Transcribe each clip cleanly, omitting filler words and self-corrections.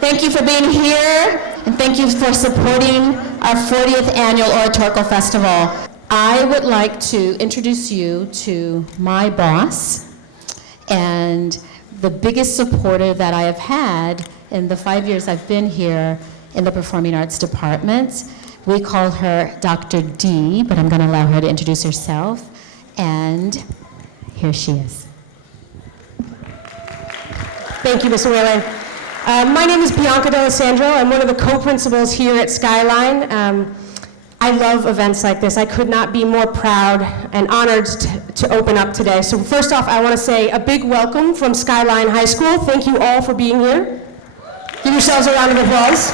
Thank you for being here, and thank you for supporting our 40th annual Oratorical Festival. I would like to introduce you to my boss and the biggest supporter that I have had in the 5 years I've been here in the Performing Arts Department. We call her Dr. D, but I'm going to allow her to introduce herself, and here she is. Thank you, Ms. Whaley. My name is Bianca D'Alessandro. I'm one of the co-principals here at Skyline. I love events like this. I could not be more proud and honored to open up today. So first off, I want to say a big welcome from Skyline High School. Thank you all for being here. Give yourselves a round of applause.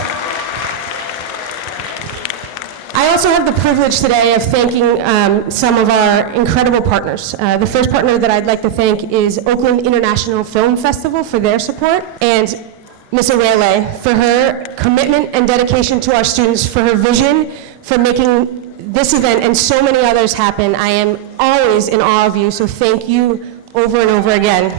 I also have the privilege today of thanking some of our incredible partners. The first partner that I'd like to thank is Oakland International Film Festival for their support, and Ms. Awele for her commitment and dedication to our students, for her vision, for making this event and so many others happen. I am always in awe of you, so thank you over and over again.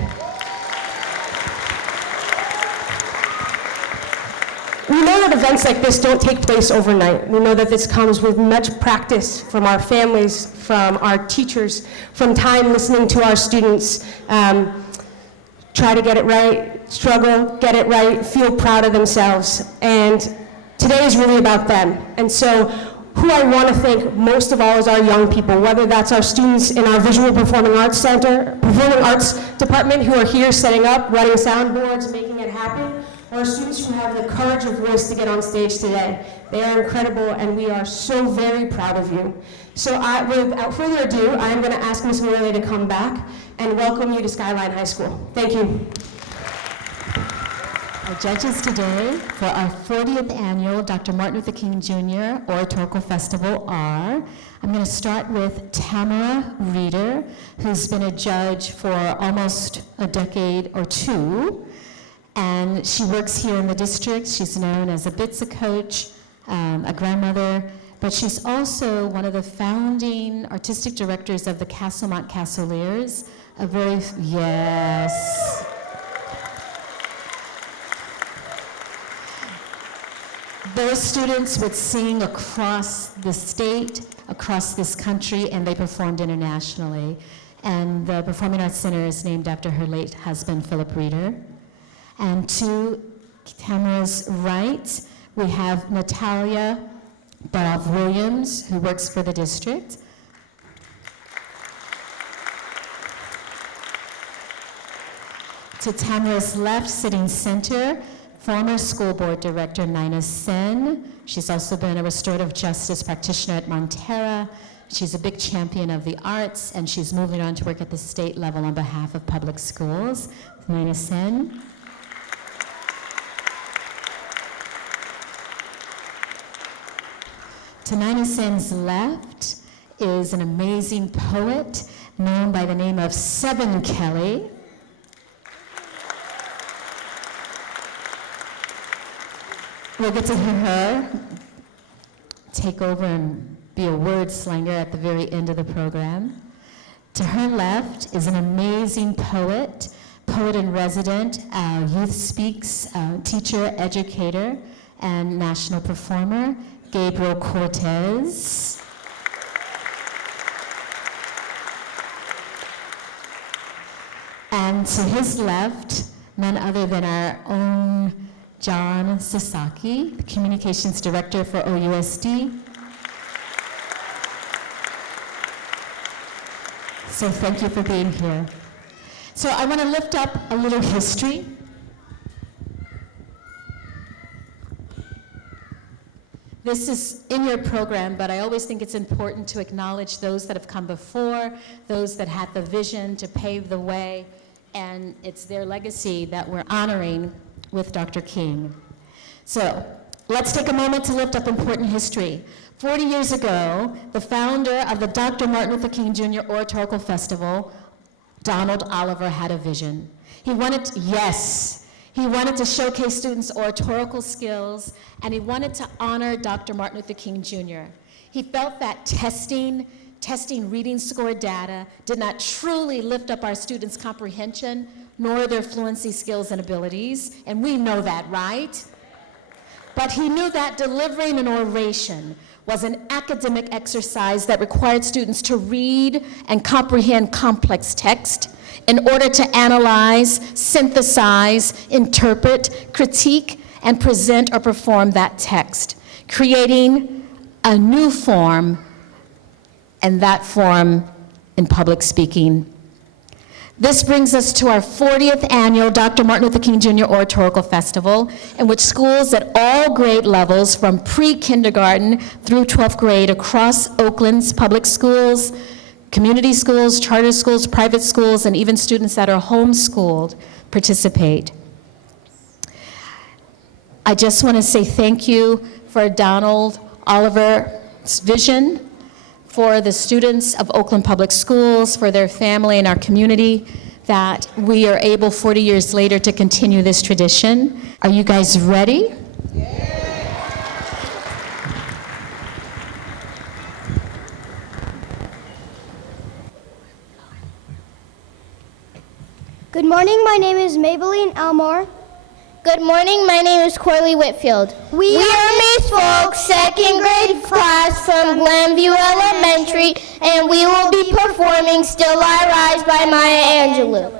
We know that events like this don't take place overnight. We know that this comes with much practice from our families, from our teachers, from time listening to our students. Try to get it right, struggle, get it right, feel proud of themselves. And today is really about them. And so who I want to thank most of all is our young people, whether that's our students in our Visual Performing Arts Center, Performing Arts Department who are here setting up, running soundboards, making it happen, or students who have the courage of voice to get on stage today. They are incredible, and we are so very proud of you. So without further ado, I'm going to ask Ms. Mariah to come back and welcome you to Skyline High School. Thank you. Our judges today for our 40th annual Dr. Martin Luther King Jr. Oratorical Festival are, I'm going to start with Tamara Reeder, who's been a judge for almost a decade or two. And she works here in the district. She's known as a BITSA coach, a grandmother, but she's also one of the founding artistic directors of the Castlemont Castleers, yes. Those students would sing across the state, across this country, and they performed internationally. And the Performing Arts Center is named after her late husband, Philip Reeder. And to Tamara's right, we have Natalia Barov-Williams, who works for the district. To Tamara's left, sitting center, former school board director Nina Sen. She's also been a restorative justice practitioner at Montera. She's a big champion of the arts, and she's moving on to work at the state level on behalf of public schools. Nina Sen. To Nina Sen's left is an amazing poet known by the name of Seven Kelly. We'll get to hear her take over and be a word slanger at the very end of the program. To her left is an amazing poet in resident, Youth Speaks teacher, educator, and national performer, Gabriel Cortez. And to his left, none other than our own John Sasaki, the communications director for OUSD. So thank you for being here. So I want to lift up a little history. This is in your program, but I always think it's important to acknowledge those that have come before, those that had the vision to pave the way, and it's their legacy that we're honoring with Dr. King. So let's take a moment to lift up important history. 40 years ago, the founder of the Dr. Martin Luther King Jr. Oratorical Festival, Donald Oliver, had a vision. He wanted to showcase students' oratorical skills, and he wanted to honor Dr. Martin Luther King Jr. He felt that testing reading score data did not truly lift up our students' comprehension, nor their fluency skills and abilities, and we know that, right? But he knew that delivering an oration was an academic exercise that required students to read and comprehend complex text in order to analyze, synthesize, interpret, critique, and present or perform that text, creating a new form, and that form in public speaking. This brings us to our 40th annual Dr. Martin Luther King Jr. Oratorical Festival, in which schools at all grade levels, from pre-kindergarten through 12th grade across Oakland's public schools, community schools, charter schools, private schools, and even students that are homeschooled participate. I just want to say thank you for Donald Oliver's vision, for the students of Oakland Public Schools, for their family and our community, that we are able 40 years later to continue this tradition. Are you guys ready? Good morning, my name is Maybelline Elmore. Good morning, my name is Corley Whitfield. We are Miss Folk's second grade class from Glenview Elementary, and we will be performing Still I Rise by Maya Angelou.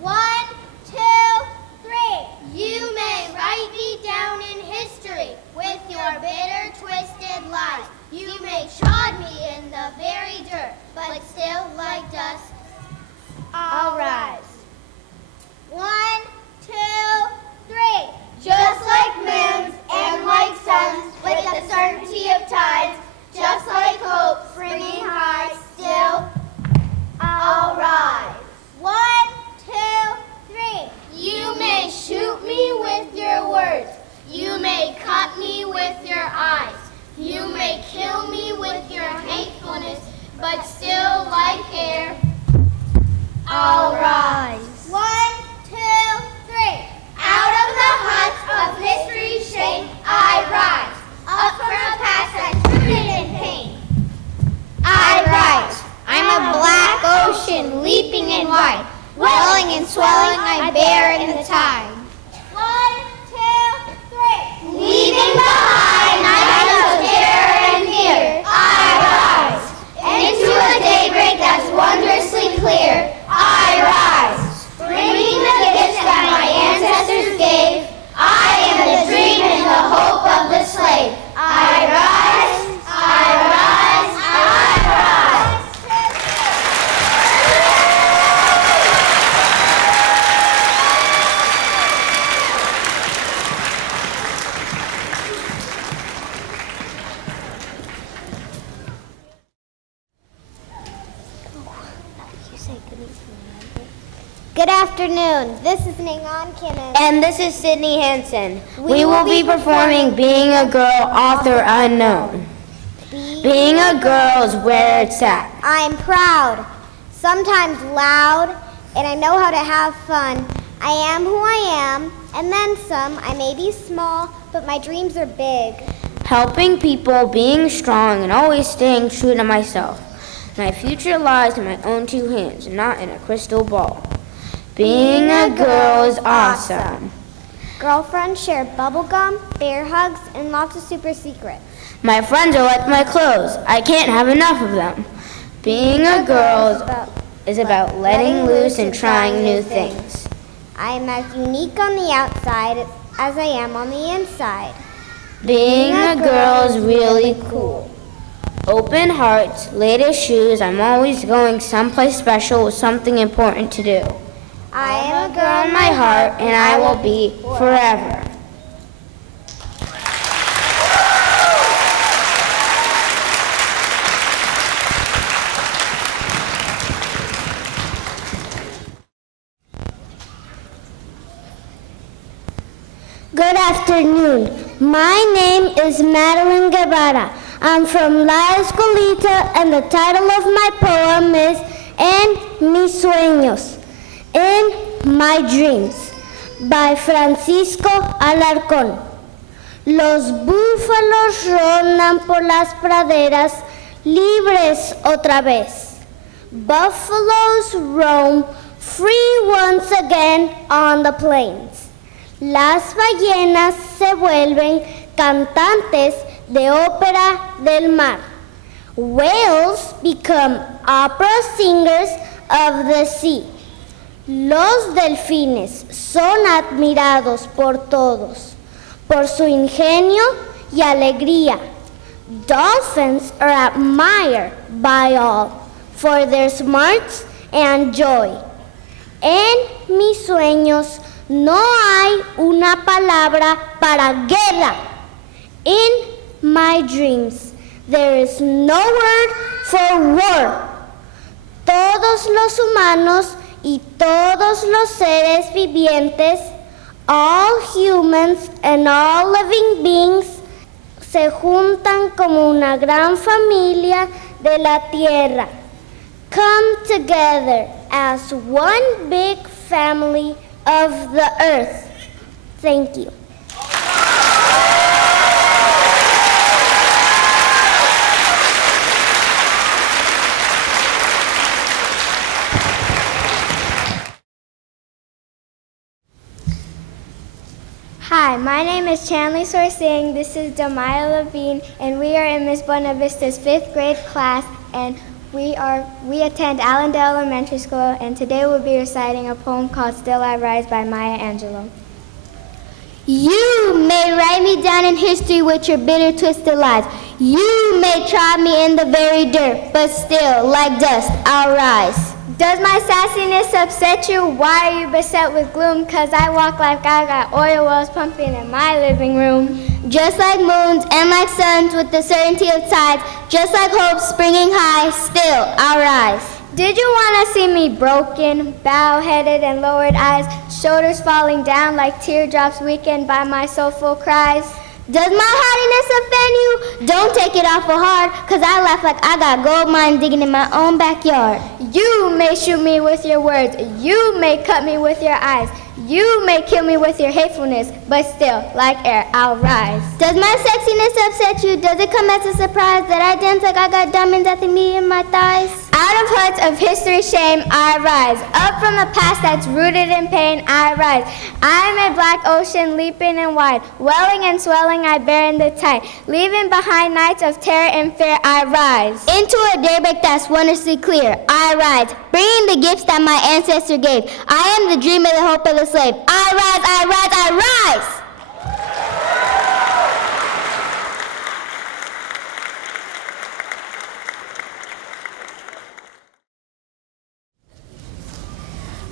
One, two, three. You may write me down in history with your bitter, twisted lies. You may trod me in the very dirt, but still like dust, I'll rise. One, two, three. Just like moons and like suns, with the certainty of tides, just like hope springing high, still I'll rise. One, two, three. You may shoot me with your words. You may cut me with your eyes. You may kill me with your hatefulness, but still like air, I'll rise. One, two, three. Out of the huts of history's shame, I rise. Up from a past that's rooted in pain, I rise. I'm a black ocean leaping in white, welling and swelling I bear in the tide. One, two, three. Leaving behind nights of terror and fear, I rise. Into a daybreak that's wondrously clear, I rise. Bringing the gifts that my ancestors gave, I am the dream and the hope of the slave. I rise, I rise, I rise. Good afternoon. This is Aune And this is Sidney Hanson. We will be performing Being a Girl, Author Unknown. Being a girl is where it's at. I'm proud, sometimes loud, and I know how to have fun. I am who I am, and then some. I may be small, but my dreams are big. Helping people, being strong, and always staying true to myself. My future lies in my own two hands, not in a crystal ball. Being a girl is awesome. Girlfriends share bubblegum, bear hugs, and lots of super secrets. My friends are like my clothes. I can't have enough of them. Being a girl is about letting loose and trying new things. I am as unique on the outside as I am on the inside. Being a girl is really cool. Open hearts, latest shoes. I'm always going someplace special with something important to do. I am a Girl in my heart, and I will be forever. Good afternoon. My name is Madeline Guevara. I'm from La Escolita, and the title of my poem is En Mis Sueños, In My Dreams, by Francisco Alarcón. Los búfalos rondan por las praderas, libres otra vez. Buffaloes roam free once again on the plains. Las ballenas se vuelven cantantes de ópera del mar. Whales become opera singers of the sea. Los delfines son admirados por todos, por su ingenio y alegría. Dolphins are admired by all for their smarts and joy. En mis sueños no hay una palabra para guerra. In my dreams, there is no word for war. Todos los humanos y todos los seres vivientes, all humans and all living beings, se juntan como una gran familia de la tierra. Come together as one big family of the earth. Thank you. Hi, my name is Chanley Sorsing. This is Demile Bean, and we are in Ms. Buenavista's 5th grade class, and we attend Allendale Elementary School, and today we'll be reciting a poem called Still I Rise by Maya Angelou. You may write me down in history with your bitter, twisted lies. You may trod me in the very dirt, but still, like dust, I'll rise. Does my sassiness upset you? Why are you beset with gloom? 'Cause I walk like I got oil wells pumping in my living room. Just like moons and like suns with the certainty of tides, just like hope springing high, still I'll rise. Did you want to see me broken, bow-headed and lowered eyes, shoulders falling down like teardrops weakened by my soulful cries? Does my haughtiness offend you? Don't take it awful hard, 'cause I laugh like I got gold mines digging in my own backyard. You may shoot me with your words, you may cut me with your eyes, you may kill me with your hatefulness, but still, like air, I'll rise. Does my sexiness upset you? Does it come as a surprise that I dance like I got diamonds at the meat in my thighs? Out of huts of history shame, I rise. Up from the past that's rooted in pain, I rise. I am a black ocean leaping and wide, welling and swelling I bear in the tide. Leaving behind nights of terror and fear, I rise. Into a daybreak that's wondrously clear, I rise, bringing the gifts that my ancestor gave. I am the dream and the hope of the slave. I rise, I rise, I rise!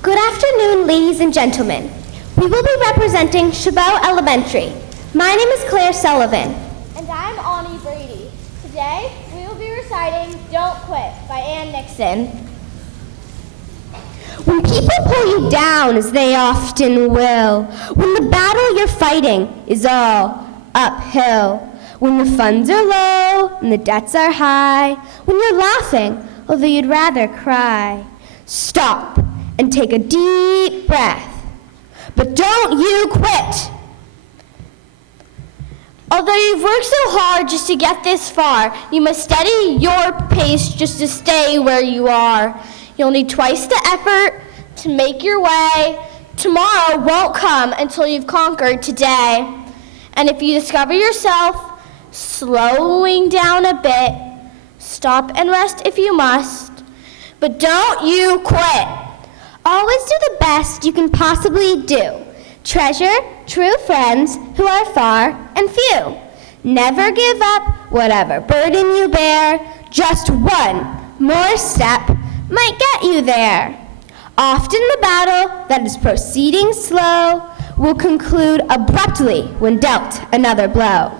Good afternoon, ladies and gentlemen. We will be representing Ambu Elementary. My name is Claire Sullivan. And I'm Aune Brady. Today, we will be reciting Don't Quit by Ann Nixon. When people pull you down, as they often will, when the battle you're fighting is all uphill, when the funds are low and the debts are high, when you're laughing, although you'd rather cry, stop and take a deep breath. But don't you quit. Although you've worked so hard just to get this far, you must steady your pace just to stay where you are. You'll need twice the effort to make your way. Tomorrow won't come until you've conquered today. And if you discover yourself slowing down a bit, stop and rest if you must. But don't you quit. Always do the best you can possibly do. Treasure true friends who are far and few. Never give up whatever burden you bear. Just one more step might get you there. Often the battle that is proceeding slow will conclude abruptly when dealt another blow.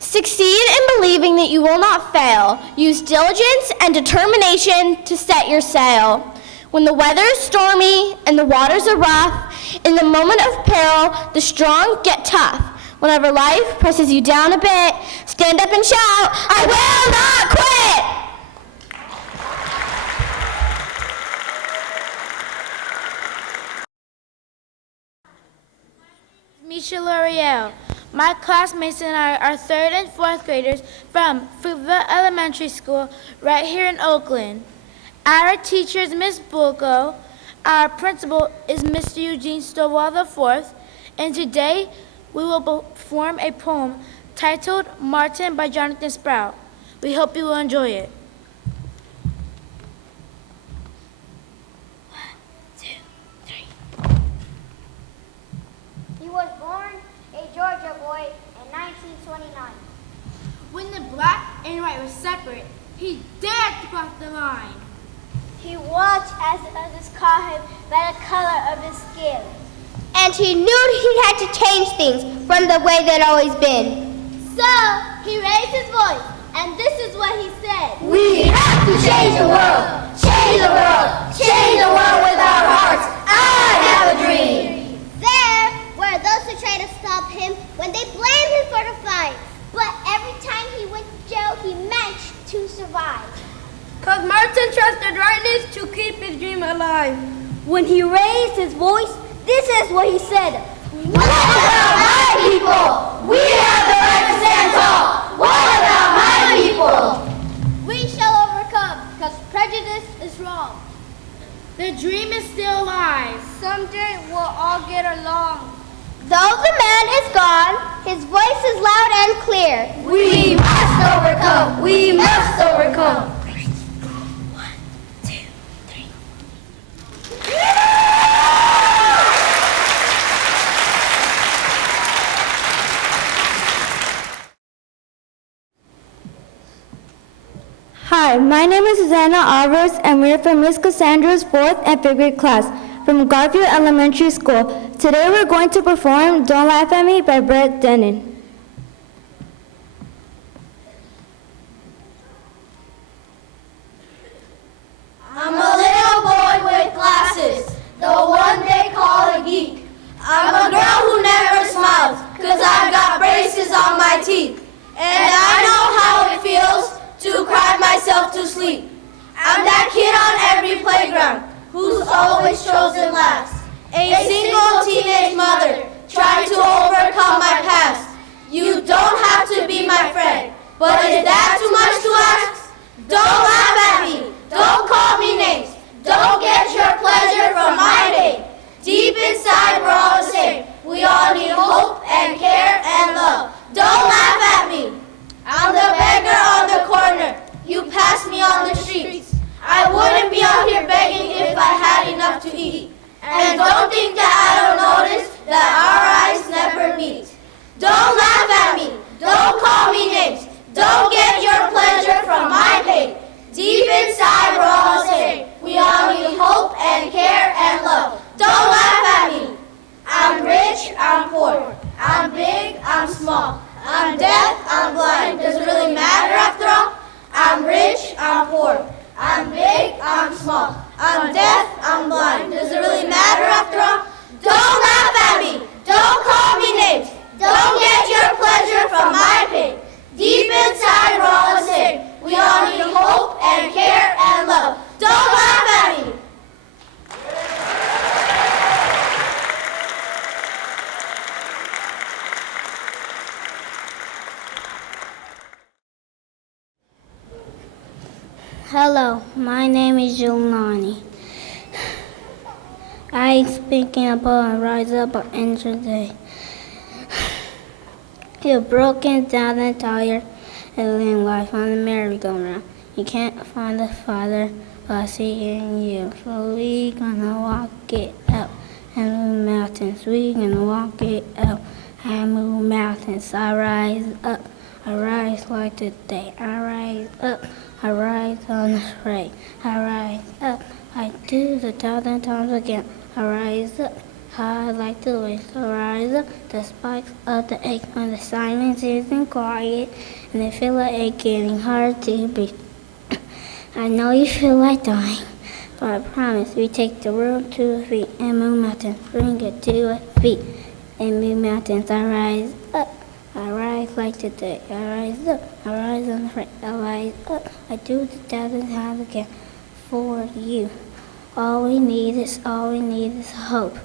Succeed in believing that you will not fail. Use diligence and determination to set your sail. When the weather is stormy and the waters are rough, in the moment of peril, the strong get tough. Whenever life presses you down a bit, stand up and shout, I will not quit! Misha L'Oreal. My classmates and I are 3rd and 4th graders from Ambu Elementary School right here in Oakland. Our teacher is Miss Bulko. Our principal is Mr. Eugene Stovall IV. And today we will perform a poem titled Martin by Jonathan Sprout. We hope you will enjoy it. 1, 2, 3. He was born a Georgia boy in 1929. When the black and white were separate, he dared to cross the line. He watched as others called him by the color of his skin. And he knew he had to change things from the way they'd always been. So he raised his voice, and this is what he said. We have to change the world! Change the world! Change the world with our hearts! I have a dream! There were those who tried to stop him when they blamed him for the fight. But every time he went to jail, he managed to survive. 'Cause Martin trusted rightness to keep his dream alive. When he raised his voice, this is what he said. What about my people? We have the right to stand tall. What about my people? We shall overcome, because prejudice is wrong. The dream is still alive. Someday we'll all get along. Though the man is gone, his voice is loud and clear. We must overcome. We must overcome. 1, 2, 3. Hi, my name is Susanna Arbors, and we're from Miss Cassandra's 4th and 5th grade class from Garfield Elementary School. Today we're going to perform Don't Laugh at Me by Brett Dennen. I'm a little boy with glasses, the one they call a geek. I'm a girl who never smiles, 'cause I've got braces on my teeth. And I know how it feels to cry myself to sleep. I'm that kid on every playground who's always chosen last. A single teenage mother trying to overcome my past. You don't have to be my friend, but is that too much to ask? Don't laugh at me, don't call me names, don't get your pleasure from my pain. Deep inside we're all the same, we all need hope and care and love. Don't laugh at me. I'm the beggar on the corner. You pass me on the streets. I wouldn't be out here begging if I had enough to eat. And don't think that I don't notice that our eyes never meet. Don't laugh at me. Don't call me names. Don't get your pleasure from my pain. Deep inside we're all the same. We all need hope and care and love. Don't laugh at me. I'm rich, I'm poor. I'm big, I'm small. I'm deaf, I'm blind. Does it really matter after all? I'm rich, I'm poor. I'm big, I'm small. I'm deaf, I'm blind. Does it really matter after all? Don't laugh at me. Don't call me names. Don't get your pleasure from my pain. Deep inside we're all the same. We all need hope and care and love. Don't laugh at me. Hello, my name is Julani. I speaking about a rise up or enter day. You're broken down and tired and living life on the merry-go-round. You can't find the Father by seeing you. So we gonna walk it out and move mountains. We gonna walk it out and move mountains. I rise up, I rise like the day. I rise up, I rise on the spray. I rise up, I do the 1,000 times again. I rise up, high like the wind. I rise up, the spikes of the ache when the silence isn't quiet and they feel like it's getting hard to breathe. I know you feel like dying, but I promise we take the world to our feet and move mountains. Bring it to our feet and move mountains. I rise up. I rise like the day. I rise up. I rise on the front. I rise up. I do the 1,000 times again for you. All we need is hope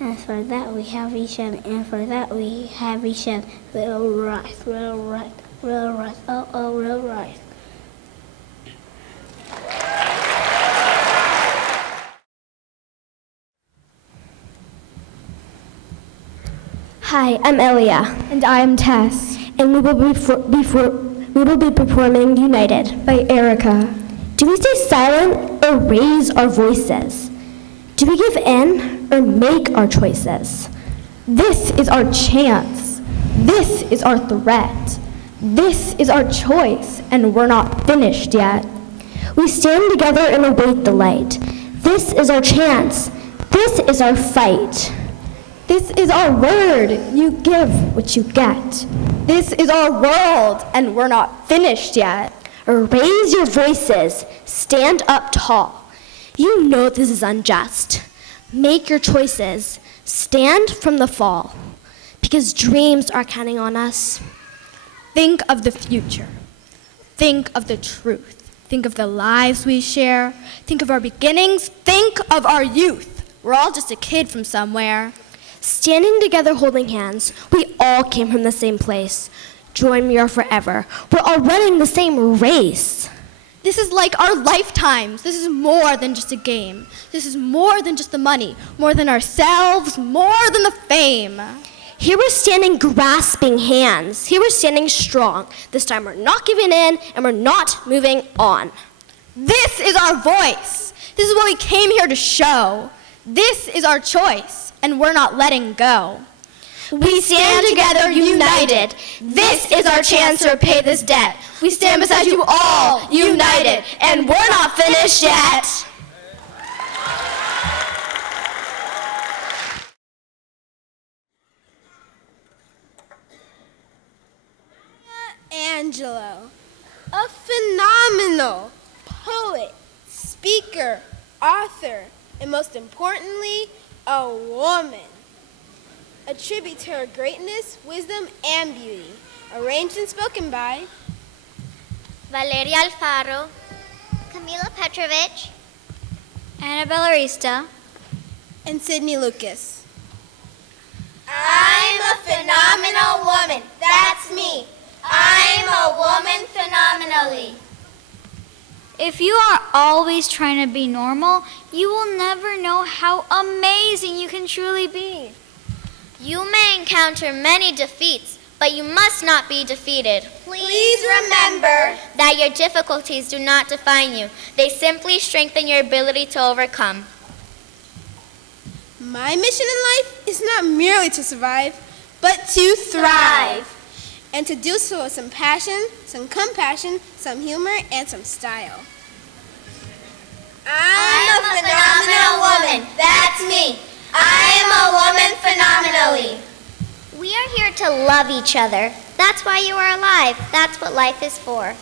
And for that we have each other, and for that we have each other. Little rice, little rice, little rice, oh, oh, little rice. Hi, I'm Elia. And I'm Tess. And we will be performing United By Erica. Do we stay silent or raise our voices? Do we give in or make our choices? This is our chance. This is our threat. This is our choice, and we're not finished yet. We stand together and await the light. This is our chance. This is our fight. This is our word. You give what you get. This is our world, and we're not finished yet. Raise your voices. Stand up tall. You know this is unjust. Make your choices. Stand from the fall. Because dreams are counting on us. Think of the future. Think of the truth. Think of the lives we share. Think of our beginnings. Think of our youth. We're all just a kid from somewhere. Standing together holding hands, we all came from the same place. Join me or forever. We're all running the same race. This is like our lifetimes. This is more than just a game. This is more than just the money, more than ourselves, more than the fame. Here we're standing grasping hands. Here we're standing strong. This time we're not giving in and we're not moving on. This is our voice. This is what we came here to show. This is our choice, and we're not letting go. We stand together united. This is our chance to repay this debt. We stand beside you all united, and we're not finished yet. Angelo, a phenomenal poet, speaker, author, and most importantly, a woman. A tribute to her greatness, wisdom, and beauty. Arranged and spoken by Valeria Alfaro, Camila Petrovich, Annabella Arista, and Sidney Lucas. I'm a phenomenal woman. That's me. I'm a woman phenomenally. If you are always trying to be normal, you will never know how amazing you can truly be. You may encounter many defeats, but you must not be defeated. Please remember that your difficulties do not define you. They simply strengthen your ability to overcome. My mission in life is not merely to survive, but to thrive. And to do so with some passion, some compassion, some humor, and some style. I'm a phenomenal woman. That's me. I am a woman phenomenally. We are here to love each other. That's why you are alive. That's what life is for.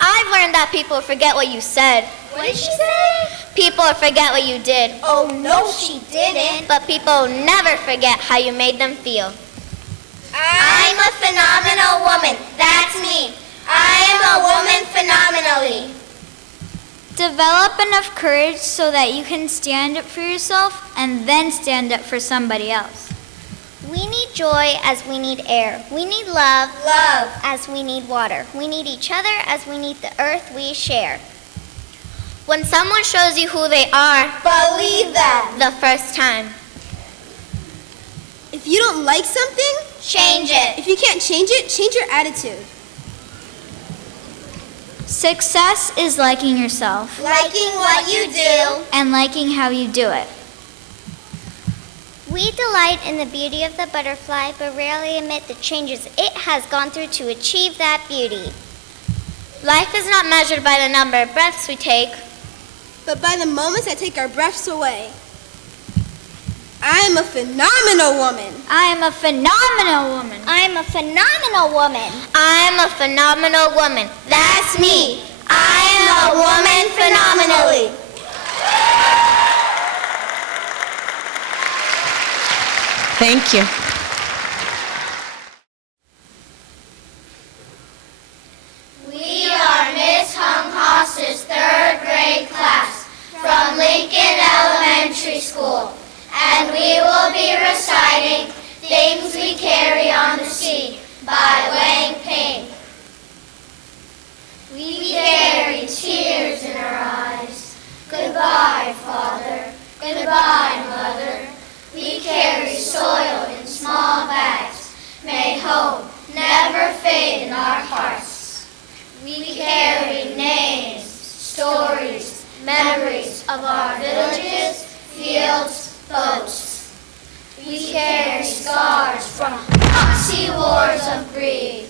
I've learned that people forget what you said. What did she say? People forget what you did. Oh, no, she didn't. But people never forget how you made them feel. I'm a phenomenal woman. That's me. I am a woman phenomenally. Develop enough courage so that you can stand up for yourself and then stand up for somebody else. We need joy as we need air. We need love as we need water. We need each other as we need the earth we share. When someone shows you who they are, believe them the first time. If you don't like something, Change it. if you can't change it, change your attitude. Success is liking yourself Liking what you do. and liking how you do it. We delight in the beauty of the butterfly, but rarely admit the changes it has gone through to achieve that beauty. Life is not measured by the number of breaths we take, But by the moments that take our breaths away. I am a phenomenal woman. I am a phenomenal woman. I'm a phenomenal woman. I'm a phenomenal woman. That's me. I am a woman phenomenally. Thank you. We are Miss Hunghoster's third grade class from Lincoln Elementary School. We carry names, stories, memories of our villages, fields, boats. We carry scars from proxy wars of greed.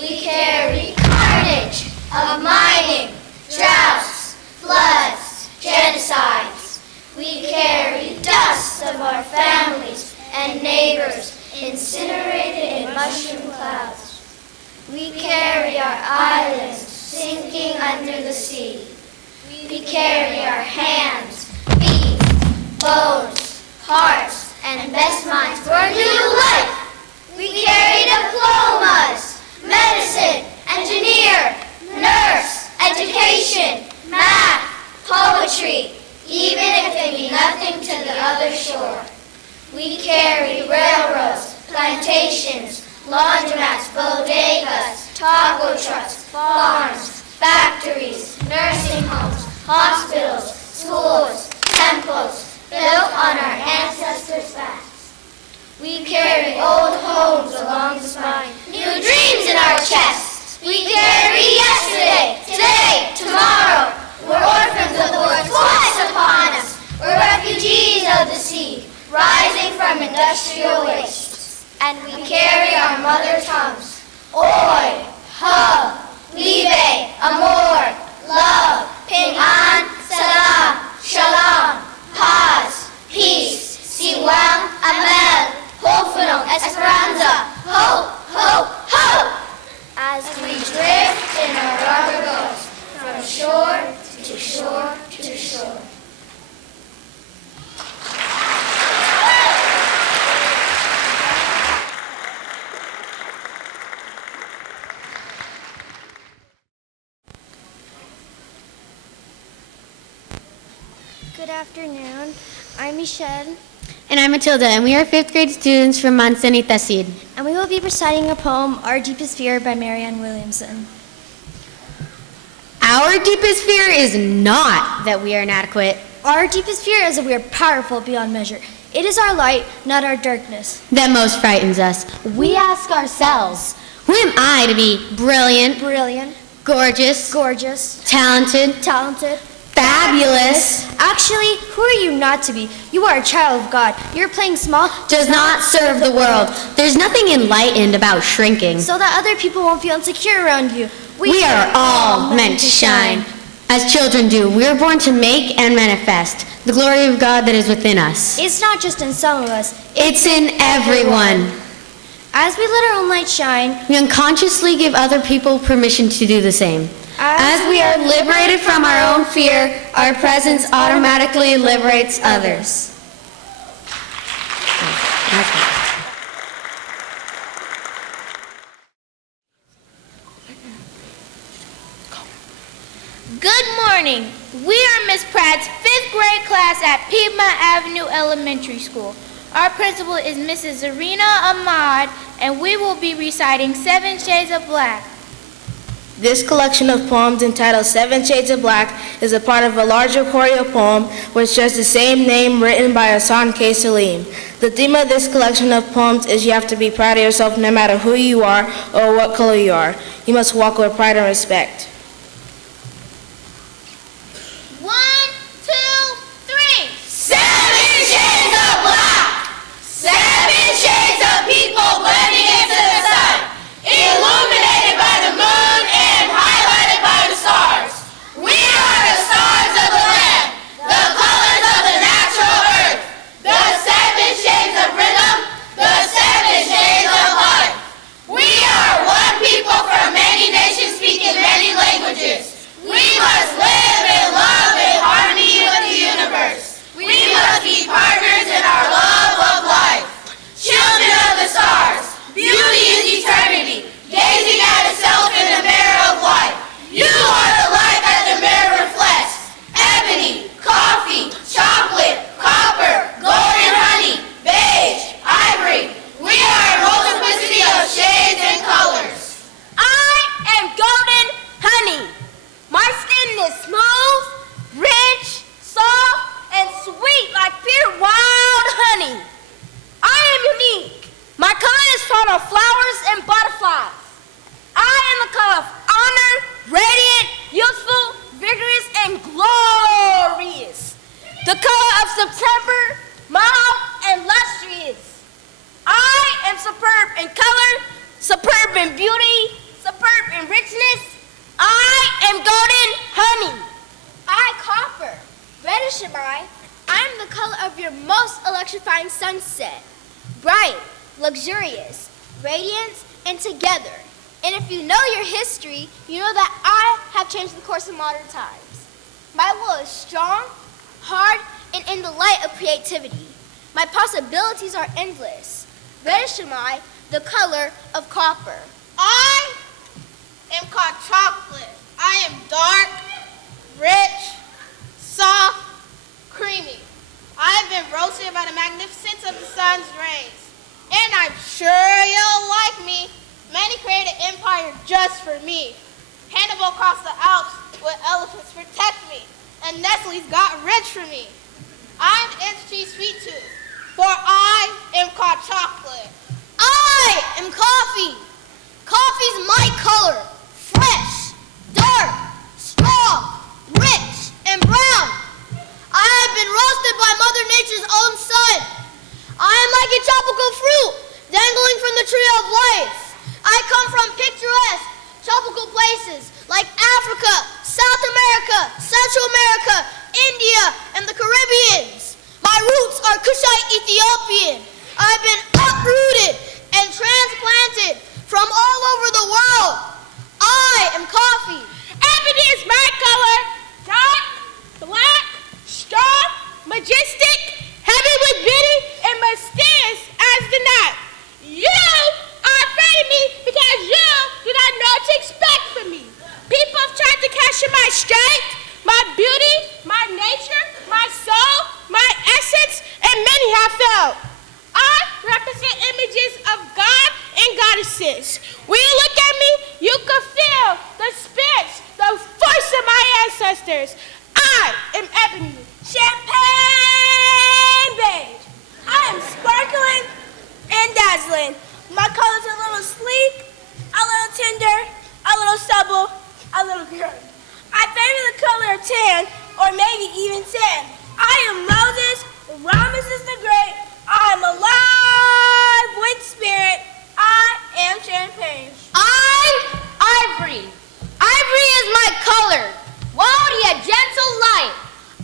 We carry carnage of mining, droughts, floods, genocides. We carry dust of our families and neighbors incinerated in mushroom clouds. We carry our islands sinking under the sea. We carry our hands, feet, bones, hearts, and best minds for a new life. We carry diplomas, medicine, engineer, nurse, education, math, poetry, even if they mean nothing to the other shore. We carry railroads, plantations, laundromats, bodegas, taco trucks, farms, factories, nursing homes, hospitals, schools, temples, built on our ancestors' backs. We carry old homes along the spine, new dreams in our chests. We carry yesterday, today, tomorrow. We're orphans of the world twice upon us. We're refugees of the sea, rising from industrial wastes. And we carry our mother tongues. Oi, ho, libe, amor, love, pin'an, salam, shalom, paz, peace, siwang, amel, hofunong, esperanza, ho, ho, ho! As we drift in our rubber boats from shore to shore to shore. Good afternoon. I'm Michelle, And I'm Matilda, and we are 5th grade students from Manzanita Seed. and we will be reciting a poem, Our Deepest Fear by Marianne Williamson. Our deepest fear is not that we are inadequate, Our deepest fear is that we are powerful beyond measure. It is our light, not our darkness. that most frightens us. We ask ourselves, who am I to be brilliant, Brilliant, gorgeous, gorgeous, talented, talented. fabulous, Actually, who are you not to be? You are a child of God. Your playing small does not serve the world. There's nothing enlightened about shrinking. so that other people won't feel insecure around you. We are all meant to shine. As children do, we are born to make and manifest the glory of God that is within us. It's not just in some of us. It's in everyone. As we let our own light shine, We unconsciously give other people permission to do the same. As we are liberated from our own fear, our presence automatically liberates others. Good morning. We are Miss Pratt's 5th grade class at Piedmont Avenue Elementary School. Our principal is Mrs. Zarina Ahmad, and we will be reciting 7 Shades of Black. This collection of poems entitled 7 Shades of Black is a part of a larger choreo poem which shares the same name written by Hassan K. Salim. The theme of this collection of poems is you have to be proud of yourself no matter who you are or what color you are. You must walk with pride and respect. 1, 2, 3. 7 shades of black. 7 shades of people blending into the sun, illuminated by the moon and highlighted by the stars. We are the stars of the land, the colors of the natural earth, the 7 shades of rhythm, the 7 shades of life. We are one people from many nations speaking many languages. September, mild and lustrous. I am superb in color, superb in beauty, superb in richness. I am golden honey. I copper. Reddish am I. I am the color of your most electrifying sunset. Bright, luxurious, radiant, and together. And if you know your history, you know that I have changed the course of modern times. My will is strong, hard, and in the light of creativity. My possibilities are endless. Reddish am I, the color of copper. I am called chocolate. I am dark, rich, soft, creamy. I have been roasted by the magnificence of the sun's rays. And I'm sure you'll like me. Many created an empire just for me. Hannibal crossed the Alps with elephants protect me. And Nestle's got rich for me. I'm Inch Sweet Tooth, for I am called chocolate. I am coffee. Coffee's my color. Fresh, dark, strong, rich, and brown. I have been roasted by Mother Nature's own sun. I am like a tropical fruit dangling from the tree of life. I come from picturesque tropical places like Africa, South America, Central America, India, and the Caribbeans. My roots are Kushite Ethiopian. I've been uprooted and transplanted from all over the world. I am coffee. Ebony is my color. Dark, black, strong, majestic, heavy with beauty, and mysterious as the night. You are afraid of me because you do not know what to expect from me. People have tried to capture my strength, my beauty, my nature, my soul, my essence, and many have failed. I represent images of God and goddesses. When you look at me, you can feel the spirits, the force of my ancestors. I am ebony. Champagne beige. I am sparkling and dazzling. My color's a little sleek, a little tender, a little supple, a little curvy. I favor the color of tan, or maybe even tan. I am Moses, Ramirez the Great. I am alive with spirit. I am champagne. I'm ivory. Ivory is my color. Woody, a gentle light.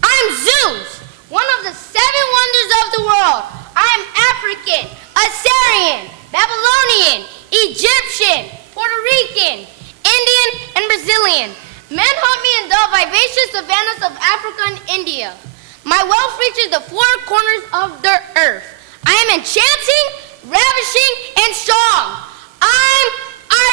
I'm Zeus, one of the 7 wonders of the world. I am African, Assyrian, Babylonian, Egyptian, Puerto Rican, Indian, and Brazilian. Men hunt me in the vivacious savannas of Africa and India. My wealth reaches the 4 corners of the earth. I am enchanting, ravishing, and strong. I'm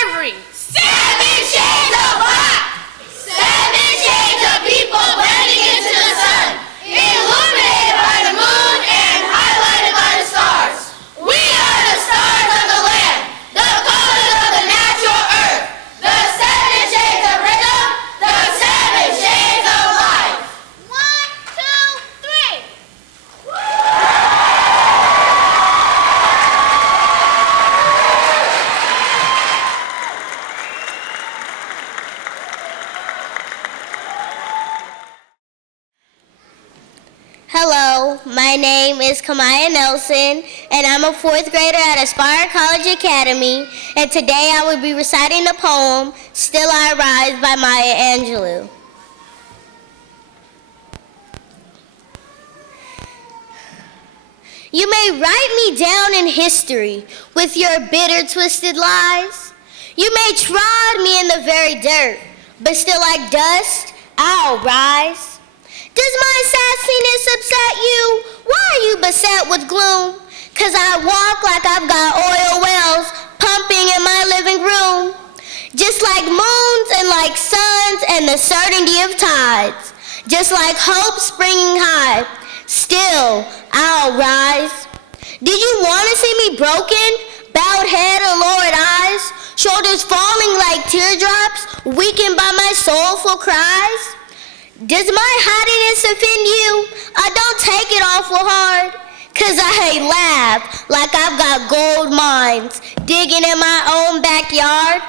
ivory. 7 shades of black. 7 shades of people blending into the sun, illuminated by the moon and highlighted by the stars. We are the stars of the land, the colors of the natural earth, the 7 shades of rhythm, the 7 shades of life. 1, 2, 3. Hello, my name is Kamala Nelson, and I'm a 4th grader at Aspire College Academy, and today I will be reciting the poem, Still I Rise by Maya Angelou. You may write me down in history with your bitter, twisted lies. You may trod me in the very dirt, but still like dust, I'll rise. Does my sassiness upset you? Why are you beset with gloom? 'Cause I walk like I've got oil wells pumping in my living room. Just like moons and like suns and the certainty of tides. Just like hope springing high. Still, I'll rise. Did you want to see me broken? Bowed head and lowered eyes? Shoulders falling like teardrops, weakened by my soulful cries? Does my haughtiness offend you? I don't take it awful hard, 'cause I laugh like I've got gold mines digging in my own backyard.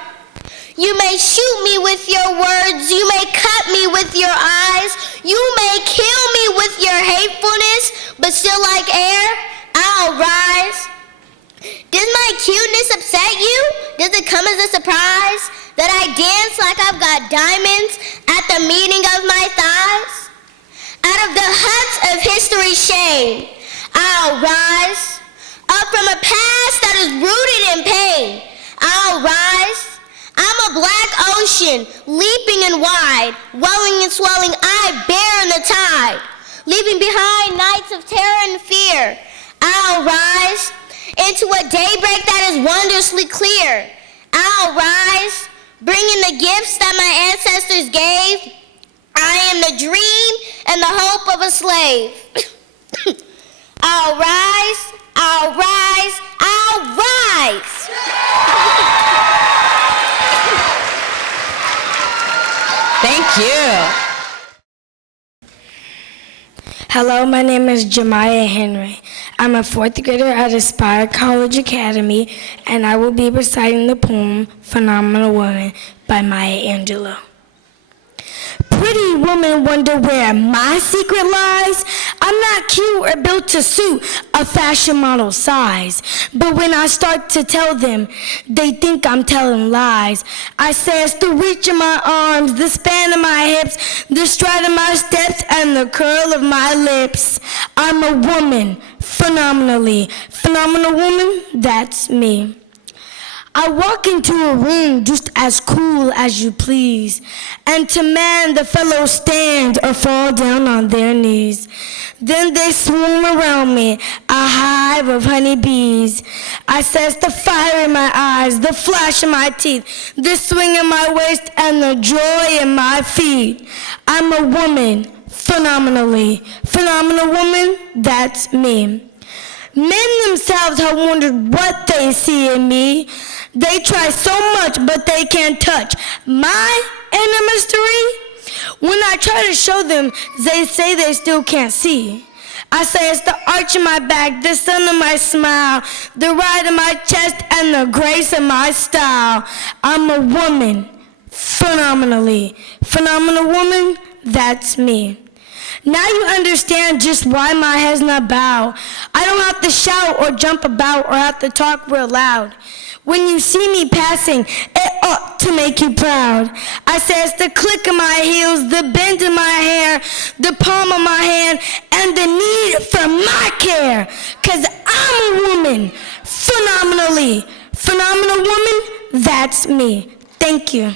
You may shoot me with your words, you may cut me with your eyes, you may kill me with with your hatefulness, but still like air, I'll rise. Does my cuteness upset you? Does it come as a surprise that I dance like I've got diamonds at the meeting of my thighs? Out of the huts of history's shame, I'll rise. Up from a past that is rooted in pain, I'll rise. I'm a black ocean, leaping and wide, welling and swelling, I bear in the tide. Leaving behind nights of terror and fear, I'll rise. Into a daybreak that is wondrously clear, I'll rise, bringing the gifts that my ancestors gave. I am the dream and the hope of a slave. I'll rise, I'll rise, I'll rise. Thank you. Hello, my name is Jemiah Henry. I'm a fourth grader at Aspire College Academy, and I will be reciting the poem Phenomenal Woman by Maya Angelou. Pretty women wonder where my secret lies. I'm not cute or built to suit a fashion model size. But when I start to tell them, they think I'm telling lies. I say it's the reach of my arms, the span of my hips, the stride of my steps, and the curl of my lips. I'm a woman, phenomenally. Phenomenal woman, that's me. I walk into a room just as cool as you please, and to man the fellows stand or fall down on their knees. Then they swarm around me, a hive of honeybees. I sense the fire in my eyes, the flash in my teeth, the swing in my waist, and the joy in my feet. I'm a woman, phenomenally. Phenomenal woman, that's me. Men themselves have wondered what they see in me. They try so much, but they can't touch my inner mystery. When I try to show them, they say they still can't see. I say it's the arch of my back, the sun of my smile, the ride of my chest, and the grace of my style. I'm a woman, phenomenally. Phenomenal woman, that's me. Now you understand just why my head's not bowed. I don't have to shout or jump about or have to talk real loud. When you see me passing, it ought to make you proud. I say it's the click of my heels, the bend of my hair, the palm of my hand, and the need for my care. 'Cause I'm a woman, phenomenally. Phenomenal woman, that's me. Thank you.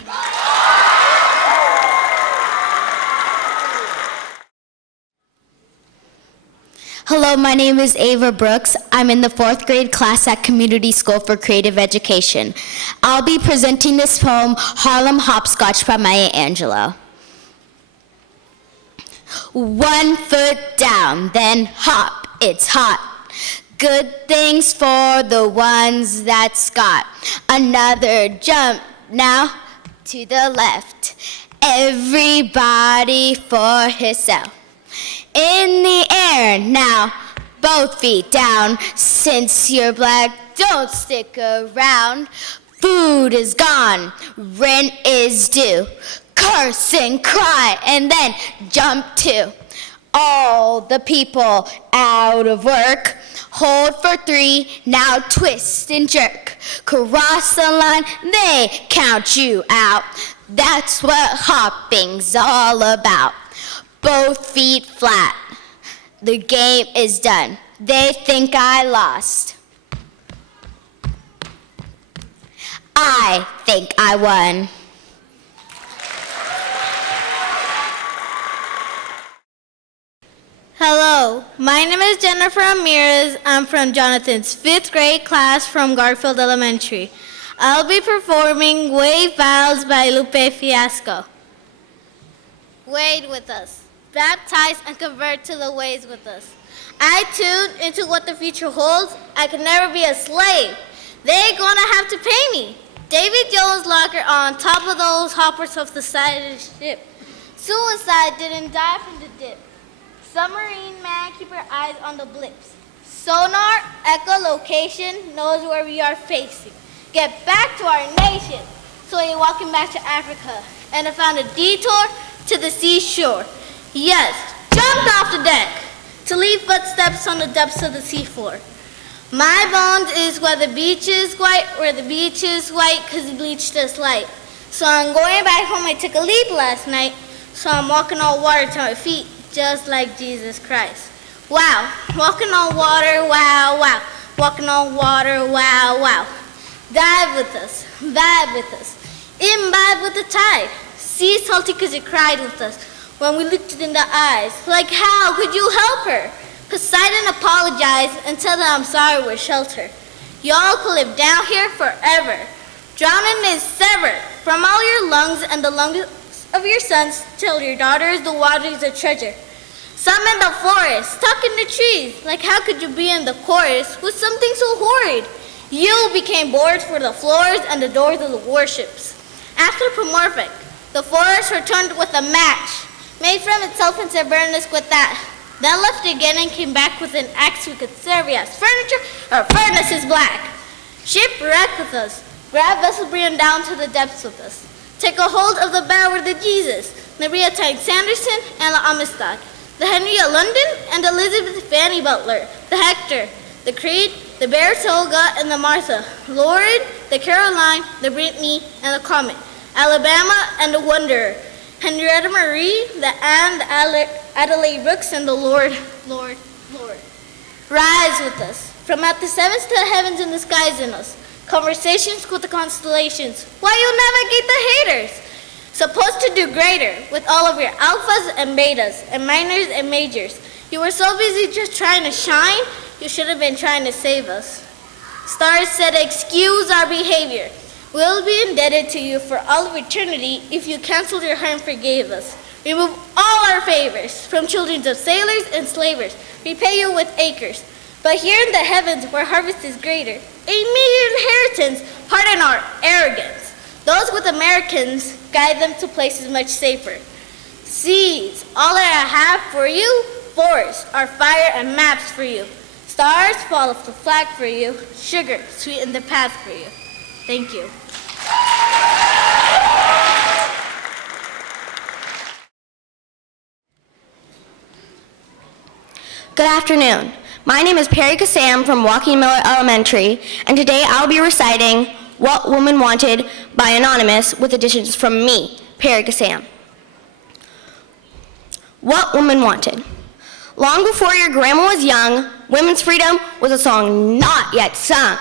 Hello, my name is Ava Brooks. I'm in the 4th grade class at Community School for Creative Education. I'll be presenting this poem, Harlem Hops, by Maya Angelou. 1 foot down, then hop, it's hot. Good things for the ones that's got. Another jump, now to the left. Everybody for himself. In the air, now, both feet down. Since you're black, don't stick around. Food is gone, rent is due. Curse and cry, and then jump to. All the people out of work. Hold for 3, now twist and jerk. Cross the line, they count you out. That's what hopping's all about. Both feet flat. The game is done. They think I lost. I think I won. Hello, my name is Jennifer Ramirez. I'm from Jonathan's 5th grade class from Garfield Elementary. I'll be performing Wave Vows by Lupe Fiasco. Wade with us. Baptize and convert to the ways with us. I tune into what the future holds. I can never be a slave. They're gonna have to pay me. Davy Jones' locker on top of those hoppers off the side of the ship. Suicide didn't die from the dip. Submarine man, keep your eyes on the blips. Sonar, echolocation, knows where we are facing. Get back to our nation. So you're walking back to Africa. And I found a detour to the seashore. Yes, jump! jumped off the deck to leave footsteps on the depths of the seafloor. My bones is where the beach is white, because he bleached us light. So I'm going back home, I took a leap last night, so I'm walking on water to my feet, just like Jesus Christ. Wow, walking on water, wow, wow. Walking on water, wow, wow. Dive with us, vibe with us, imbibe with the tide. Sea salty because you cried with us when we looked it in the eyes. Like how could you help her? Poseidon apologized and tell them I'm sorry we're shelter. Y'all could live down here forever. Drowning is severed from all your lungs and the lungs of your sons till your daughters the waters a treasure. Some in the forest, stuck in the trees. Like how could you be in the chorus with something so horrid? You became boards for the floors and the doors of the warships. Anthropomorphic, the forest returned with a match, made from itself and said burn us with that. Then left again and came back with an axe we could serve you as furniture or furnace is black. Shipwreck with us, grab vessel bring down to the depths with us. Take a hold of the bow with the Jesus, Maria Tyne Sanderson and La Amistad, the Henrietta London and Elizabeth Fanny Butler, the Hector, the Creed, the Saratoga and the Martha, Lord, the Caroline, the Brittany and the Comet, Alabama and the Wanderer, Henrietta Marie, the Anne, the Adelaide Brooks and the Lord. Rise with us, from out the sevens to the heavens and the skies in us, conversations with the constellations, why you navigate the haters, supposed to do greater with all of your alphas and betas and minors and majors. You were so busy just trying to shine, you should have been trying to save us. Stars said, excuse our behavior. We'll be indebted to you for all of eternity if you canceled your harm and forgave us. Remove all our favors from children of sailors and slavers. Repay you with acres. But here in the heavens where harvest is greater, a meager inheritance, pardon our arrogance. Those with Americans, guide them to places much safer. Seas, all that I have for you, forests, our fire and maps for you. Stars fall off the flag for you, sugar sweeten the path for you. Thank you. Good afternoon. My name is Perico Sam from Demile Elementary, and today I'll be reciting What Woman Wanted by Anonymous with additions from me, Perico Sam. What Woman Wanted. Long before your grandma was young, women's freedom was a song not yet sung.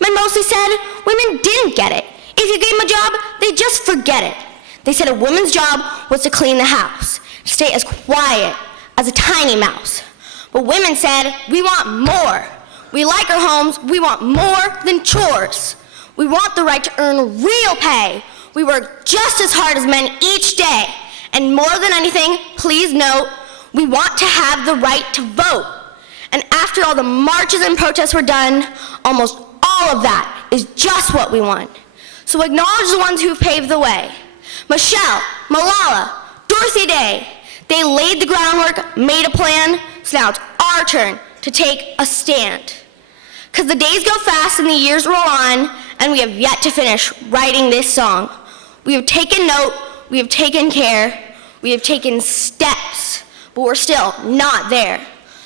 Men mostly said women didn't get it. If you gave them a job, they'd just forget it. They said a woman's job was to clean the house, to stay as quiet as a tiny mouse. But women said, we want more. We like our homes, we want more than chores. We want the right to earn real pay. We work just as hard as men each day. And more than anything, please note, we want to have the right to vote. And after all the marches and protests were done, almost all of that is just what we want. So acknowledge the ones who've paved the way. Michelle, Malala, Dorothy Day. They laid the groundwork, made a plan, so now it's our turn to take a stand. Because the days go fast and the years roll on, and we have yet to finish writing this song. We have taken note, we have taken care, we have taken steps, but we're still not there.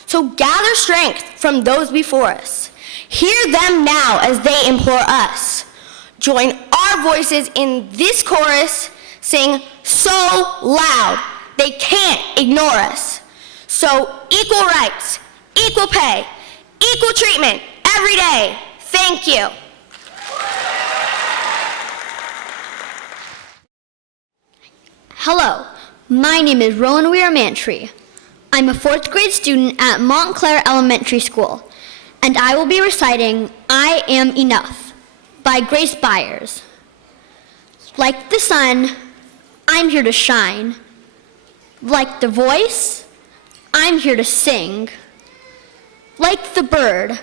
So gather strength from those before us. Hear them now as they implore us. Join our voices in this chorus, sing so loud they can't ignore us. So equal rights, equal pay, equal treatment every day. Thank you. Hello, my name is Rowan Elementary. I'm a 4th grade student at Montclair Elementary School, and I will be reciting I Am Enough by Grace Byers. Like the sun, I'm here to shine. Like the voice, I'm here to sing. Like the bird,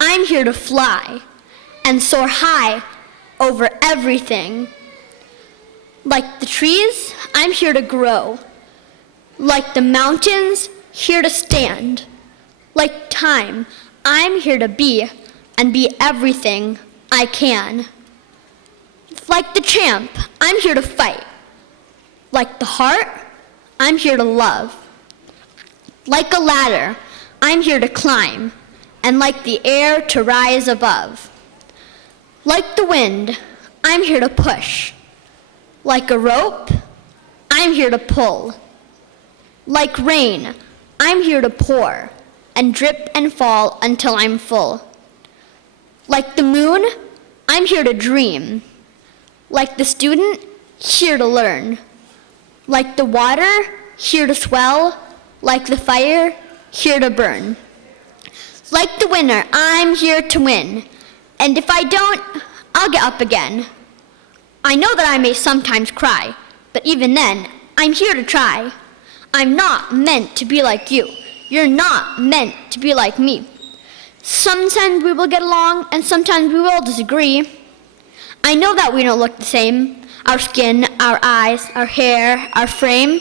I'm here to fly and soar high over everything. Like the trees, I'm here to grow. Like the mountains, here to stand. Like time, I'm here to be and be everything I can. Like the champ, I'm here to fight. Like the heart, I'm here to love. Like a ladder, I'm here to climb, and like the air to rise above. Like the wind, I'm here to push. Like a rope, I'm here to pull. Like rain, I'm here to pour and drip and fall until I'm full. Like the moon, I'm here to dream. Like the student, here to learn. Like the water, here to swell. Like the fire, here to burn. Like the winner, I'm here to win. And if I don't, I'll get up again. I know that I may sometimes cry, but even then, I'm here to try. I'm not meant to be like you. You're not meant to be like me. Sometimes we will get along, and sometimes we will disagree. I know that we don't look the same, our skin, our eyes, our hair, our frame.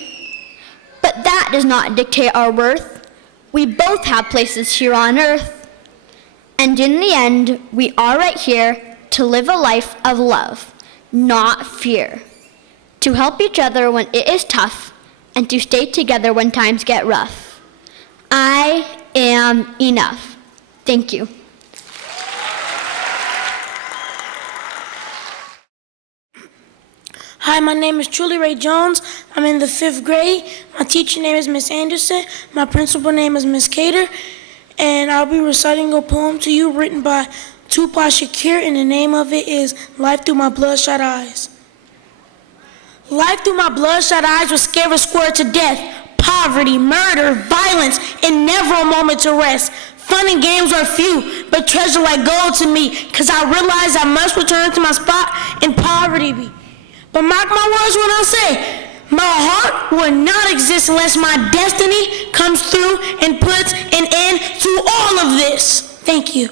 But that does not dictate our worth. We both have places here on earth. And in the end, we are right here to live a life of love, not fear. To help each other when it is tough, and to stay together when times get rough. I am enough. Thank you. Hi, my name is Truly Ray Jones. I'm in the 5th grade. My teacher name is Miss Anderson. My principal name is Miss Cater. And I'll be reciting a poem to you written by Tupac Shakur, and the name of it is Life Through My Bloodshot Eyes. Life through my bloodshot eyes will scare a square to death. Poverty, murder, violence, and never a moment to rest. Fun and games are few, but treasure like gold to me, 'cause I realize I must return to my spot in poverty. But mark my words when I say, my heart will not exist unless my destiny comes through and puts an end to all of this. Thank you.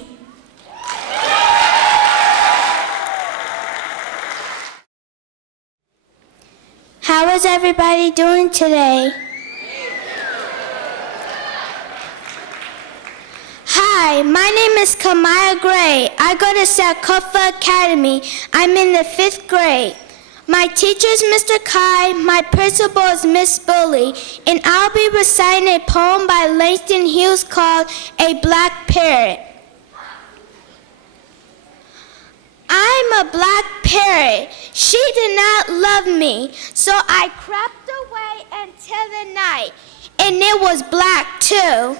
How is everybody doing today? Hi, my name is Kamala Gray. I go to Sankofa Academy. I'm in the 5th grade. My teacher is Mr. Kai, my principal is Miss Bully, and I'll be reciting a poem by Langston Hughes called A Black Parrot. I'm a black parrot. She did not love me, so I crept away until the night, and it was black too.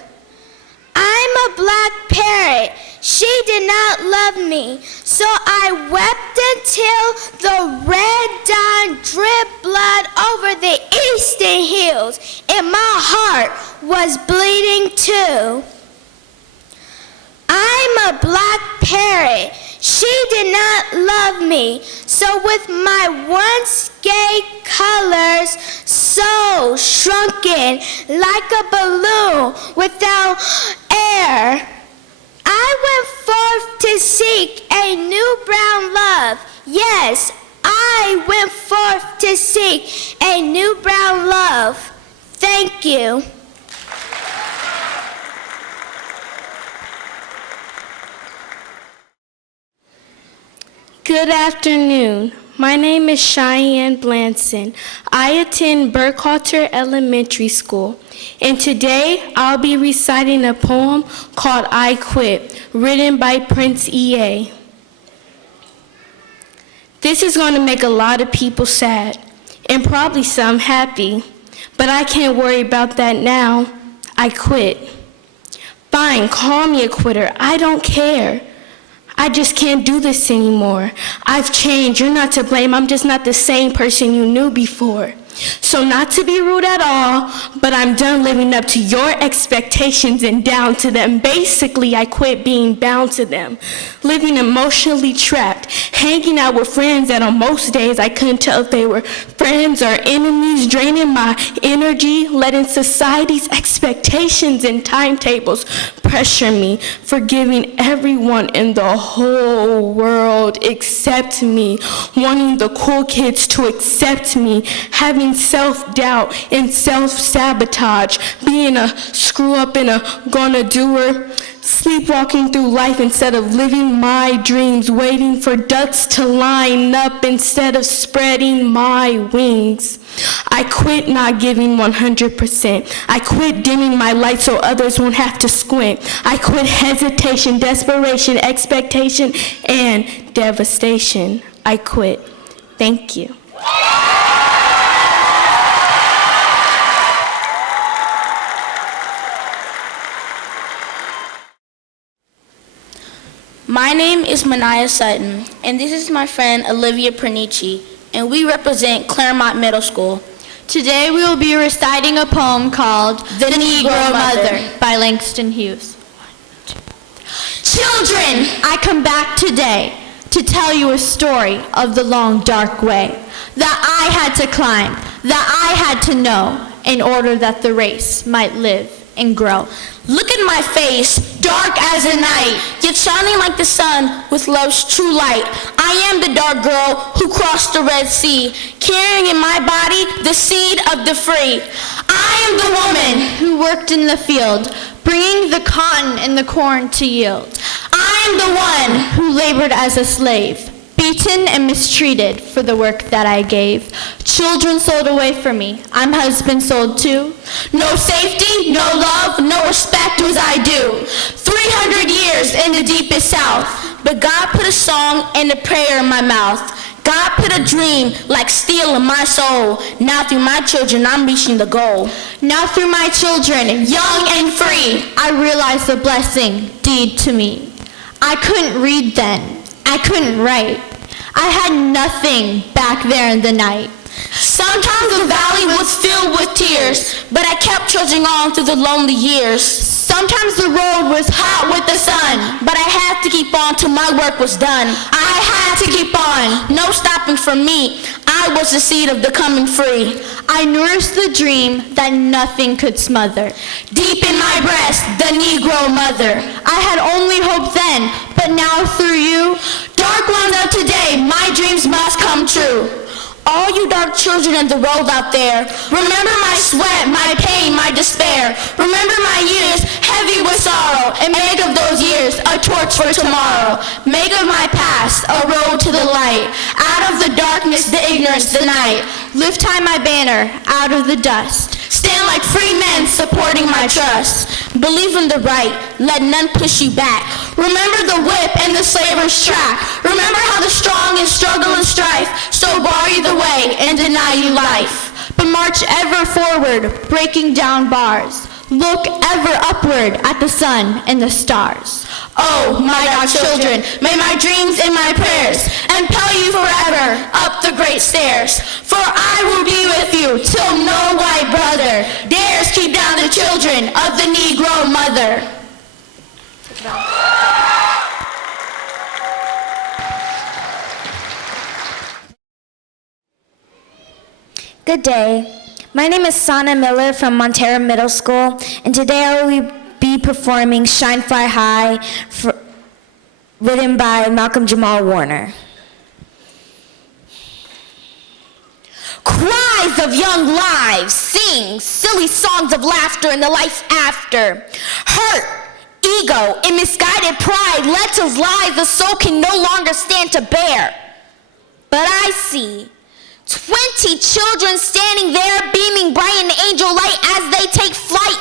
I'm a black parrot. She did not love me, so I wept until the red dawn dripped blood over the eastern hills, and my heart was bleeding too. I'm a black parrot. She did not love me, so with my once gay colors so shrunken like a balloon without air, I went forth to seek a new brown love. Yes, I went forth to seek a new brown love. Thank you. Good afternoon. My name is Cheyenne Blanson. I attend Burkhalter Elementary School, and today I'll be reciting a poem called I Quit, written by Prince E.A. This is going to make a lot of people sad, and probably some happy, but I can't worry about that now. I quit. Fine, call me a quitter. I don't care. I just can't do this anymore. I've changed. You're not to blame. I'm just not the same person you knew before. So not to be rude at all, but I'm done living up to your expectations and down to them. Basically, I quit being bound to them, living emotionally trapped, hanging out with friends that on most days I couldn't tell if they were friends or enemies, draining my energy, letting society's expectations and timetables pressure me, forgiving everyone in the whole world except me, wanting the cool kids to accept me, having self-doubt and self-sabotage, being a screw-up and a gonna-doer, sleepwalking through life instead of living my dreams, waiting for ducks to line up instead of spreading my wings. I quit not giving 100%. I quit dimming my light so others won't have to squint. I quit hesitation, desperation, expectation, and devastation. I quit. Thank you. My name is Mariah Sutton, and this is my friend Olivia Pernici, and we represent Claremont Middle School. Today we will be reciting a poem called The Negro Mother by Langston Hughes. Children, I come back today to tell you a story of the long, dark way that I had to climb, that I had to know in order that the race might live and grow. Look at my face, dark as the night, yet shining like the sun with love's true light. I am the dark girl who crossed the Red Sea, carrying in my body the seed of the free. I am the woman who worked in the field, bringing the cotton and the corn to yield. I am the one who labored as a slave, beaten and mistreated for the work that I gave. Children sold away from me. I'm husband sold too. No safety, no love, no respect was I due. 300 years in the deepest South. But God put a song and a prayer in my mouth. God put a dream like steel in my soul. Now through my children, I'm reaching the goal. Now through my children, young and free, I realize the blessing deed to me. I couldn't read then. I couldn't write. I had nothing back there in the night. Sometimes the valley was filled with tears, but I kept trudging on through the lonely years. Sometimes the road was hot with the sun, but I had to keep on till my work was done. I had to keep on. No stopping from me. I was the seed of the coming free. I nourished the dream that nothing could smother. Deep in my breast, the Negro mother. I had only hope then, but now through you, dark ones of today, my dreams must come true. All you dark children in the world out there, remember my sweat, my pain, my despair. Remember my years heavy with sorrow, and make of those years a torch for tomorrow. Make of my past a road to the light. Out of the darkness, the ignorance, the night. Lift high my banner out of the dust. Stand like free men supporting my trust. Believe in the right, let none push you back. Remember the whip and the slaver's track. Remember how the strong in struggle and strife so bar you the way and deny you life. But march ever forward, breaking down bars. Look ever upward at the sun and the stars. Oh, my dark children, may my dreams and my prayers impel you forever up the great stairs. For I will be with you till no white brother dares keep down the children of the Negro mother. Good day. My name is Sana Miller from Montero Middle School, and today I will be performing Shine Fly High, written by Malcolm Jamal Warner. Cries of young lives sing silly songs of laughter in the life after. Hurt, ego, and misguided pride led to lies the soul can no longer stand to bear. But I see 20 children standing there beaming bright in angel light as they take flight.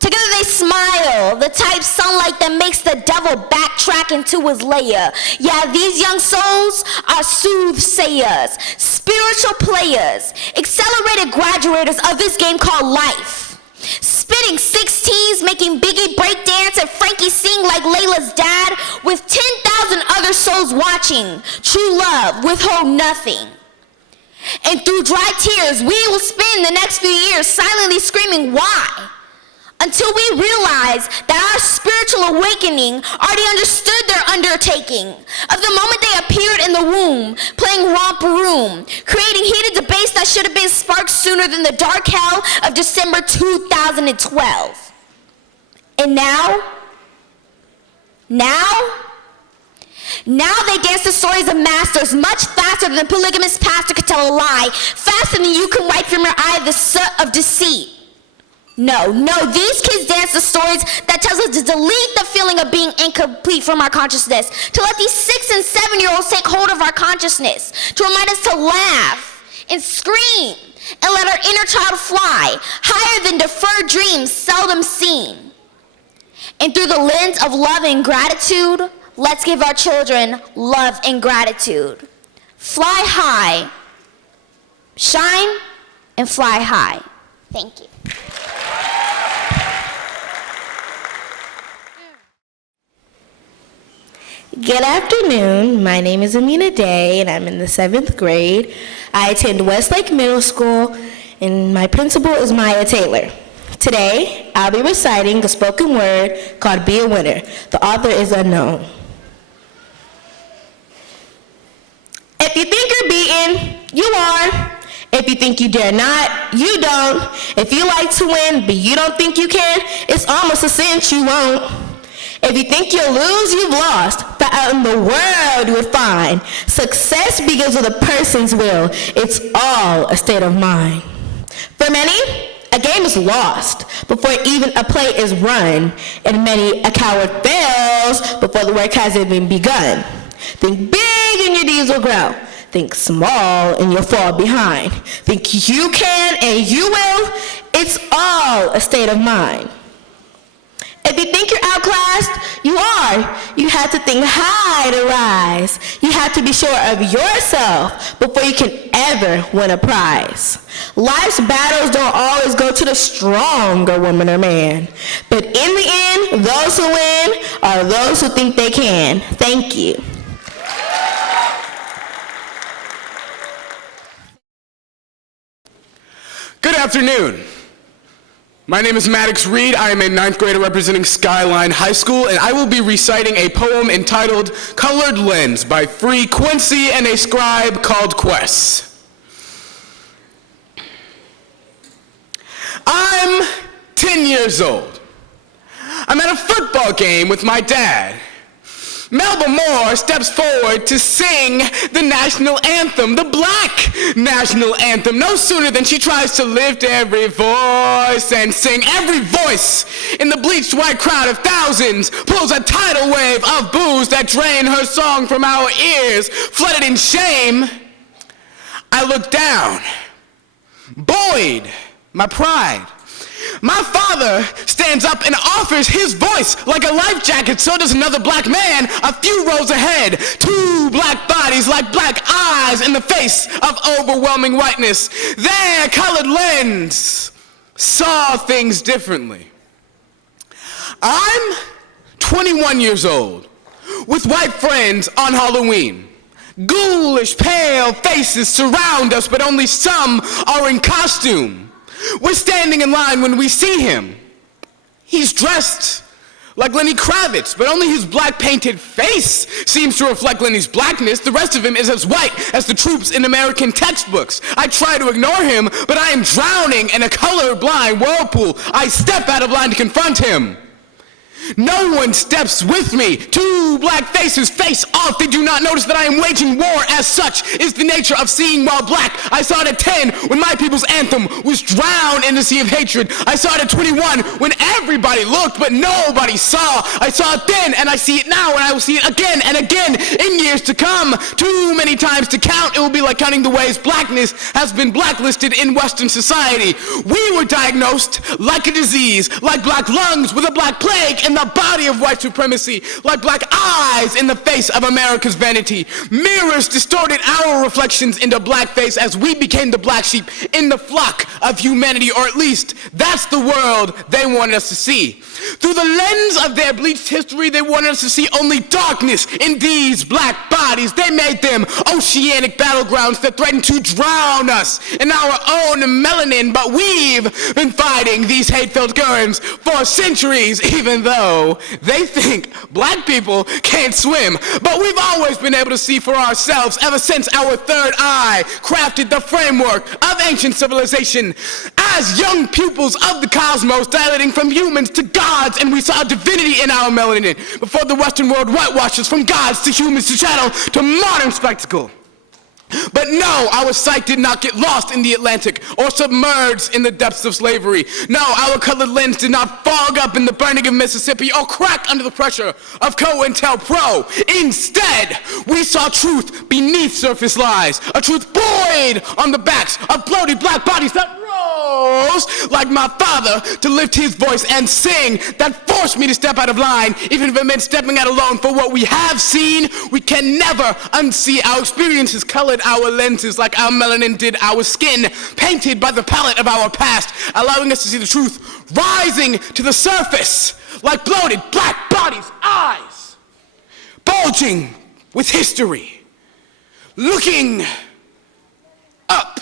Together they smile, the type sunlight that makes the devil backtrack into his lair. Yeah, these young souls are soothsayers, spiritual players, accelerated graduators of this game called life. Spitting 16s, making Biggie break dance and Frankie sing like Layla's dad, with 10,000 other souls watching. True love, withhold nothing. And through dry tears, we will spend the next few years silently screaming, why? Until we realize that our spiritual awakening already understood their undertaking. Of the moment they appeared in the womb, playing romper room, creating heated debates that should have been sparked sooner than the dark hell of December 2012. And now they dance the stories of masters much faster than the polygamous pastor could tell a lie, faster than you can wipe from your eye the soot of deceit. No, these kids dance the stories that tells us to delete the feeling of being incomplete from our consciousness, to let these 6- and 7-year-olds take hold of our consciousness, to remind us to laugh and scream, and let our inner child fly higher than deferred dreams seldom seen. And through the lens of love and gratitude, let's give our children love and gratitude. Fly high, shine, and fly high. Thank you. Good afternoon. My name is Amina Day, and I'm in the 7th grade. I attend Westlake Middle School, and my principal is Maya Taylor. Today, I'll be reciting a spoken word called Be a Winner. The author is unknown. If you think you're beaten, you are. If you think you dare not, you don't. If you like to win, but you don't think you can, it's almost a cinch you won't. If you think you'll lose, you've lost. But out in the world, you would find success begins with a person's will. It's all a state of mind. For many, a game is lost before even a play is run, and many a coward fails before the work has even begun. Think big and your deeds will grow. Think small and you'll fall behind. Think you can and you will. It's all a state of mind. If you think you're outclassed, you are. You have to think high to rise. You have to be sure of yourself before you can ever win a prize. Life's battles don't always go to the stronger woman or man. But in the end, those who win are those who think they can. Thank you. Good afternoon. My name is Maddox Reed. I am a 9th grader representing Skyline High School, and I will be reciting a poem entitled Colored Lens by Free Quincy and a scribe called Quess. I'm 10 years old. I'm at a football game with my dad. Melba Moore steps forward to sing the national anthem, the black national anthem, no sooner than she tries to lift every voice and sing. Every voice in the bleached white crowd of thousands pulls a tidal wave of boos that drain her song from our ears. Flooded in shame, I look down, buoyed, my pride. My father stands up and offers his voice like a life jacket. So does another black man a few rows ahead. Two black bodies like black eyes in the face of overwhelming whiteness. Their colored lens saw things differently. I'm 21 years old with white friends on Halloween. Ghoulish, pale faces surround us, but only some are in costume. We're standing in line when we see him. He's dressed like Lenny Kravitz, but only his black painted face seems to reflect Lenny's blackness. The rest of him is as white as the troops in American textbooks. I try to ignore him, but I am drowning in a colorblind whirlpool. I step out of line to confront him. No one steps with me. Two black faces face off. They do not notice that I am waging war. As such is the nature of seeing while black. I saw it at 10 when my people's anthem was drowned in the sea of hatred. I saw it at 21 when everybody looked but nobody saw. I saw it then and I see it now and I will see it again and again in years to come. Too many times to count. It will be like counting the ways blackness has been blacklisted in Western society. We were diagnosed like a disease, like black lungs with a black plague in the body of white supremacy, like black eyes in the face of America's vanity. Mirrors distorted our reflections into blackface as we became the black sheep in the flock of humanity, or at least that's the world they wanted us to see. Through the lens of their bleached history, they wanted us to see only darkness in these black bodies. They made them oceanic battlegrounds that threatened to drown us in our own melanin, but we've been fighting these hate-filled currents for centuries, even though they think black people can't swim. But we've always been able to see for ourselves ever since our third eye crafted the framework of ancient civilization. As young pupils of the cosmos, dilating from humans to gods, and we saw divinity in our melanin before the Western world whitewashed us from gods to humans to shadow to modern spectacle. But no, our sight did not get lost in the Atlantic or submerged in the depths of slavery. No, our colored lens did not fog up in the burning of Mississippi or crack under the pressure of COINTELPRO. Instead, we saw truth beneath surface lies, a truth buoyed on the backs of bloated black bodies that rose like my father to lift his voice and sing, that forced me to step out of line, even if it meant stepping out alone. For what we have seen, we can never unsee. Our experiences colored our lenses like our melanin did our skin, painted by the palette of our past, allowing us to see the truth rising to the surface like bloated black bodies' eyes, bulging with history, looking up.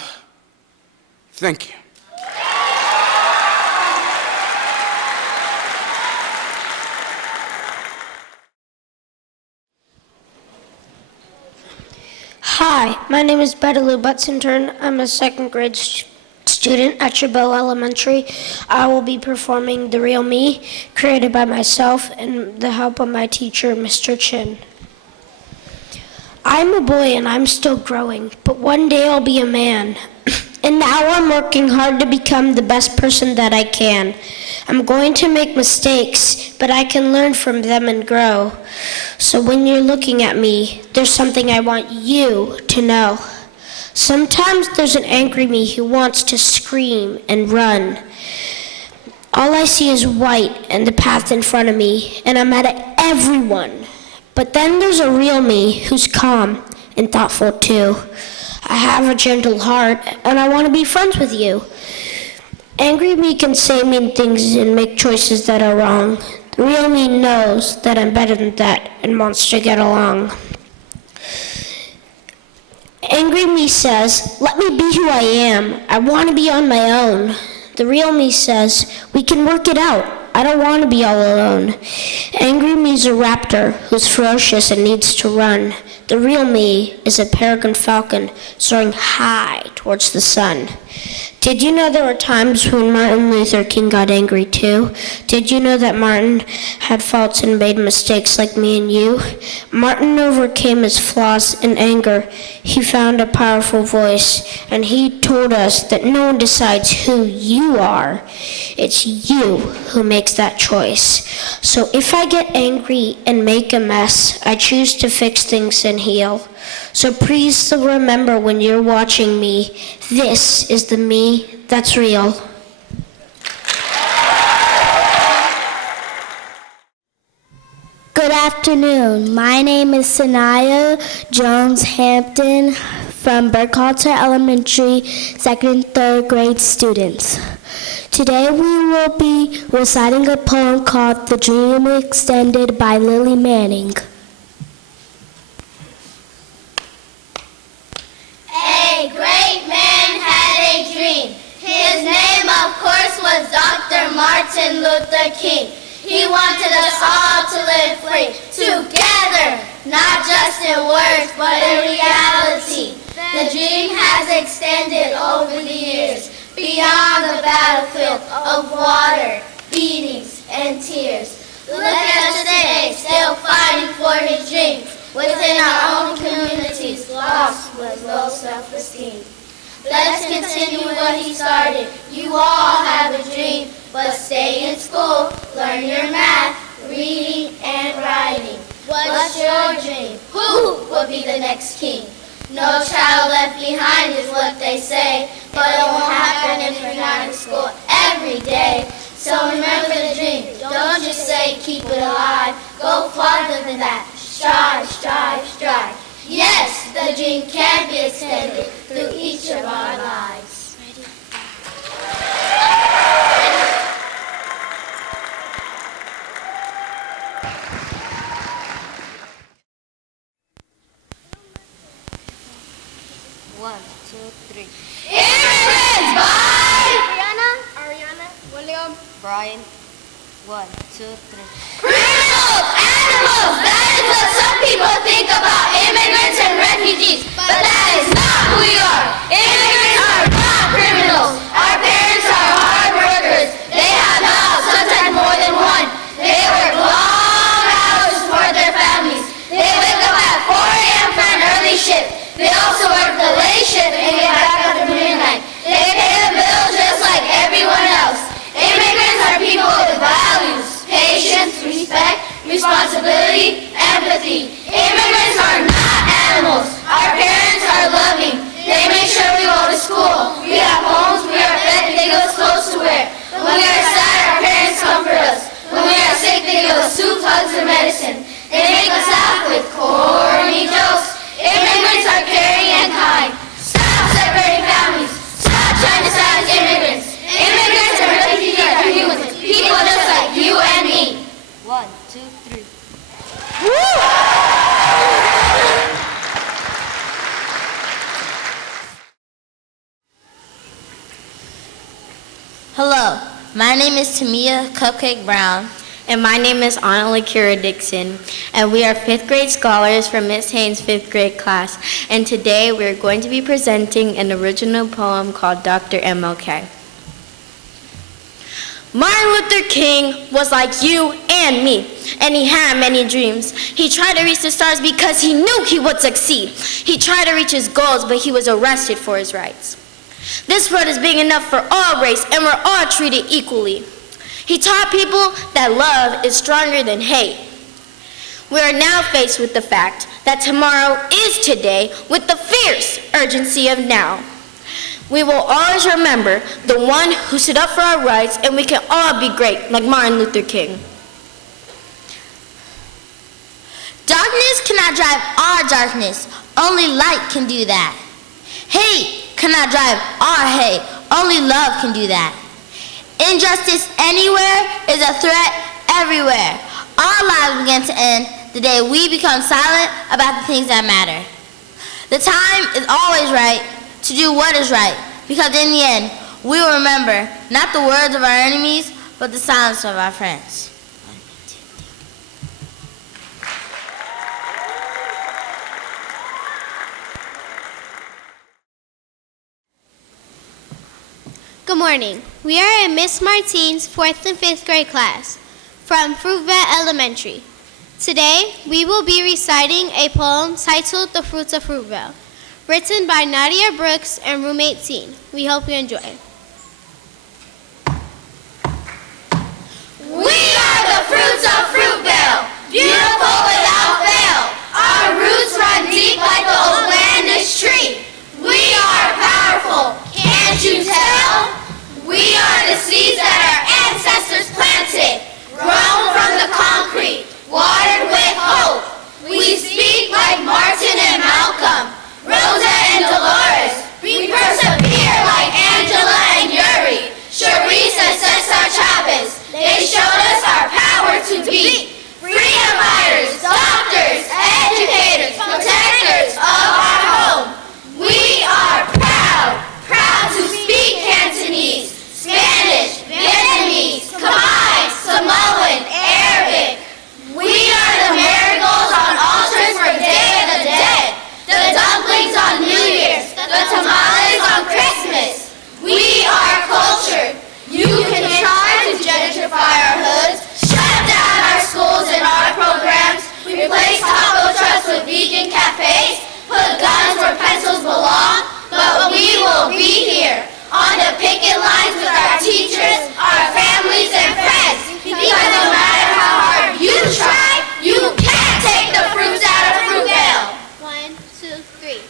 Thank you. Hi, my name is Betaloo Butson-Turn. I'm a second grade student at Demile Elementary. I will be performing The Real Me, created by myself and the help of my teacher, Mr. Chin. I'm a boy and I'm still growing, but one day I'll be a man. And now I'm working hard to become the best person that I can. I'm going to make mistakes, but I can learn from them and grow. So when you're looking at me, there's something I want you to know. Sometimes there's an angry me who wants to scream and run. All I see is white and the path in front of me, and I'm mad at everyone. But then there's a real me who's calm and thoughtful too. I have a gentle heart, and I want to be friends with you. Angry me can say mean things and make choices that are wrong. The real me knows that I'm better than that and wants to get along. Angry me says, let me be who I am. I want to be on my own. The real me says, we can work it out. I don't want to be all alone. Angry me's a raptor who's ferocious and needs to run. The real me is a peregrine falcon soaring high towards the sun. Did you know there were times when Martin Luther King got angry too? Did you know that Martin had faults and made mistakes like me and you? Martin overcame his flaws and anger. He found a powerful voice, and he told us that no one decides who you are. It's you who makes that choice. So if I get angry and make a mess, I choose to fix things and heal. So please remember when you're watching me, this is the me that's real. Good afternoon. My name is Sanaya Jones Hampton from Burkhalter Elementary, 2nd and 3rd grade students. Today we will be reciting a poem called The Dream Extended by Lily Manning. A great man had a dream. His name, of course, was Dr. Martin Luther King. He wanted us all to live free, together, not just in words, but in reality. The dream has extended over the years, beyond the battlefield of water, beatings, and tears. Look at us today, still fighting for his dreams, within our own communities, lost with low self-esteem. Let's continue what he started. You all have a dream, but stay in school, learn your math, reading, and writing. What's your dream? Who will be the next king? No child left behind is what they say, but it won't happen if you're not in school every day. So remember the dream. Don't just say keep it alive. Go farther than that. Strive, strive, strive. Yes, the dream can be extended through each of our lives. One, two, three. Immigrants by Ariana, William, Brian. 1, 2, 3. Criminals, animals, that is what some people think about immigrants and refugees, but that is not who we are. Immigrants are not criminals. Our parents are hard workers. They have jobs, sometimes more than one. They work long hours for their families. They wake up at 4 a.m. for an early shift. They also work the Hello, my name is Tamia Cupcake Brown. And my name is Aune Dixon, and we are 5th grade scholars from Miss Haynes' 5th grade class. And today we're going to be presenting an original poem called Dr. MLK. Martin Luther King was like you and me, and he had many dreams. He tried to reach the stars because he knew he would succeed. He tried to reach his goals, but he was arrested for his rights. This world is big enough for all race, and we're all treated equally. He taught people that love is stronger than hate. We are now faced with the fact that tomorrow is today with the fierce urgency of now. We will always remember the one who stood up for our rights, and we can all be great like Martin Luther King. Darkness cannot drive our darkness, only light can do that. Hate cannot drive our hate, only love can do that. Injustice anywhere is a threat everywhere. Our lives begin to end the day we become silent about the things that matter. The time is always right to do what is right, because in the end, we will remember not the words of our enemies, but the silence of our friends. Good morning. We are in Miss Martine's 4th and 5th grade class from Fruitvale Elementary. Today, we will be reciting a poem titled The Fruits of Fruitvale, written by Nadia Brooks and Room 18. We hope you enjoy. We are the fruits of Fruitvale, beautiful without fail. Our roots run deep like the outlandish tree. We are powerful, can't you tell? We are the seeds that our ancestors planted, grown from the concrete, watered with hope. We speak like Martin and Malcolm, Rosa and Dolores. We persevere like Angela and Yuri, Sharice and Cesar Chavez. They showed us our power to be freedom fighters, doctors, educators, protectors of our home. We are proud to speak Cantonese, Spanish, Vietnamese, Khmer, Samoan, Arabic. We are the marigolds on altars for Day of the Dead, the dumplings on New Year's, the tamales on Christmas. We are cultured. You can try to gentrify our hoods, shut down our schools and our programs, replace taco trucks with vegan cafes, put guns where pencils belong, but we will be here on the picket lines with our teachers, our families, and friends. Because no matter how hard you try, you can't take the fruits out of Fruitvale. 1, 2, 3.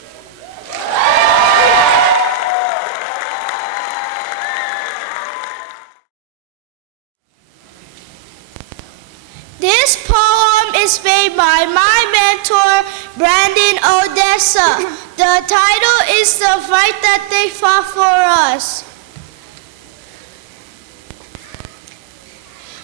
This poem is made by my mentor, Brandon Odessa. The title is The Fight That They Fought for Us.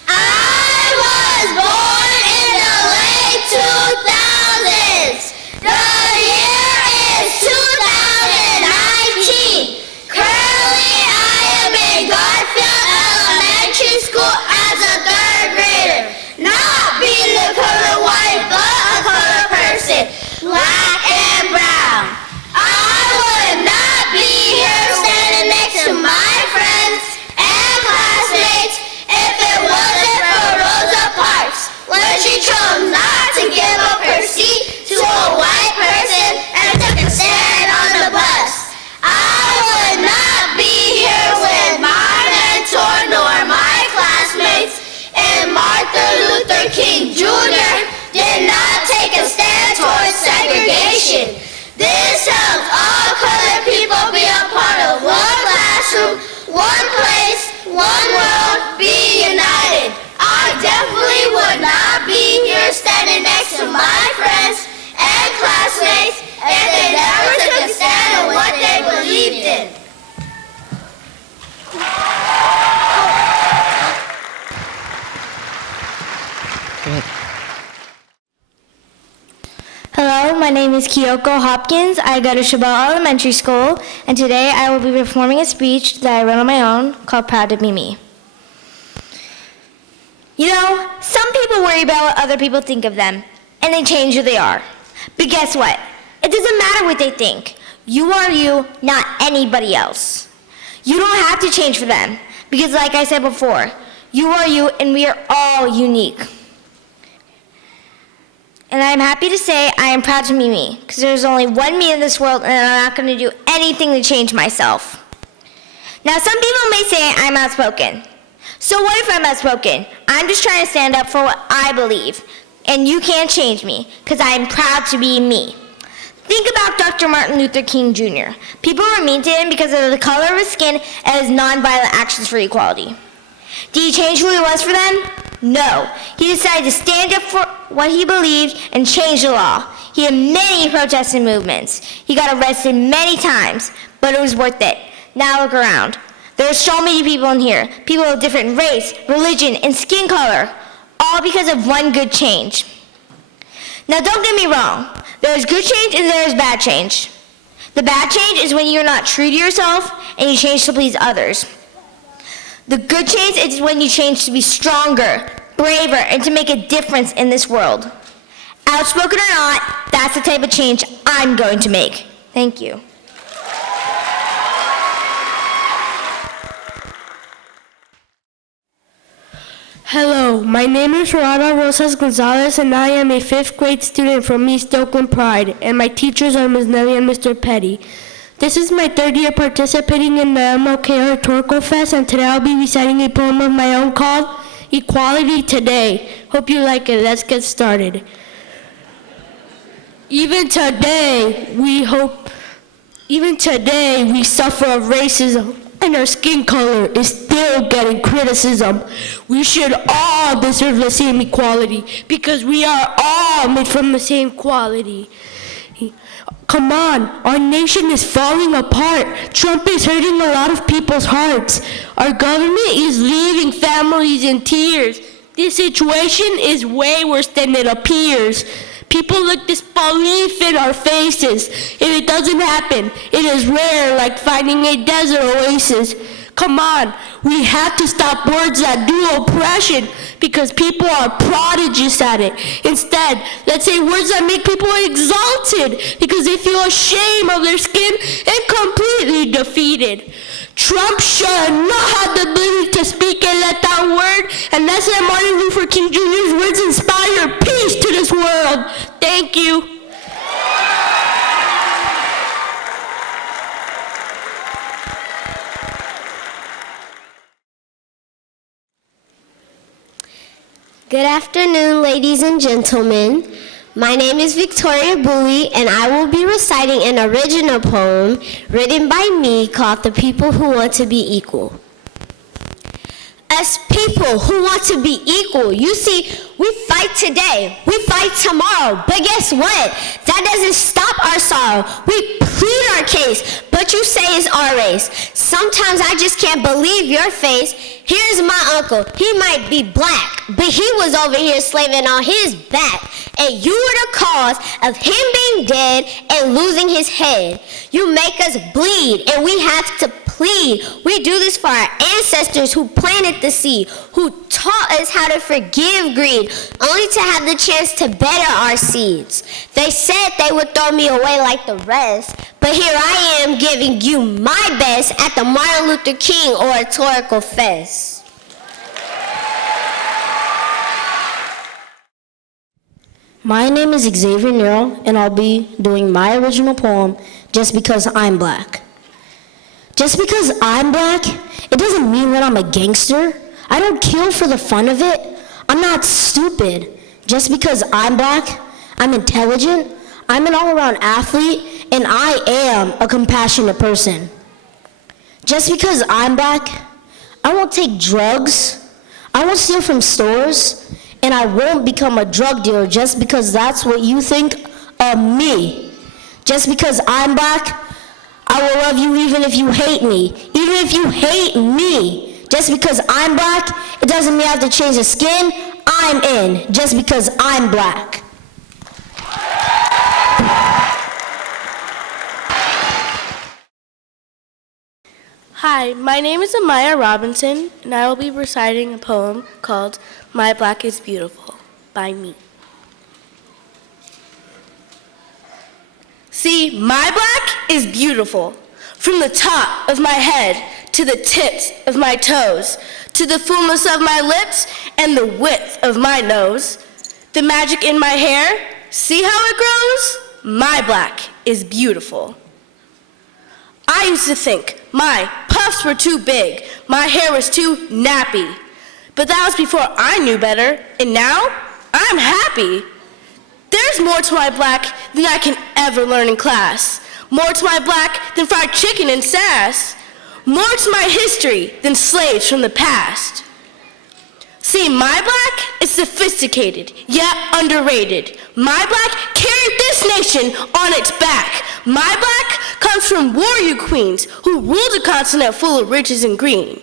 I was born in the late 2000s. The year is 2019. Currently, I am in Garfield Elementary School as a 3rd grader. Not being the color white, but a color person, black and brown. I would not be here standing next to my friends and classmates if it wasn't for Rosa Parks, when she chose not to give up her seat to a white person and took a stand on the bus. I would not be here with my mentor nor my classmates, and Martin Luther King Jr. did not take a stand towards segregation. This helps all colored people be a part of one classroom, one place, one world, be united. I definitely would not be here standing next to my friends and classmates if they never took a stand on what they believed in. Hello, my name is Kyoko Hopkins. I go to Chabot Elementary School, and today I will be performing a speech that I wrote on my own called Proud to Be Me. You know, some people worry about what other people think of them, and they change who they are. But guess what? It doesn't matter what they think. You are you, not anybody else. You don't have to change for them, because like I said before, you are you, and we are all unique. And I'm happy to say I am proud to be me, because there's only one me in this world, and I'm not going to do anything to change myself. Now, some people may say I'm outspoken. So what if I'm outspoken? I'm just trying to stand up for what I believe, and you can't change me, because I am proud to be me. Think about Dr. Martin Luther King Jr. People were mean to him because of the color of his skin and his nonviolent actions for equality. Did he change who he was for them? No. He decided to stand up for what he believed and change the law. He had many protests and movements. He got arrested many times, but it was worth it. Now look around. There are so many people in here, people of different race, religion, and skin color, all because of one good change. Now don't get me wrong. There is good change and there is bad change. The bad change is when you're not true to yourself and you change to please others. The good change is when you change to be stronger, braver, and to make a difference in this world. Outspoken or not, that's the type of change I'm going to make. Thank you. Hello, my name is Rowan Rosas Gonzalez, and I am a 5th grade student from East Oakland Pride, and my teachers are Ms. Nelly and Mr. Petty. This is my 3rd year participating in the MLK Oratorical Fest, and today I'll be reciting a poem of my own called Equality Today. Hope you like it. Let's get started. Even today, we suffer of racism, and our skin color is still getting criticism. We should all deserve the same equality because we are all made from the same quality. Come on, our nation is falling apart. Trump is hurting a lot of people's hearts. Our government is leaving families in tears. This situation is way worse than it appears. People look disbelief in our faces. If it doesn't happen, it is rare, like finding a desert oasis. Come on, we have to stop words that do oppression because people are prodigious at it. Instead, let's say words that make people exalted because they feel ashamed of their skin and completely defeated. Trump should not have the ability to speak and let that word, and let's let Martin Luther King Jr.'s words inspire peace to this world. Thank you. Good afternoon, ladies and gentlemen. My name is Victoria Bowie, and I will be reciting an original poem written by me called The People Who Want to Be Equal. As people who want to be equal, you see, we fight today, we fight tomorrow, but guess what? That doesn't stop our sorrow. We plead our case, but you say it's our race. Sometimes I just can't believe your face. Here's my uncle, he might be black, but he was over here slaving on his back. And you were the cause of him being dead and losing his head. You make us bleed, and we have to plead. We do this for our ancestors who planted the seed, who taught us how to forgive greed, only to have the chance to better our seeds. They said they would throw me away like the rest, but here I am giving you my best at the Martin Luther King Oratorical Fest. My name is Xavier Nero, and I'll be doing my original poem, Just Because I'm Black. Just because I'm black, it doesn't mean that I'm a gangster. I don't kill for the fun of it. I'm not stupid. Just because I'm black, I'm intelligent, I'm an all-around athlete, and I am a compassionate person. Just because I'm black, I won't take drugs, I won't steal from stores, and I won't become a drug dealer just because that's what you think of me. Just because I'm black, I will love you even if you hate me. Even if you hate me. Just because I'm black, it doesn't mean I have to change the skin. I'm in, just because I'm black. Hi, my name is Amaya Robinson, and I will be reciting a poem called My Black is Beautiful by me. See, my black is beautiful. From the top of my head to the tips of my toes, to the fullness of my lips and the width of my nose. The magic in my hair, see how it grows? My black is beautiful. I used to think my puffs were too big, my hair was too nappy. But that was before I knew better, and now I'm happy. There's more to my black than I can ever learn in class. More to my black than fried chicken and sass. More to my history than slaves from the past. See, my black is sophisticated, yet underrated. My black carried this nation on its back. My black comes from warrior queens who ruled a continent full of riches and green.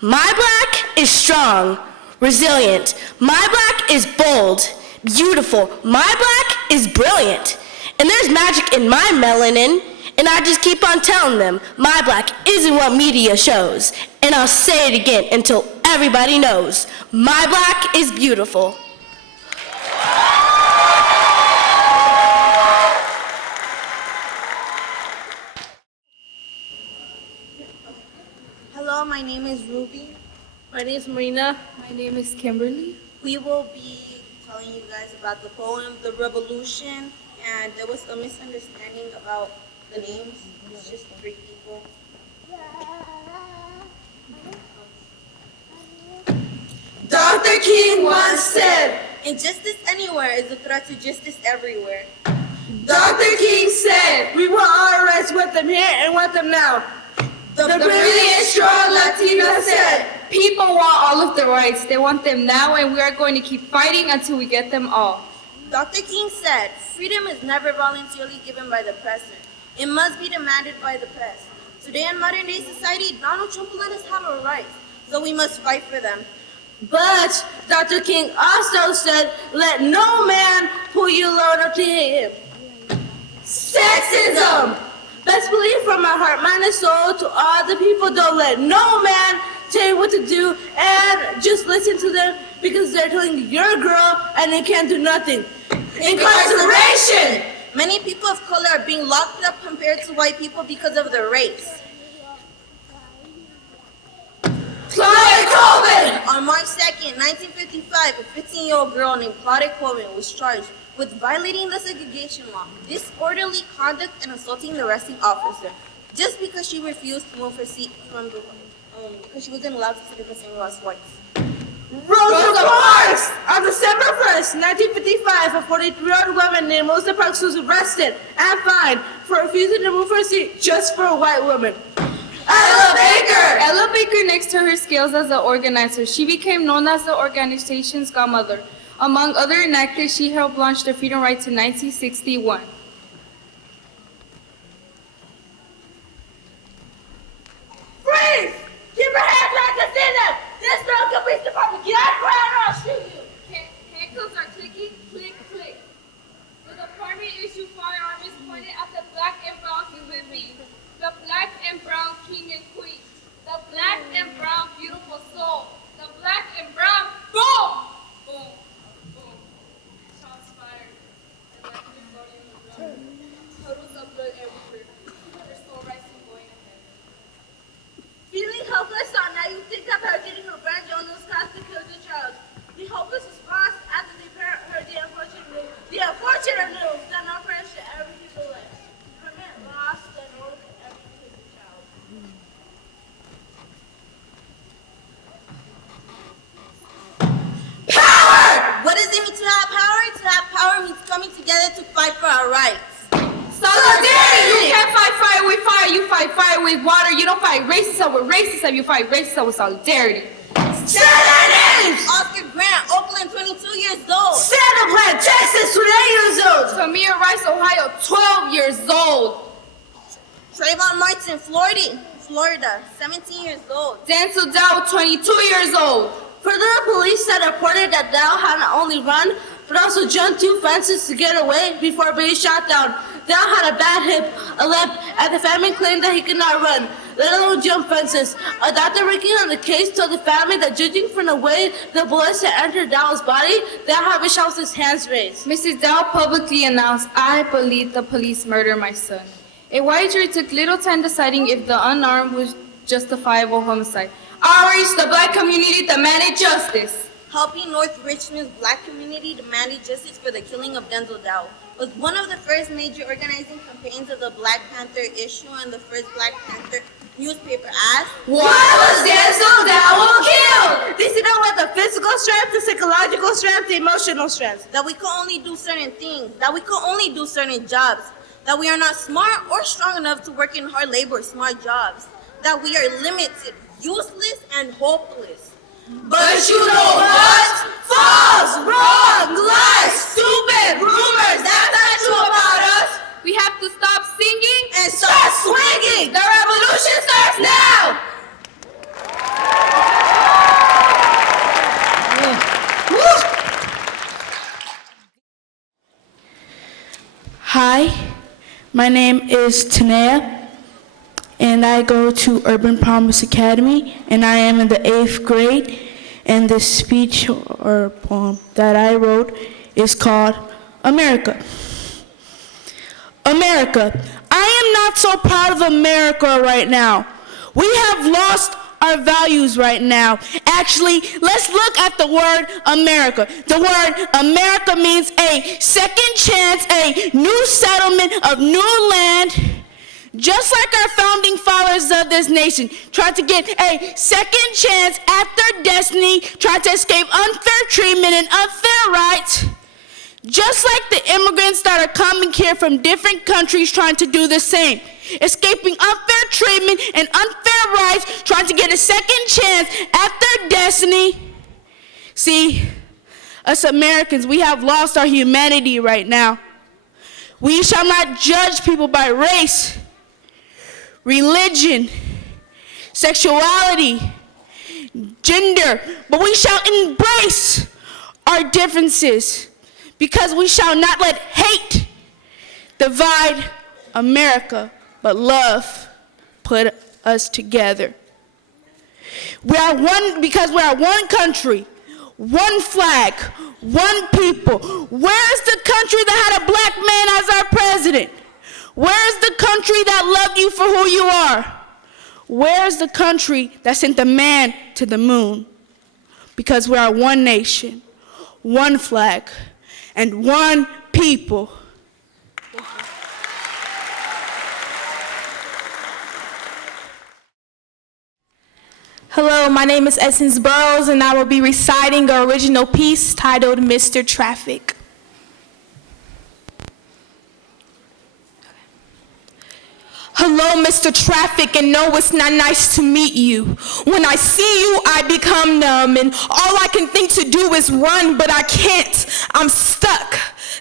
My black is strong, resilient. My black is bold, beautiful. My black is brilliant. And there's magic in my melanin, and I just keep on telling them, my black isn't what media shows. And I'll say it again until everybody knows, my black is beautiful. Hello, my name is Ruby. My name is Marina. My name is Kimberly. We will be telling you guys about the poem, The Revolution, and there was a misunderstanding about the names. It's just 3 people. Dr. King once said, "Injustice anywhere is a threat to justice everywhere." Dr. King said, "We want our rights, want them here and want them now." The brilliant, strong Latina said, "People want all of the rights. They want them now, and we are going to keep fighting until we get them all." Dr. King said, "Freedom is never voluntarily given by the president. It must be demanded by the press. Today in modern day society, Donald Trump let us have our rights, so we must fight for them." But Dr. King also said, "Let no man pull you lower to him." Sexism! Best believe from my heart, mind, and soul to all the people, don't let no man tell you what to do and just listen to them because they're telling you you're a girl and they can't do nothing. Incarceration! Many people of color are being locked up compared to white people because of their race. Claudia Colvin! On March 2nd, 1955, a 15-year-old girl named Claudia Colvin was charged with violating the segregation law, disorderly conduct, and assaulting the arresting officer, just because she refused to move her seat from the because she wasn't allowed to sit in the same row as whites. Rosa Parks! On December 1st, 1955, a 43-year-old woman named Rosa Parks was arrested and fined for refusing to move her seat just for a white woman. Ella Baker! Ella Baker, next to her skills as an organizer, she became known as the organization's godmother. Among other enactors, she helped launch the Freedom Rides in 1961. Freeze! Keep your hands back and stand up! This girl could police department. Get out of ground or I'll shoot you! Handcuffs are clicking, click, click. The department issued firearms pointed at the black and brown human beings. The black and brown king and queen. The black and brown beautiful soul. The black and brown boom! Boom, boom. Shots fired. The black and body on the ground. Puddles of blood everywhere. Their soul rising going ahead. Feeling helpless on now, you think about getting a brand Jonas class to kill the child. The hopeless response after the parent heard the unfortunate news that no parent should ever be left. Permit lost and order to ever kill the child. Power! What does it mean to have power? To have power means coming together to fight for our rights. Solidarity! You can't fight fire with fire, you fight fire with water. You don't fight racism with racism, you fight racism with solidarity. Say their names! Oscar Grant, Oakland, 22 years old. Santa Blanc, Texas, 28 years old. Tamir Rice, Ohio, 12 years old. Trayvon Martin, Florida, 17 years old. Denzel Dow, 22 years old. Further, police said reported that Dow had not only run, but also jumped 2 fences to get away before being shot down. Dow had a bad hip, a limp, and the family claimed that he could not run. let alone jump fences. A doctor working on the case told the family that judging from the way the bullets had entered Dowell's body, they have shot his hands raised. Mrs. Dowell publicly announced, "I believe the police murdered my son." A white jury took little time deciding if the unarmed was justifiable homicide. Ours, the black community, demanded justice. Helping North Richmond's black community demanded justice for the killing of Denzel Dowell was one of the first major organizing campaigns of the Black Panther issue, and the first Black Panther newspaper asked, "Why was Denzel Dowell killed?" They said about the physical strength, the psychological strength, the emotional strength. That we could only do certain things, that we could only do certain jobs, that we are not smart or strong enough to work in hard labor, smart jobs, that we are limited, useless, and hopeless. But you know what? False, wrong, lies, stupid, rumors, that's not true about us. We have to stop singing and start swinging. The revolution starts now. Hi, my name is Tanea, and I go to Urban Promise Academy, and I am in the 8th grade, and the speech or poem that I wrote is called America. America, I am not so proud of America right now. We have lost our values right now. Actually, let's look at the word America. The word America means a second chance, a new settlement of new land. Just like our founding fathers of this nation tried to get a second chance at their destiny, tried to escape unfair treatment and unfair rights. Just like the immigrants that are coming here from different countries trying to do the same, escaping unfair treatment and unfair rights, trying to get a second chance at their destiny. See, us Americans, we have lost our humanity right now. We shall not judge people by race, religion, sexuality, gender, but we shall embrace our differences, because we shall not let hate divide America, but love put us together. We are one because we are one country, one flag, one people. Where is the country that had a black man as our president? Where is the country that loved you for who you are? Where is the country that sent the man to the moon? Because we are one nation, one flag, and one people. Hello, my name is Essence Burrows, and I will be reciting an original piece titled Mr. Traffic. Hello, Mr. Traffic, and no, it's not nice to meet you. When I see you, I become numb, and all I can think to do is run, but I can't. I'm stuck.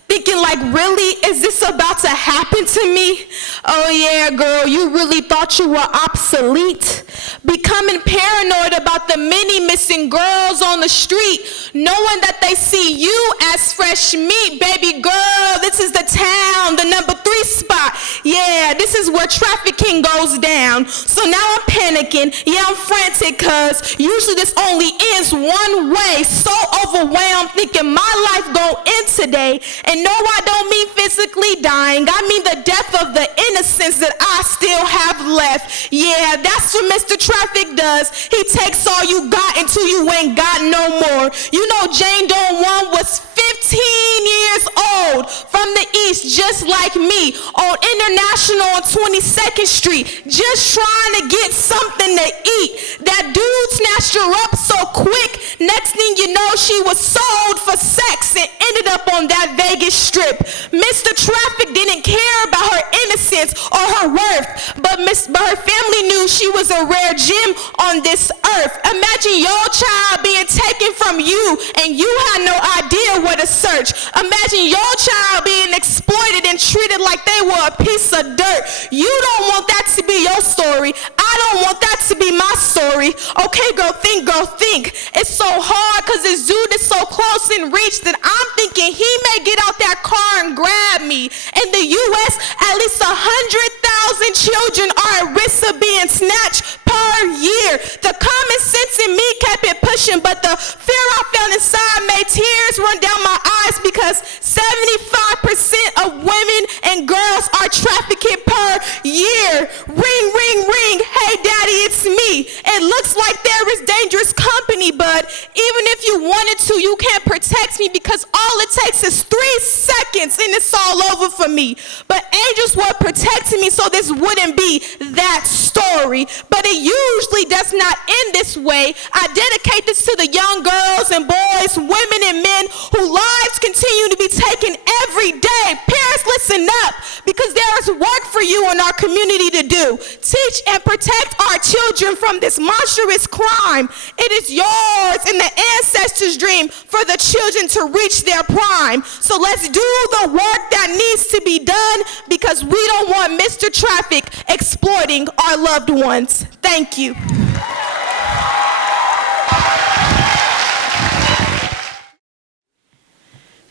Thinking like, really? Is this about to happen to me? Oh yeah, girl, you really thought you were obsolete? Becoming paranoid about the many missing girls on the street, knowing that they see you as fresh meat. Baby girl, this is the town, the number 3 spot. Yeah, this is where trafficking goes down. So now I'm panicking, yeah, I'm frantic, cause usually this only ends one way. So overwhelmed, thinking my life gon' end today. And no, I don't mean physically dying. I mean the death of the innocence that I still have left. Yeah, that's what Mr. Traffic does. He takes all you got until you ain't got no more. You know Jane Doe 1 was 15 years old from the east, just like me, on International on 22nd Street, just trying to get something to eat. That dude snatched her up so quick, next thing you know, she was sold for sex and ended up on that Vegas strip. Mr. Traffic didn't care about her innocence or her worth, but her family knew she was a rare gem on this earth. Imagine your child being taken from you and you had no idea where to search. Imagine your child being exploited and treated like they were a piece of dirt. You don't want that to be your story. I don't want that to be my story. Okay, girl, think, girl, think. It's so hard because this dude is so close in reach that I'm thinking he may get out that car and grab me. In the U.S., at least 100,000 children are at risk of being snatched per year. The common sense in me kept it pushing, but the fear I felt inside made tears run down my eyes because 75% of women and girls are trafficked per year. Ring, ring, ring. Hey, Daddy, it's me. It looks like there is dangerous company, but even if you wanted to, you can't protect me because all it takes is 3 seconds and it's all over for me. But angels were protecting me so this wouldn't be that story. But it usually does not end this way. I dedicate this to the young girls and boys, women and men whose lives continue to be taken every day. Parents, listen up, because there is work for you in our community to do. Teach and protect our children from this monstrous crime. It is yours and the ancestors' dream for the children to reach their prime. So let's do the work that needs to be done because we don't want Mr. Traffic exploiting our loved ones. Thank you.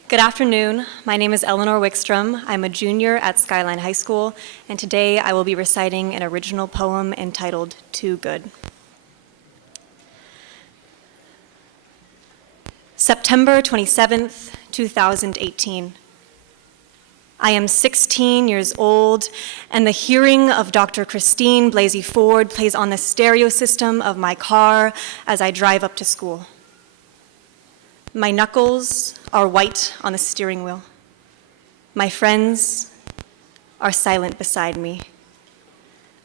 Good afternoon. My name is Eleanor Wickstrom. I'm a junior at Skyline High School, and today I will be reciting an original poem entitled Too Good. September 27th, 2018. I am 16 years old, and the hearing of Dr. Christine Blasey Ford plays on the stereo system of my car as I drive up to school. My knuckles are white on the steering wheel. My friends are silent beside me.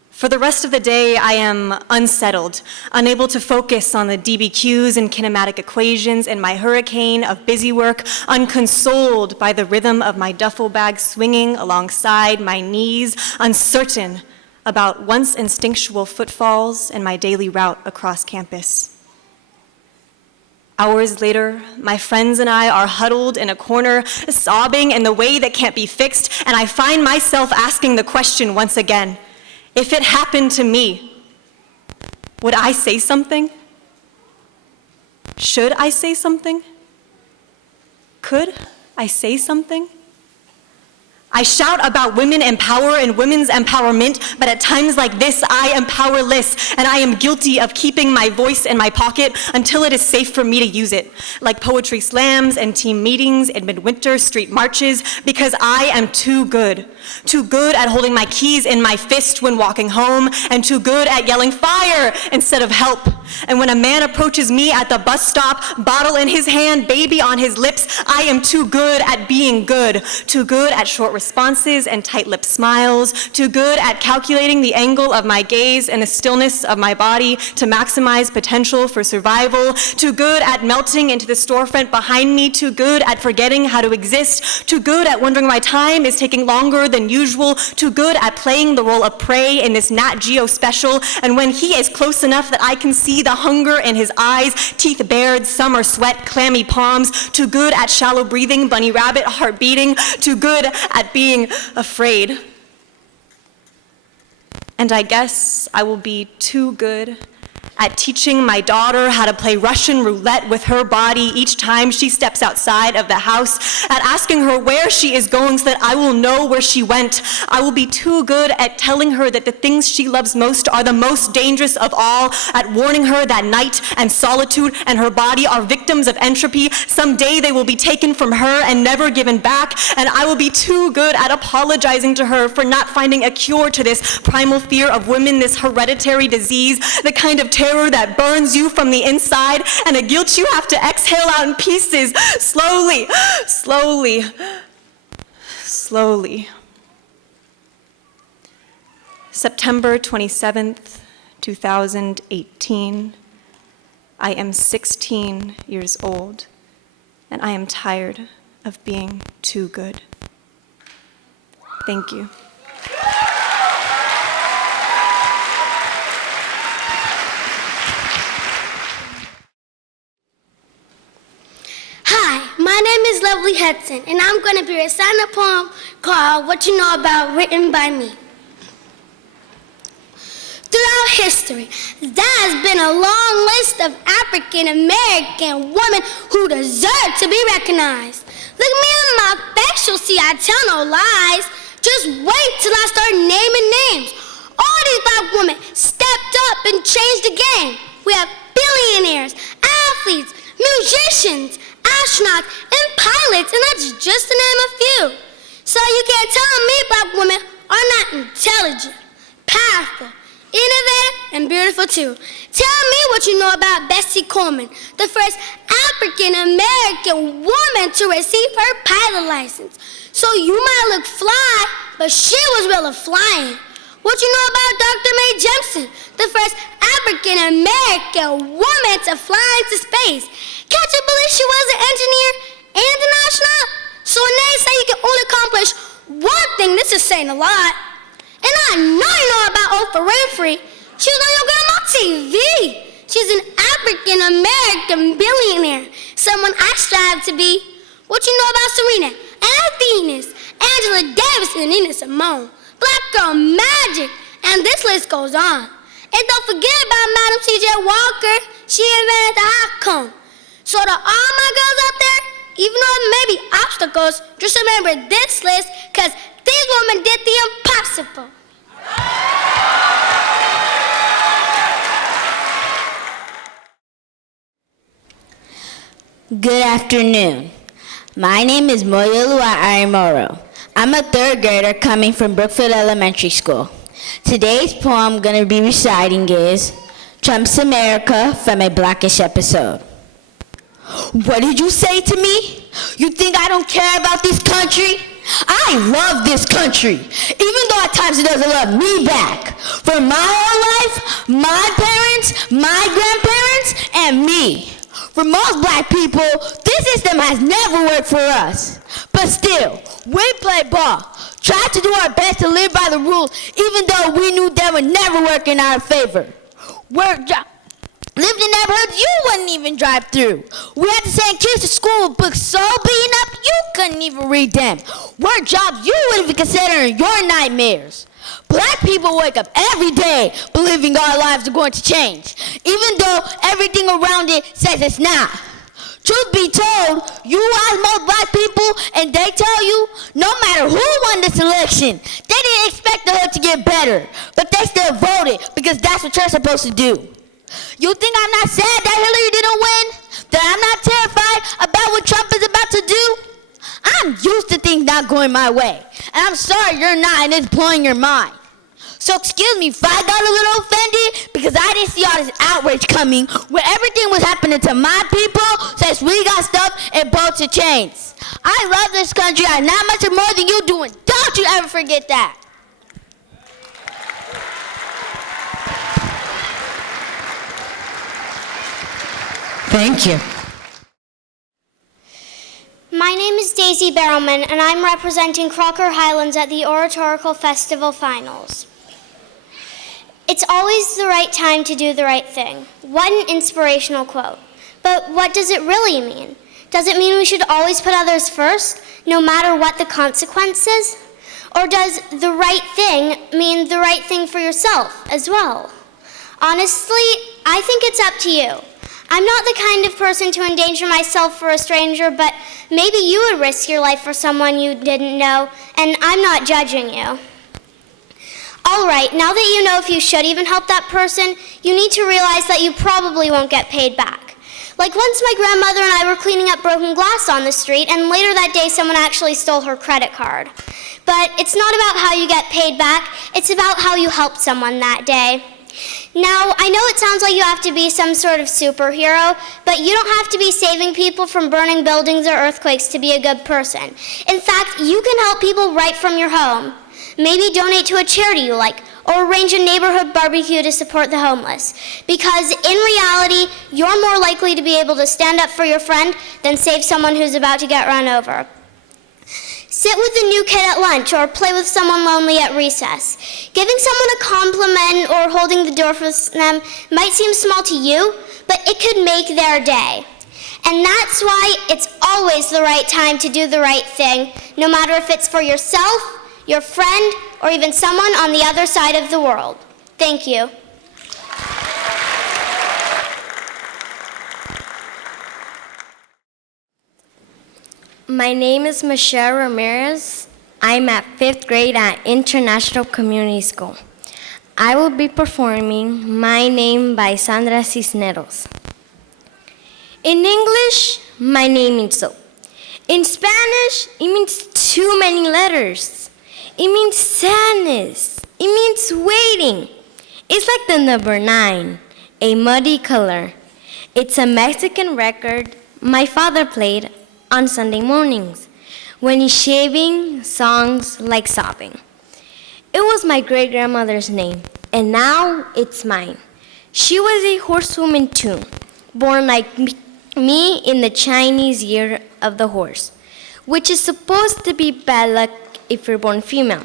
For the rest of the day, I am unsettled, unable to focus on the DBQs and kinematic equations in my hurricane of busy work, unconsoled by the rhythm of my duffel bag swinging alongside my knees, uncertain about once instinctual footfalls in my daily route across campus. Hours later, my friends and I are huddled in a corner, sobbing in the way that can't be fixed, and I find myself asking the question once again, if it happened to me, would I say something? Should I say something? Could I say something? I shout about women in power and women's empowerment, but at times like this, I am powerless, and I am guilty of keeping my voice in my pocket until it is safe for me to use it, like poetry slams and team meetings and midwinter street marches, because I am too good at holding my keys in my fist when walking home, and too good at yelling fire instead of help. And when a man approaches me at the bus stop, bottle in his hand, baby on his lips, I am too good at being good, too good at short responses and tight-lipped smiles, too good at calculating the angle of my gaze and the stillness of my body to maximize potential for survival, too good at melting into the storefront behind me, too good at forgetting how to exist, too good at wondering why time is taking longer than usual, too good at playing the role of prey in this Nat Geo special, and when he is close enough that I can see the hunger in his eyes, teeth bared, summer sweat, clammy palms, too good at shallow breathing, bunny rabbit, heart beating, too good at being afraid. And I guess I will be too good at teaching my daughter how to play Russian roulette with her body each time she steps outside of the house, at asking her where she is going so that I will know where she went. I will be too good at telling her that the things she loves most are the most dangerous of all, at warning her that night and solitude and her body are victims of entropy. Someday they will be taken from her and never given back, and I will be too good at apologizing to her for not finding a cure to this primal fear of women, this hereditary disease, the kind of terror that burns you from the inside, and a guilt you have to exhale out in pieces, slowly, slowly, slowly. September 27th, 2018. I am 16 years old, and I am tired of being too good. Thank you. Hi, my name is Lovely Hudson, and I'm going to be reciting a poem called What You Know About, written by me. Throughout history. That has been a long list of African American women who deserve to be recognized. Look me in my face, you'll see I tell no lies. Just wait till I start naming names. All these black women stepped up and changed the game. We have billionaires, athletes, musicians, astronauts, and pilots, and that's just to name a few. So you can't tell me black women are not intelligent, powerful, innovative, and beautiful too. Tell me what you know about Bessie Coleman, the first African-American woman to receive her pilot license. So you might look fly, but she was really flying. What you know about Dr. Mae Jemison, the first African-American woman to fly into space? Can't you believe she was an engineer and an astronaut? So when they say you can only accomplish one thing, this is saying a lot. And I know you know about Oprah Winfrey. She was on your grandma TV. She's an African-American billionaire, someone I strive to be. What you know about Serena and Venus, Angela Davis and Nina Simone, Black Girl Magic, and this list goes on. And don't forget about Madam C.J. Walker. She invented the hot comb. So to all my girls out there, even though it may be obstacles, just remember this list, because these women did the impossible. Good afternoon. My name is Moyolua Arimoro. I'm a third grader coming from Brookfield Elementary School. Today's poem I'm going to be reciting is Trump's America from a Blackish episode. What did you say to me? You think I don't care about this country? I love this country, even though at times it doesn't love me back. For my whole life, my parents, my grandparents, and me. For most black people, this system has never worked for us. But still, we play ball, tried to do our best to live by the rules, even though we knew they would never work in our favor. Lived in neighborhoods you wouldn't even drive through. We had to send kids to school with books so beaten up you couldn't even read them. Work jobs you wouldn't even consider your nightmares. Black people wake up every day believing our lives are going to change, even though everything around it says it's not. Truth be told, you ask most black people and they tell you no matter who won this election, they didn't expect the hood to get better, but they still voted because that's what you're supposed to do. You think I'm not sad that Hillary didn't win? That I'm not terrified about what Trump is about to do? I'm used to things not going my way, and I'm sorry you're not and it's blowing your mind. So excuse me if I got a little offended because I didn't see all this outrage coming when everything was happening to my people since we got stuff in boats and chains. I love this country and not much more than you do, and don't you ever forget that. Thank you. My name is Daisy Barrowman, and I'm representing Crocker Highlands at the Oratorical Festival Finals. It's always the right time to do the right thing. What an inspirational quote. But what does it really mean? Does it mean we should always put others first, no matter what the consequences? Or does the right thing mean the right thing for yourself as well? Honestly, I think it's up to you. I'm not the kind of person to endanger myself for a stranger, but maybe you would risk your life for someone you didn't know, and I'm not judging you. All right, now that you know if you should even help that person, you need to realize that you probably won't get paid back. Like once my grandmother and I were cleaning up broken glass on the street, and later that day someone actually stole her credit card. But it's not about how you get paid back, it's about how you helped someone that day. Now, I know it sounds like you have to be some sort of superhero, but you don't have to be saving people from burning buildings or earthquakes to be a good person. In fact, you can help people right from your home. Maybe donate to a charity you like, or arrange a neighborhood barbecue to support the homeless. Because in reality, you're more likely to be able to stand up for your friend than save someone who's about to get run over. Sit with a new kid at lunch or play with someone lonely at recess. Giving someone a compliment or holding the door for them might seem small to you, but it could make their day. And that's why it's always the right time to do the right thing, no matter if it's for yourself, your friend, or even someone on the other side of the world. Thank you. My name is Michelle Ramirez. I'm at 5th grade at International Community School. I will be performing My Name by Sandra Cisneros. In English, my name means soap. In Spanish, it means too many letters. It means sadness. It means waiting. It's like the number 9, a muddy color. It's a Mexican record my father played on Sunday mornings when he's shaving songs like sobbing. It was my great-grandmother's name, and now it's mine. She was a horsewoman too, born like me in the Chinese year of the horse, which is supposed to be bad luck if you're born female.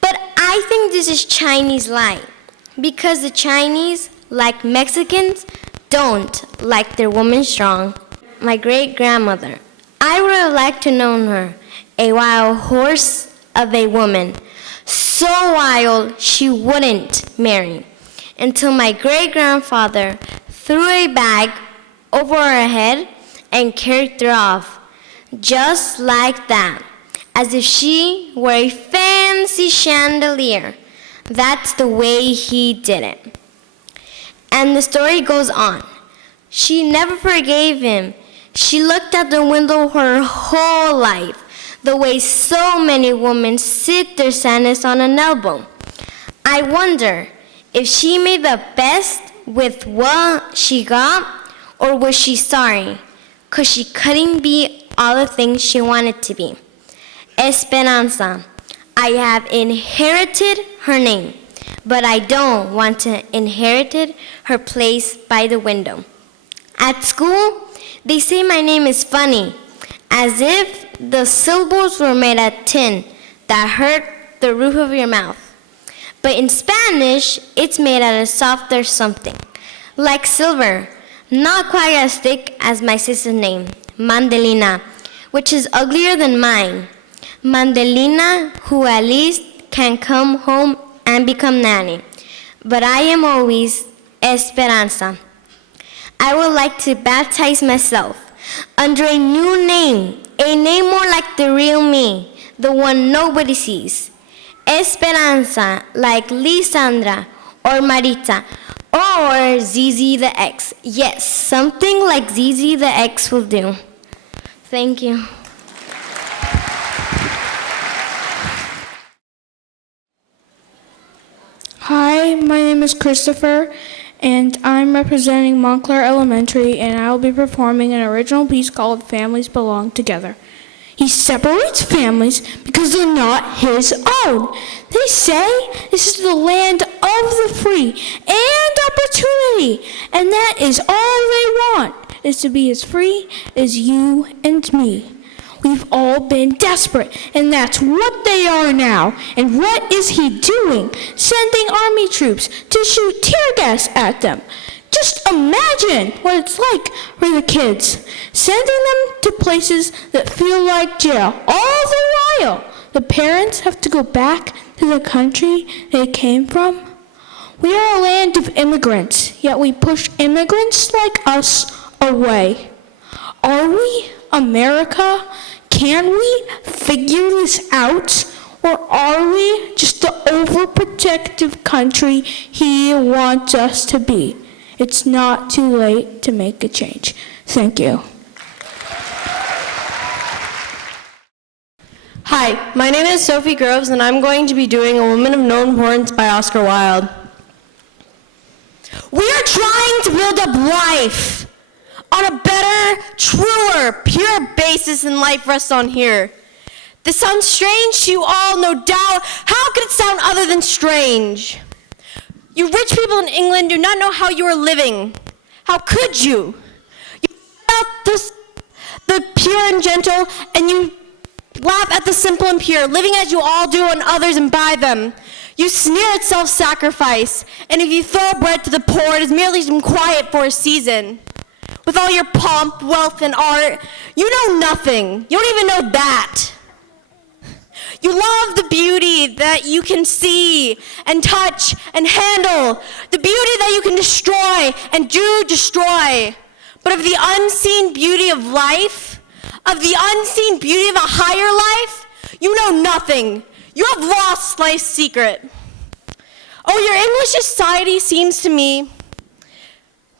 But I think this is Chinese lie, because the Chinese, like Mexicans, don't like their woman strong. My great-grandmother, I would have liked to know her, a wild horse of a woman, so wild she wouldn't marry, until my great-grandfather threw a bag over her head and carried her off, just like that, as if she were a fancy chandelier. That's the way he did it. And the story goes on. She never forgave him. She looked out the window her whole life, the way so many women sit their sadness on an elbow. I wonder if she made the best with what she got, or was she sorry, 'cause she couldn't be all the things she wanted to be. Esperanza. I have inherited her name, but I don't want to inherit her place by the window. At school, they say my name is funny, as if the syllables were made of tin that hurt the roof of your mouth. But in Spanish, it's made out of softer something, like silver, not quite as thick as my sister's name, Mandelina, which is uglier than mine. Mandelina, who at least can come home and become nanny. But I am always Esperanza. I would like to baptize myself under a new name, a name more like the real me, the one nobody sees. Esperanza, like Lisandra or Marita, or ZZ the X. Yes, something like ZZ the X will do. Thank you. Hi, my name is Christopher, and I'm representing Montclair Elementary, and I will be performing an original piece called Families Belong Together. He separates families because they're not his own. They say this is the land of the free and opportunity, and that is all they want, is to be as free as you and me. We've all been desperate, and that's what they are now. And what is he doing? Sending army troops to shoot tear gas at them. Just imagine what it's like for the kids. Sending them to places that feel like jail. All the while, the parents have to go back to the country they came from. We are a land of immigrants, yet we push immigrants like us away. Are we America? Can we figure this out? Or are we just the overprotective country he wants us to be? It's not too late to make a change. Thank you. Hi, my name is Sophie Groves, and I'm going to be doing A Woman of No Importance by Oscar Wilde. We are trying to build up life on a better, truer, pure basis than life rests on here. This sounds strange to you all, no doubt. How could it sound other than strange? You rich people in England do not know how you are living. How could you? You laugh at the pure and gentle, and you laugh at the simple and pure, living as you all do on others and by them. You sneer at self-sacrifice, and if you throw bread to the poor, it is merely some quiet for a season. With all your pomp, wealth, and art, you know nothing. You don't even know that. You love the beauty that you can see and touch and handle, the beauty that you can destroy and do destroy. But of the unseen beauty of life, of the unseen beauty of a higher life, you know nothing. You have lost life's secret. Oh, your English society seems to me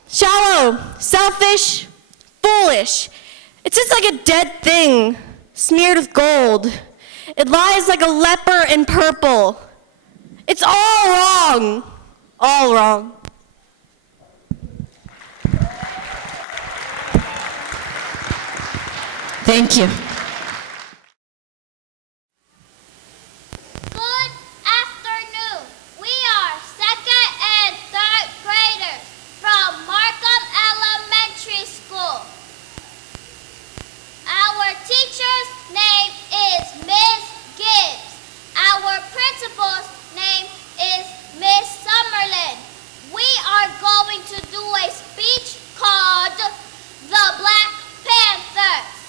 shallow, selfish, foolish. It's just like a dead thing, smeared with gold. It lies like a leper in purple. It's all wrong, all wrong. Thank you. Good afternoon. We are second and third graders from Markham Elementary School. Our teacher's name is Miss Gibbs. Our principal's name is Miss Summerlin. We are going to do a speech called The Black Panthers.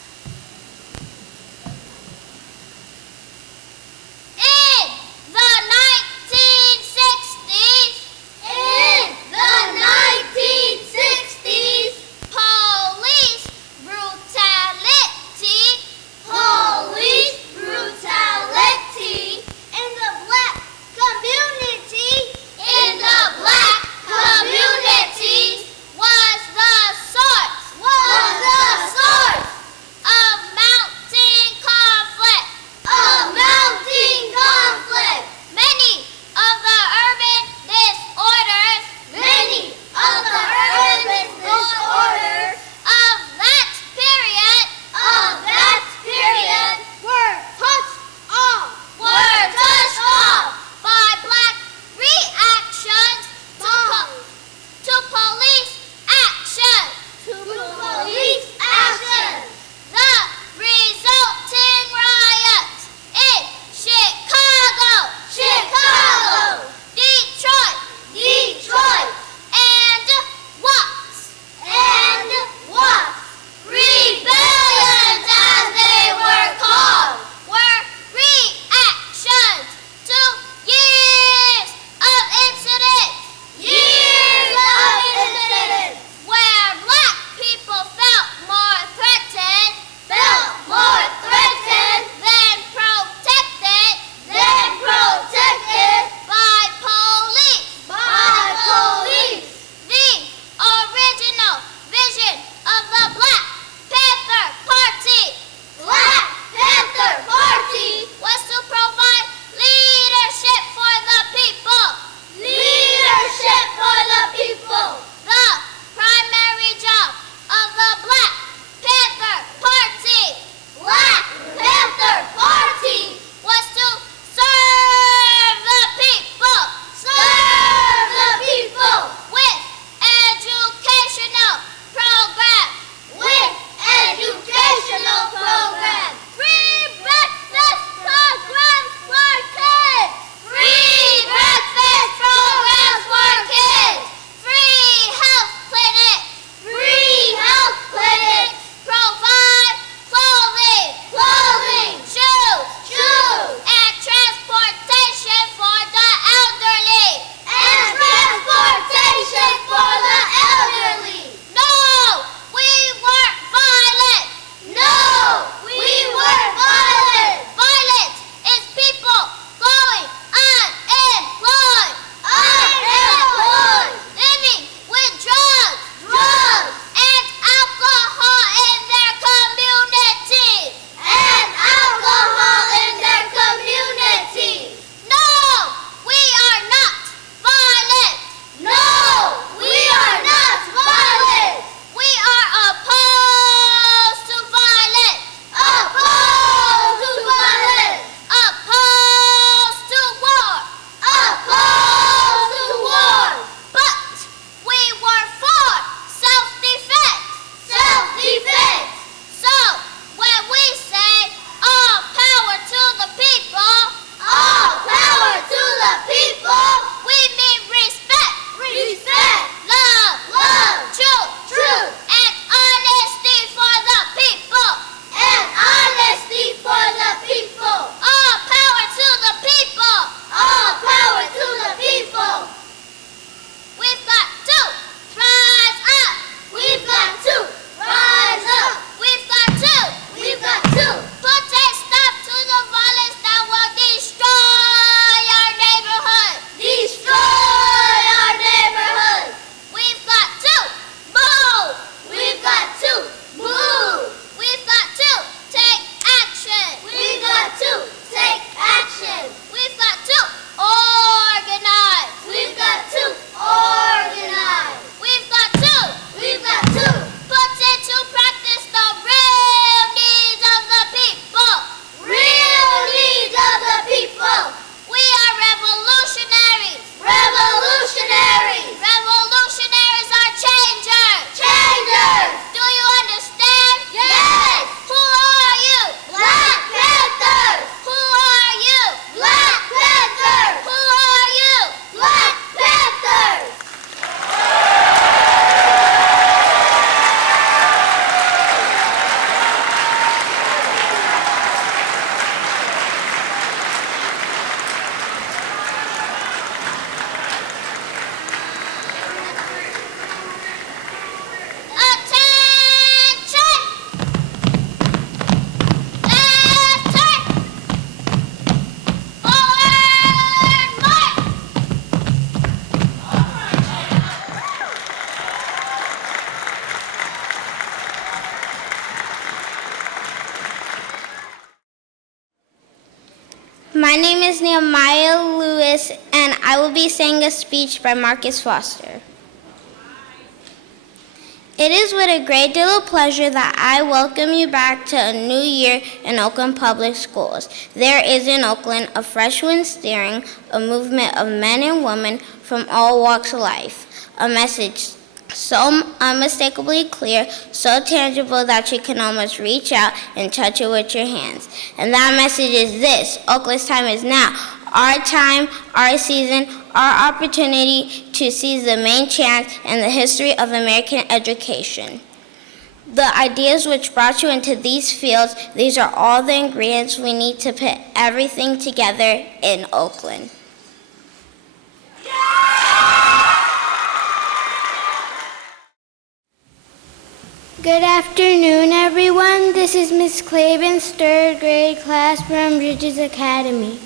My name is Nehemiah Lewis, and I will be saying a speech by Marcus Foster. It is with a great deal of pleasure that I welcome you back to a new year in Oakland Public Schools. There is in Oakland a fresh wind stirring, a movement of men and women from all walks of life, a message so unmistakably clear, so tangible that you can almost reach out and touch it with your hands. And that message is this: Oakland's time is now. Our time, our season, our opportunity to seize the main chance in the history of American education. The ideas which brought you into these fields, these are all the ingredients we need to put everything together in Oakland. Good afternoon, everyone. This is Miss Claiborne's third grade class from Bridges Academy.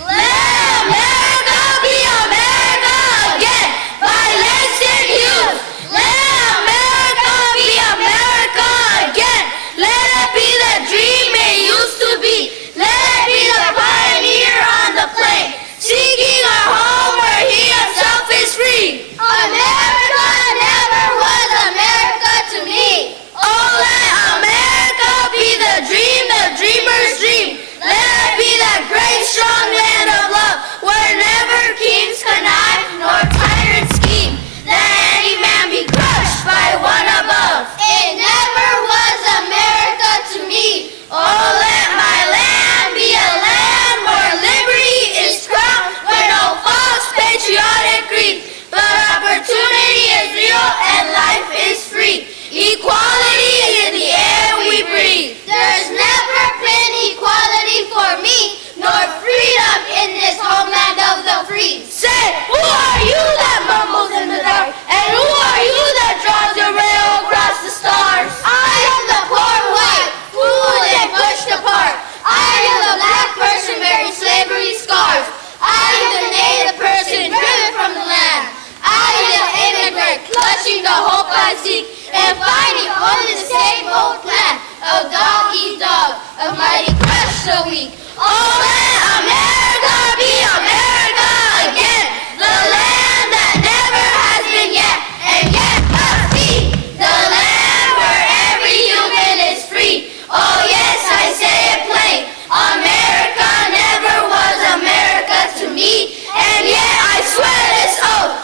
Let America be America again by Langston Hughes. Let America be America again. Let it be the dream it used to be. Let it be the pioneer on the plain, seeking our home where he himself is free. America never was America to me. Oh, let America be the dream, the dreamer's dream. Let it be that great, strong land of love, where never kings connive nor tyrants scheme. Let any man be crushed by one above. It never was America to me. Oh, let my land be a land where liberty is crowned, where no false patriotic greed, but opportunity is real and life is free. Equality is in the air we breathe. There's never been equality for me, nor freedom in this homeland of the free. Say, who are you that mumbles in the dark? And who are you that draws your rail across the stars? I am the poor white, fooled and pushed apart. I am the black person bearing slavery scars. I am the native person driven from the land. I am the immigrant clutching the hope I seek, and finding only the same old plan of dog eat dog, of mighty crush the weak. Oh, let America be America again, the land that never has been yet, and yet must be, the land where every human is free. Oh yes, I say it plain, America never was America to me, and yet I swear this oath,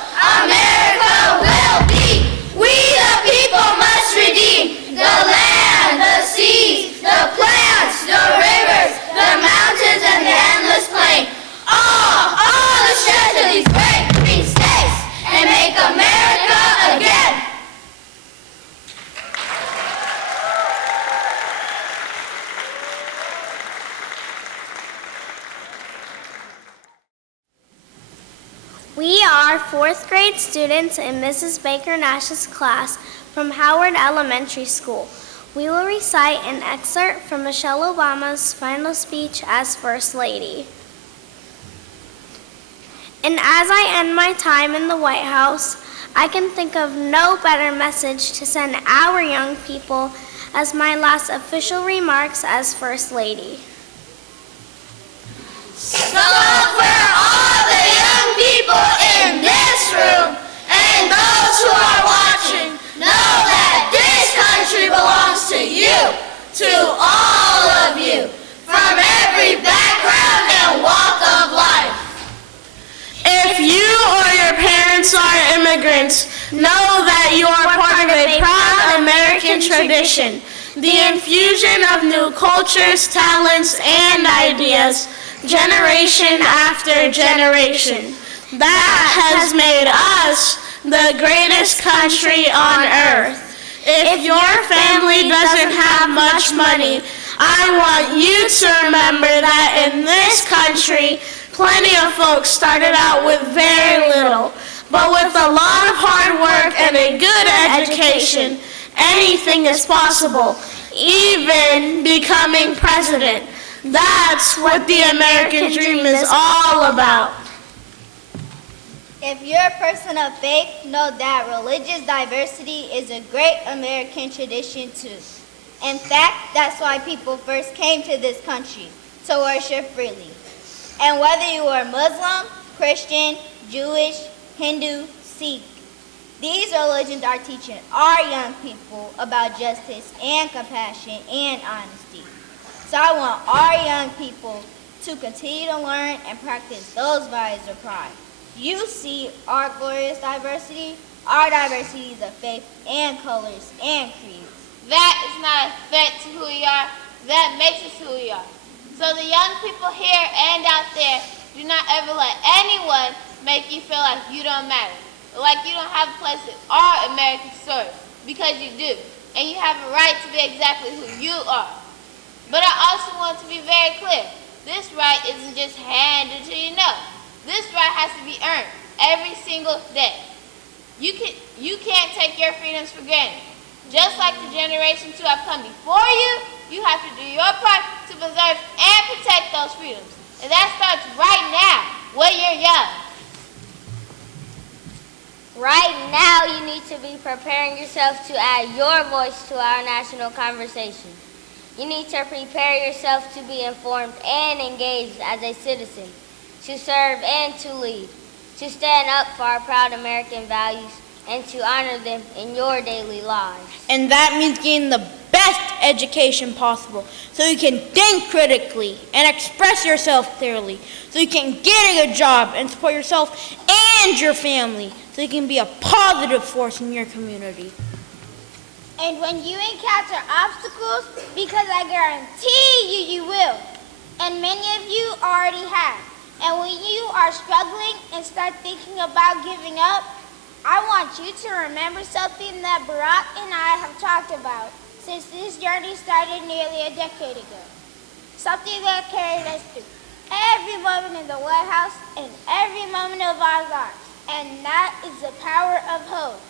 America will be. We the people must redeem the land, the seas, the plants, the rivers, the mountains, and the endless plain. All the stretch of these great green states, and make America again. We are fourth grade students in Mrs. Baker Nash's class from Howard Elementary School. We will recite an excerpt from Michelle Obama's final speech as First Lady. And as I end my time in the White House, I can think of no better message to send our young people as my last official remarks as First Lady. So for all the young people in this room and those who are watching, know that this country belongs to you, to all of you, from every background and walk of life. If you or your parents are immigrants, know that you are part of a proud American tradition, the infusion of new cultures, talents, and ideas, generation after generation. That has made us the greatest country on earth. If your family doesn't have much money, I want you to remember that in this country, plenty of folks started out with very little, but with a lot of hard work and a good education, anything is possible, even becoming president. That's what the American dream is all about. If you're a person of faith, know that religious diversity is a great American tradition too. In fact, that's why people first came to this country, to worship freely. And whether you are Muslim, Christian, Jewish, Hindu, Sikh, these religions are teaching our young people about justice and compassion and honesty. So I want our young people to continue to learn and practice those values of pride. You see our glorious diversity, our diversities of faith and colors and creeds. That is not a threat to who we are, that makes us who we are. So the young people here and out there, do not ever let anyone make you feel like you don't matter, or like you don't have a place in our American story, because you do, and you have a right to be exactly who you are. But I also want to be very clear. This right isn't just handed to you, no. This right has to be earned every single day. You can't take your freedoms for granted. Just like the generations who have come before you, you have to do your part to preserve and protect those freedoms. And that starts right now, when you're young. Right now, you need to be preparing yourself to add your voice to our national conversation. You need to prepare yourself to be informed and engaged as a citizen, to serve and to lead, to stand up for our proud American values, and to honor them in your daily lives. And that means getting the best education possible, so you can think critically and express yourself clearly, so you can get a good job and support yourself and your family, so you can be a positive force in your community. And when you encounter obstacles, because I guarantee you will, and many of you already have, and when you are struggling and start thinking about giving up, I want you to remember something that Barack and I have talked about since this journey started nearly a decade ago. Something that carried us through every moment in the White House and every moment of our lives, and that is the power of hope.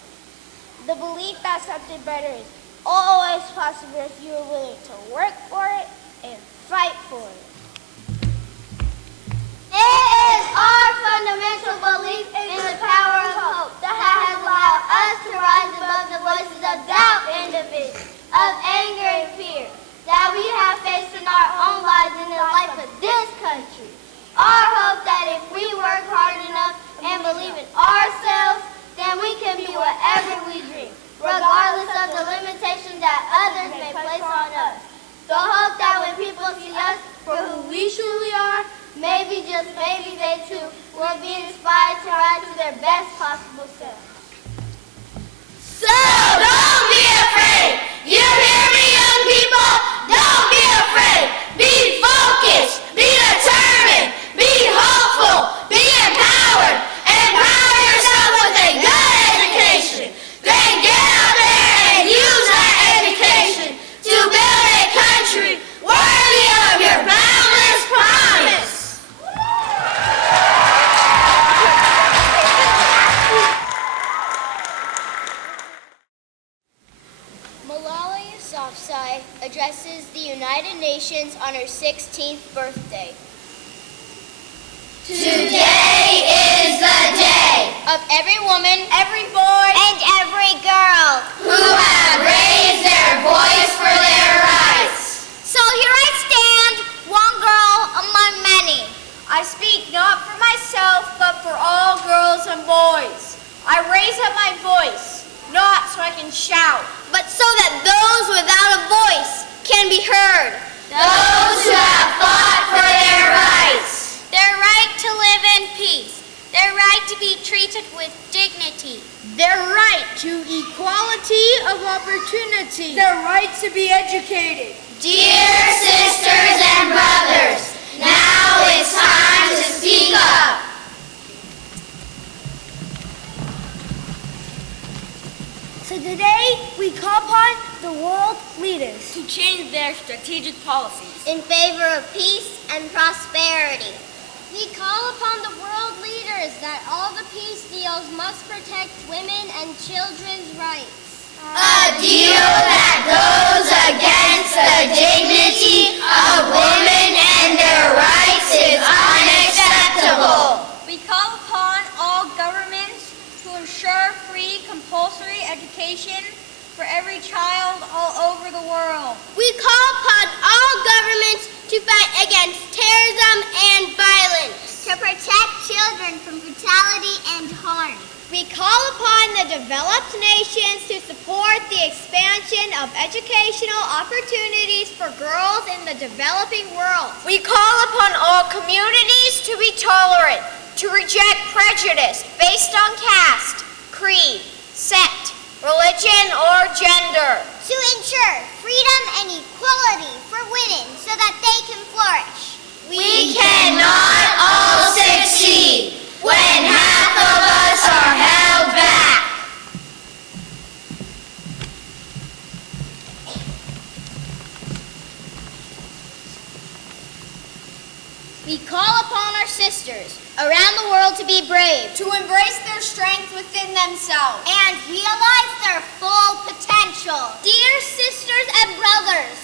The belief that something better is always possible if you are willing to work for it and fight for it. It is our fundamental belief in the power of hope that has allowed us to rise above the voices of doubt and division, of anger and fear, that we have faced in our own lives in the life of this country. Our hope that if we work hard enough and believe in ourselves, then we can be whatever we dream, regardless of the limitations that others may place on us. The hope that when people see us for who we truly are, maybe, just maybe, they too will be inspired to rise to their best possible self. So don't be afraid. You hear me, young people? Don't be afraid. Be focused. Be determined. Be hopeful. Be empowered. Empower yourself with a good education. Then get out there and use that education to build a country worthy of your boundless promise. Malala Yousafzai addresses the United Nations on her 16th birthday. Today is the day of every woman, every boy, and every girl who have raised their voice for their rights. So here I stand, one girl among many. I speak not for myself, but for all girls and boys. I raise up my voice, not so I can shout, but so that those without a voice can be heard. Those who have fought for their rights. Their right to live in peace. Their right to be treated with dignity. Their right to equality of opportunity. Their right to be educated. Dear sisters and brothers, now it's time to speak up. So today, we call upon the world leaders to change their strategic policies in favor of peace and prosperity. We call upon the world leaders that all the peace deals must protect women and children's rights. A deal that goes against the dignity of women and their rights is unacceptable. We call upon all governments to ensure free compulsory education for every child all over the world. We call upon all governments to fight against terrorism and violence. To protect children from brutality and harm. We call upon the developed nations to support the expansion of educational opportunities for girls in the developing world. We call upon all communities to be tolerant, to reject prejudice based on caste, creed, sect, religion, or gender. To ensure freedom and equality for women so that they can flourish. We cannot all succeed when half of us are held back. We call upon our sisters around the world to be brave, to embrace their strength within themselves, and realize their full potential. Dear sisters and brothers,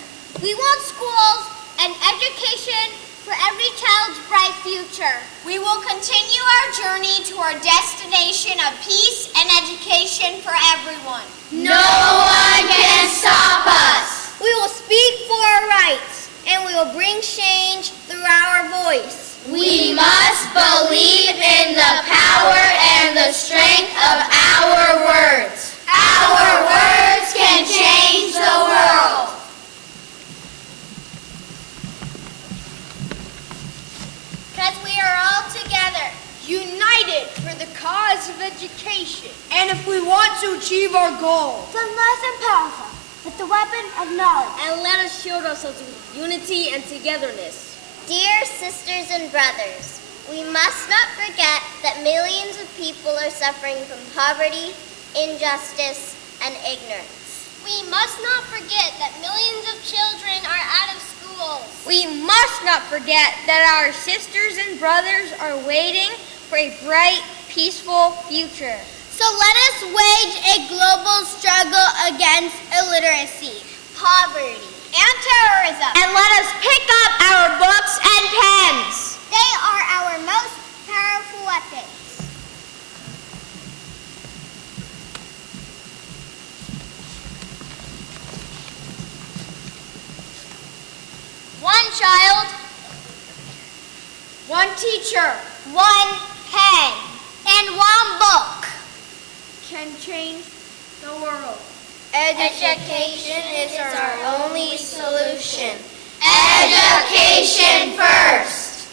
we want schools and education for every child's bright future. We will continue our journey to our destination of peace and education for everyone. No one can stop us. We will speak for our rights, and we will bring change through our voice. We must believe in the power and the strength of our words. Our words can change the world. Because we are all together, united for the cause of education. And if we want to achieve our goal, then less powerful with the weapon of knowledge. And let us shield ourselves with unity and togetherness. Dear sisters and brothers, we must not forget that millions of people are suffering from poverty, injustice, and ignorance. We must not forget that millions of children are out of school. We must not forget that our sisters and brothers are waiting for a bright, peaceful future. So let us wage a global struggle against illiteracy, poverty, and terrorism. And let us pick up our books and pens. They are our most powerful weapons. One child, one teacher, one pen, and one book can change the world. Education is our only solution. Education first.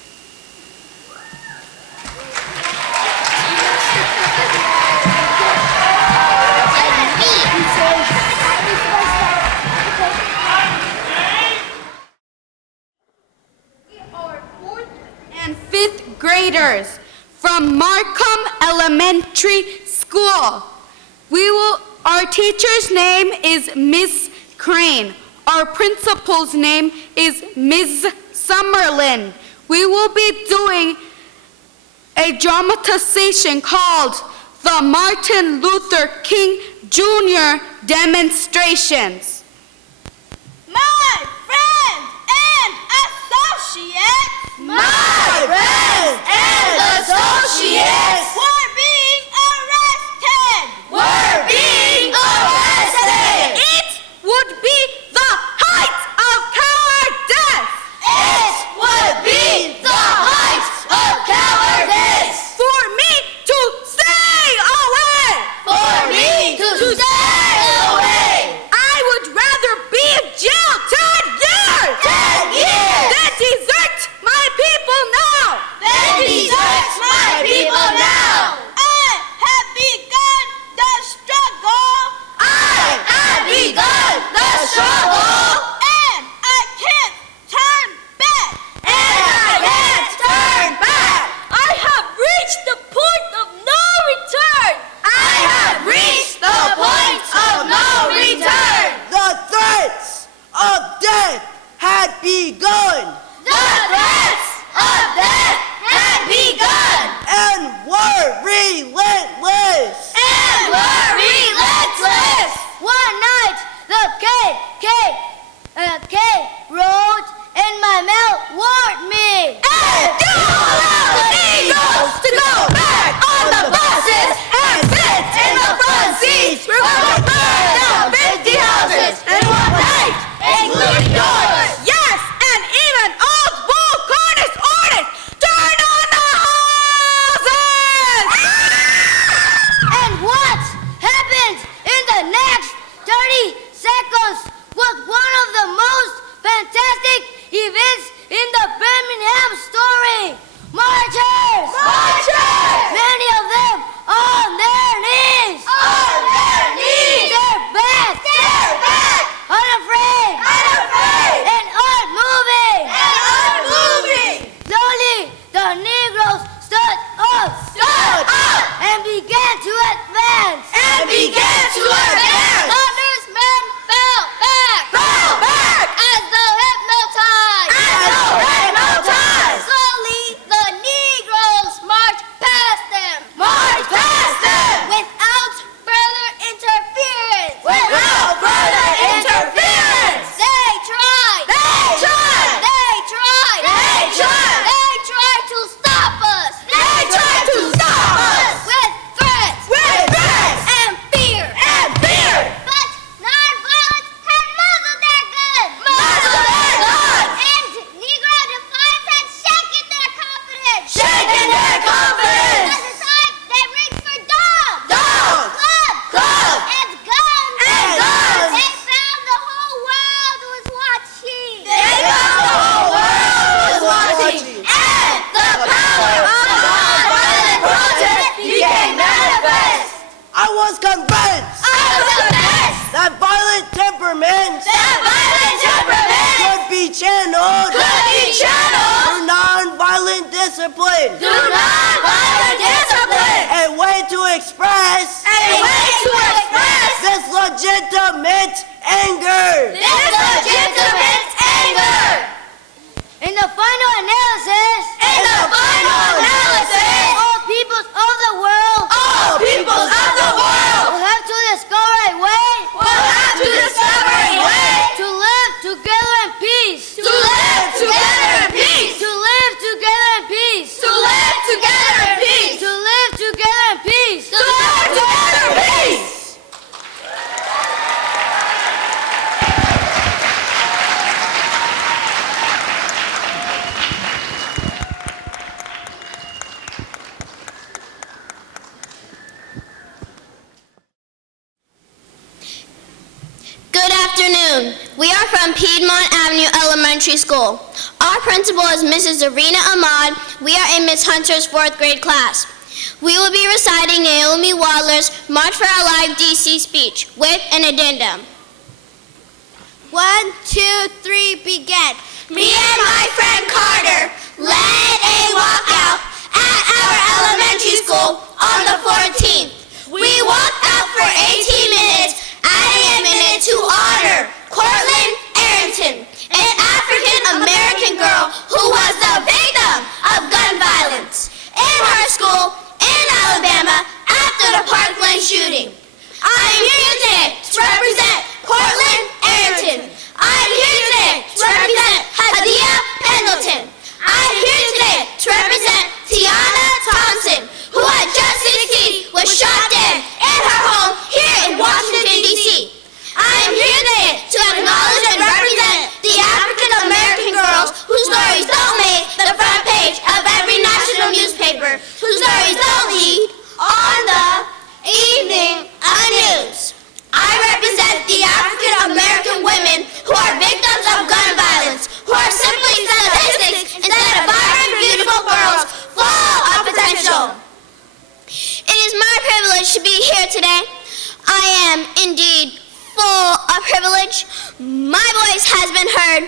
Our 4th and 5th graders from Markham Elementary School. Our teacher's name is Miss Crane. Our principal's name is Ms. Summerlin. We will be doing a dramatization called the Martin Luther King Jr. Demonstrations. My friends and associates! My friends and associates! We're being arrested! We're being arrested! It would be the height of cowardice! It would be the height of cowardice! For me to stay away! For me to stay away! I would rather be in jail 10 years! 10 years! Than desert my people now! Then desert my people now! I have begun the struggle! I have begun the struggle! And I can't turn back! And I can't turn back! I have reached the point of no return! I have reached the point of no return! The threats of death had begun! The threats of death had begun! And were relentless! And were relentless! One night, the KKK wrote in my mail, warned me. And you allow the Eagles to go back on the buses and sit in the front seats. We're gonna burn down 50 houses in one night, including yours. Yes, and even old Bull Cornish events in the Birmingham story. Marchers! Marchers! Many of them on their knees! On their knees! They're back! They're back! Unafraid! Unafraid! And unmoving! And unmoving! Slowly, the Negroes stood up! Stood up! And began to advance! And began to advance! Others men fell back! Fell back! As though hypnotized! As though hypnotized! Slowly, the Negroes marched past them! Marched past them! Without further interference! Without further interference! They tried! They tried! They tried! They tried! They tried to stop us! They tried to stop us! With threats! With threats! And fear! And fear! But nonviolence had muzzled their guns! Muzzled their guns! And Negro defiance had shaken their confidence! Shaken their confidence! At the time, they reached for dogs! Dogs! Clubs! And guns! And guns! They found the whole world was watching! They found the whole world was watching! And the power of nonviolent protest became manifest! I was convinced that violent temperaments could be channeled through non-violent discipline. A way to express this legitimate anger. In the final analysis, all peoples of the world, will have to discover a way, to live together in peace, to live together in peace, to live together in peace, to live together in peace, to live together in peace, to live together in peace. Good afternoon. We are from Piedmont Avenue Elementary School. Our principal is Mrs. Arena Ahmad. We are in Miss Hunter's 4th grade class. We will be reciting Naomi Wadler's March for Our Life DC speech with an addendum. 1, 2, 3, begin. Me and my friend Carter led a walkout at our elementary school on the 14th. We walked out for 18 minutes, adding a minute to honor Cortland Arrington, an African-American girl who was the victim of gun violence in her school in Alabama after the Parkland shooting. I am here today to represent Cortland Arrington. I am here today to represent Hadia Pendleton. I am here today to represent Tiana Thompson, who at just 16 was shot dead in her home here in Washington, D.C. I am here today to acknowledge and represent the African-American girls whose stories don't make the front page of every national newspaper, whose stories don't lead on the evening news. I represent the African-American women who are victims of gun violence, who are simply statistics instead of vibrant, beautiful girls full of potential. It is my privilege to be here today. I am indeed full of privilege. My voice has been heard.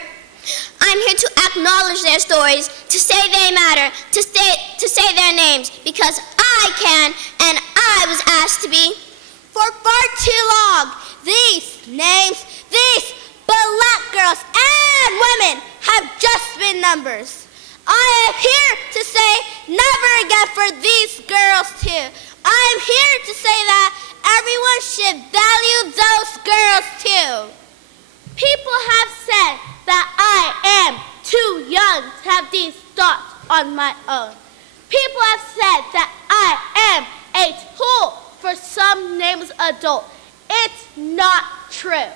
I'm here to acknowledge their stories, to say they matter, to say their names, because I can and I was asked to be. For far too long, these names, these black girls and women have just been numbers. I am here to say never again for these girls too. I am here to say that everyone should value those girls too. People have said that I am too young to have these thoughts on my own. People have said that I am a tool for some nameless adult. It's not true.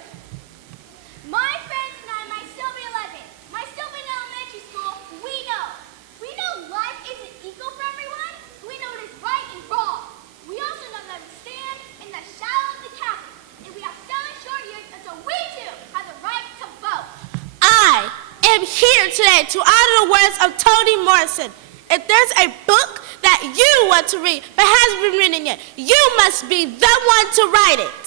My friends and I might still be 11, might still be in elementary school. We know life isn't equal for everyone. We know it is right and wrong. We also know that we stand in the shadow of the Capitol, and we have 7 short years until we too have the right to vote. I am here today to honor the words of Toni Morrison. If there's a book that you want to read but hasn't been written yet, you must be the one to write it.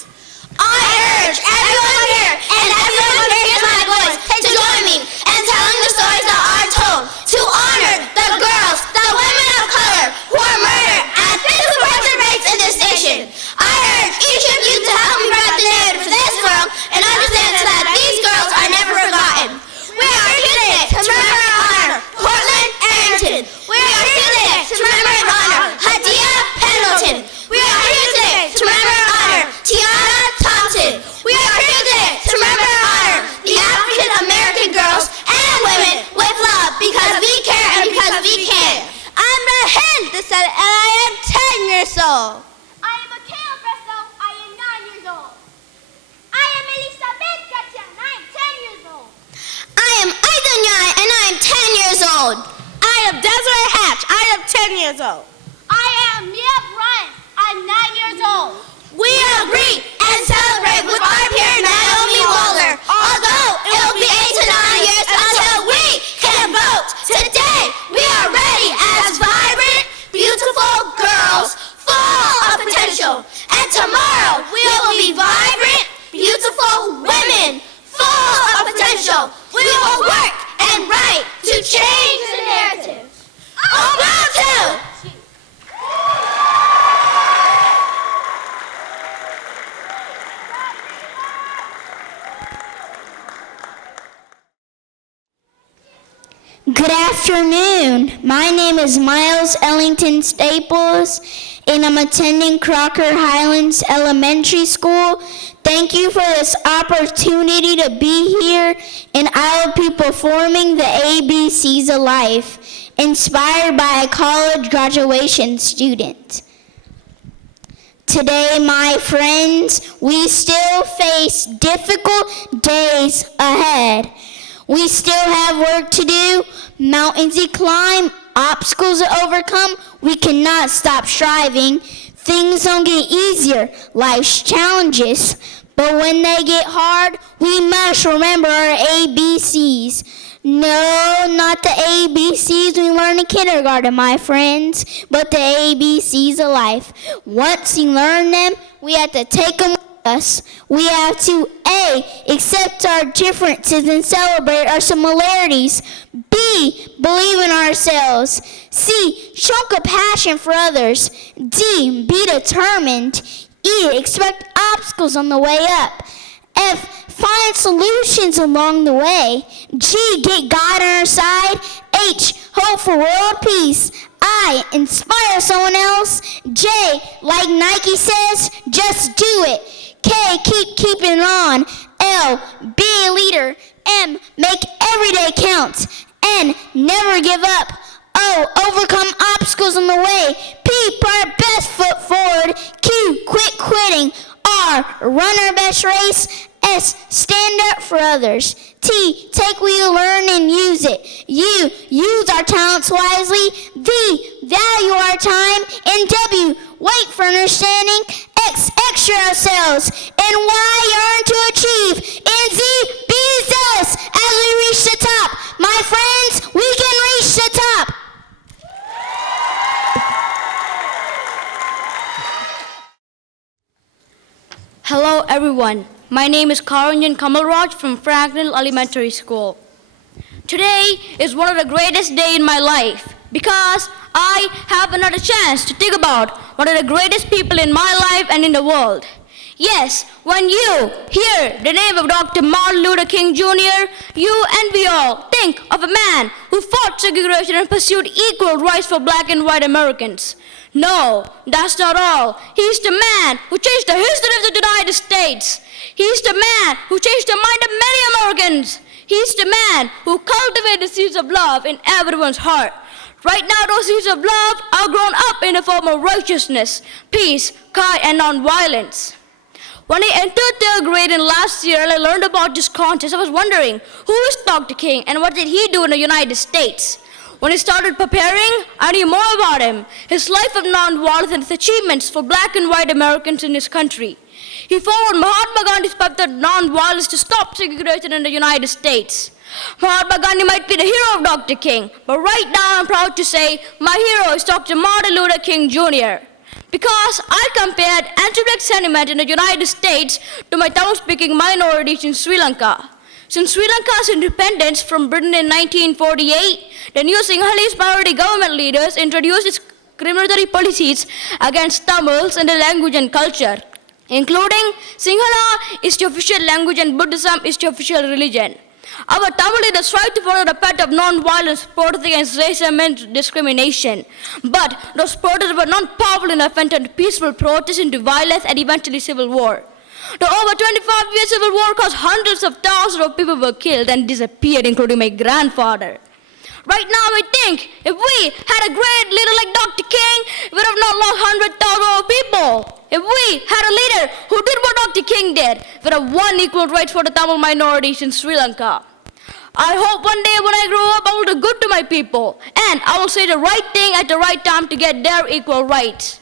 I urge everyone here and everyone who hears my voice to join me in telling the stories that are told, to honor the girls, the women of color who are murdered at physical torture rates in this nation. I urge each of you to help me write the narrative for this world and understand that these girls are never forgotten. We are here today to remember and honor Portland Arrington. We are here today to remember and honor Hadia Pendleton. We are here today to remember and honor Tiana Thompson. We are here today to remember and honor the African American girls and women with love because we care and because we can. I'm Rahel Desai and I am 10 years old. I am Akela Bresso. I am 9 years old. I am Elizabeth Garcia and I am 10 years old. I am Aidan Yai and I am 10 years old. I am Desiree Hatch. I am 10 years old. I am Mia Bryant. I'm 9 years old. We agree and celebrate with our peer Naomi Waller. Although it will be 8 to 9 years until we can vote, today we are ready as vibrant, beautiful girls full of potential. And tomorrow we will be vibrant, beautiful women full of potential. We will work and write to change the narrative. Ubuntu! Good afternoon. My name is Miles Ellington Staples, and I'm attending Crocker Highlands Elementary School. Thank you for this opportunity to be here, and I will be performing the ABCs of life, inspired by a college graduation student. Today, my friends, we still face difficult days ahead. We still have work to do, mountains to climb, obstacles to overcome. We cannot stop striving. Things don't get easier, life's challenges. But when they get hard, we must remember our ABCs. No, not the ABCs we learn in kindergarten, my friends, but the ABCs of life. Once you learn them, we have to take them with us. We have to A, accept our differences and celebrate our similarities. B, believe in ourselves. C, show compassion for others. D, be determined. E, expect obstacles on the way up. F, find solutions along the way. G, get God on our side. H, hope for world peace. I, inspire someone else. J, like Nike says, just do it. K, keeping on. L, be a leader. M, make every day count. N, never give up. O, overcome obstacles on the way. P, put our best foot forward. Q, quit quitting. R, run our best race. S, stand up for others. T, take what you learn and use it. U, use our talents wisely. V, value our time. And W, wait for understanding. X, extra ourselves. And Y, yearn to achieve. And Z, be zealous as we reach the top. My friends, we can reach the top. Hello, everyone. My name is Karanjan Kamalraj from Franklin Elementary School. Today is one of the greatest days in my life because I have another chance to think about one of the greatest people in my life and in the world. Yes, when you hear the name of Dr. Martin Luther King Jr., you and we all think of a man who fought segregation and pursued equal rights for black and white Americans. No, that's not all. He's the man who changed the history of the United States. He's the man who changed the mind of many Americans. He's the man who cultivated the seeds of love in everyone's heart. Right now, those seeds of love are grown up in the form of righteousness, peace, kind, and nonviolence. When I entered third grade in last year and I learned about this contest, I was wondering, who is Dr. King and what did he do in the United States? When I started preparing, I knew more about him, his life of nonviolence and his achievements for black and white Americans in his country. He followed Mahatma Gandhi's path of non-violence to stop segregation in the United States. Mahatma Gandhi might be the hero of Dr. King, but right now I'm proud to say my hero is Dr. Martin Luther King Jr. Because I compared anti-black sentiment in the United States to my Tamil-speaking minorities in Sri Lanka. Since Sri Lanka's independence from Britain in 1948, the new Sinhalese minority government leaders introduced discriminatory policies against Tamils in the language and culture, including Sinhala is the official language and Buddhism is the official religion. Our Tamil leaders tried to follow the path of non-violence protests against racism and discrimination. But those protests were not powerful enough and turned peaceful protests into violence and eventually civil war. The over 25-year civil war caused hundreds of thousands of people were killed and disappeared, including my grandfather. Right now, I think if we had a great leader like Dr. King, we would have not lost 100,000 people. If we had a leader who did what Dr. King did, we would have won equal rights for the Tamil minorities in Sri Lanka. I hope one day when I grow up, I will do good to my people, and I will say the right thing at the right time to get their equal rights.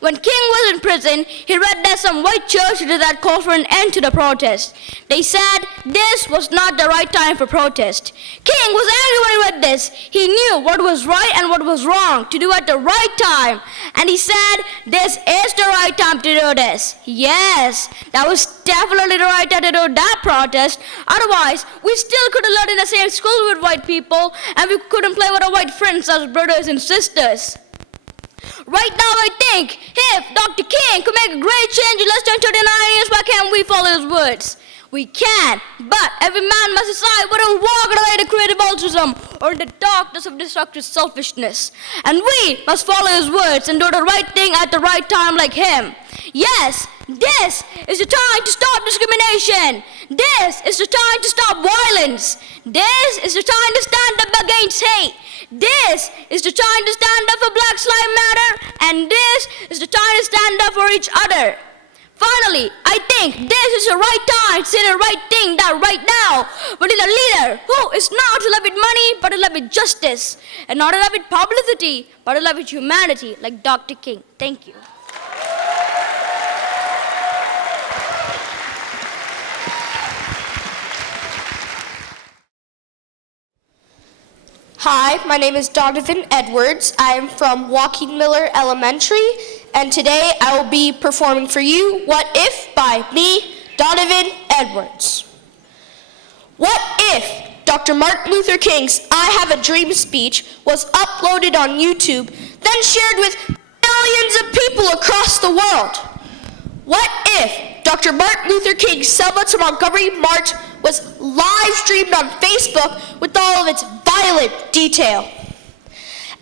When King was in prison, he read that some white churches that called for an end to the protest. They said this was not the right time for protest. King was angry when he read this. He knew what was right and what was wrong to do at the right time. And he said, this is the right time to do this. Yes, that was definitely the right time to do that protest. Otherwise, we still couldn't learn in the same school with white people, and we couldn't play with our white friends as brothers and sisters. Right now, I think if Dr. King could make a great change in less than 39 years, why can't we follow his words? We can, but every man must decide whether to walk in the light of creative altruism or in the darkness of destructive selfishness. And we must follow his words and do the right thing at the right time like him. Yes, this is the time to stop discrimination. This is the time to stop violence. This is the time to stand up against hate. This is the time to stand up for Black Lives Matter, and this is the time to stand up for each other. Finally, I think this is the right time to say the right thing that right now. We need a leader who is not to love with money, but to love with justice, and not to love with publicity, but to love with humanity, like Dr. King. Thank you. Hi, my name is Donovan Edwards. I am from Joaquin Miller Elementary, and today I will be performing for you What If by me, Donovan Edwards. What if Dr. Martin Luther King's I Have a Dream speech was uploaded on YouTube, then shared with millions of people across the world? What if Dr. Martin Luther King's Selma to Montgomery March was live streamed on Facebook with all of its violent detail?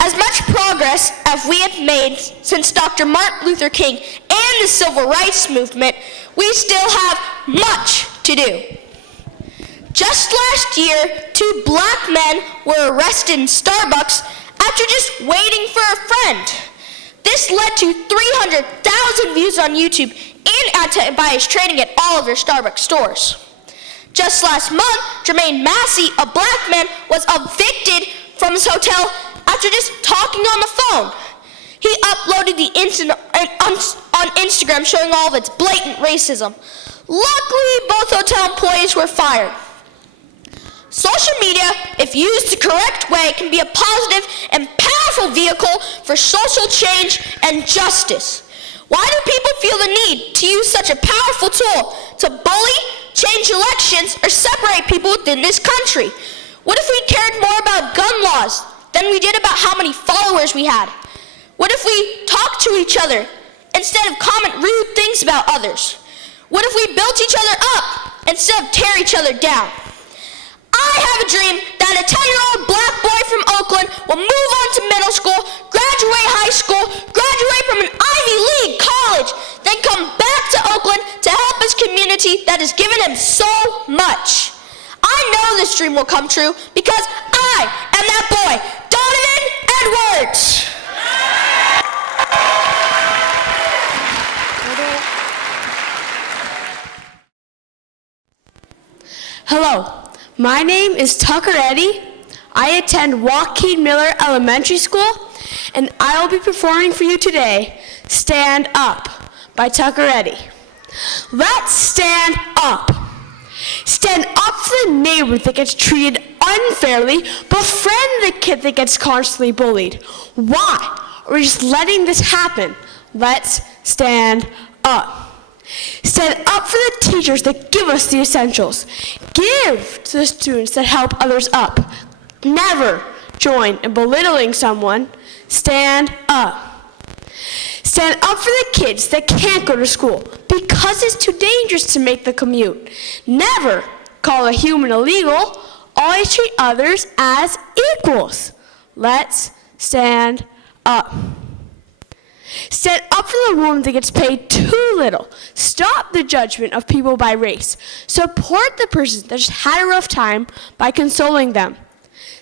As much progress as we have made since Dr. Martin Luther King and the Civil Rights Movement, we still have much to do. Just last year, 2 black men were arrested in Starbucks after just waiting for a friend. This led to 300,000 views on YouTube and anti-bias training at all of their Starbucks stores. Just last month, Jermaine Massey, a black man, was evicted from his hotel after just talking on the phone. He uploaded the incident on Instagram showing all of its blatant racism. Luckily, both hotel employees were fired. Social media, if used the correct way, can be a positive and powerful vehicle for social change and justice. Why do people feel the need to use such a powerful tool to bully, change elections, or separate people within this country? What if we cared more about gun laws than we did about how many followers we had? What if we talked to each other instead of comment rude things about others? What if we built each other up instead of tear each other down? I have a dream that a 10-year-old black boy from Oakland will move on to middle school, graduate high school, graduate from an Ivy League college, then come back to Oakland to help his community that has given him so much. I know this dream will come true because I am that boy, Donovan Edwards. Hello. My name is Tucker Eddy. I attend Joaquin Miller Elementary School, and I will be performing for you today, Stand Up by Tucker Eddy. Let's stand up. Stand up for the neighbor that gets treated unfairly, befriend the kid that gets constantly bullied. Why are we just letting this happen? Let's stand up. Stand up for the teachers that give us the essentials. Give to the students that help others up. Never join in belittling someone. Stand up. Stand up for the kids that can't go to school because it's too dangerous to make the commute. Never call a human illegal. Always treat others as equals. Let's stand up. Stand up for the woman that gets paid too little. Stop the judgment of people by race. Support the person that just had a rough time by consoling them.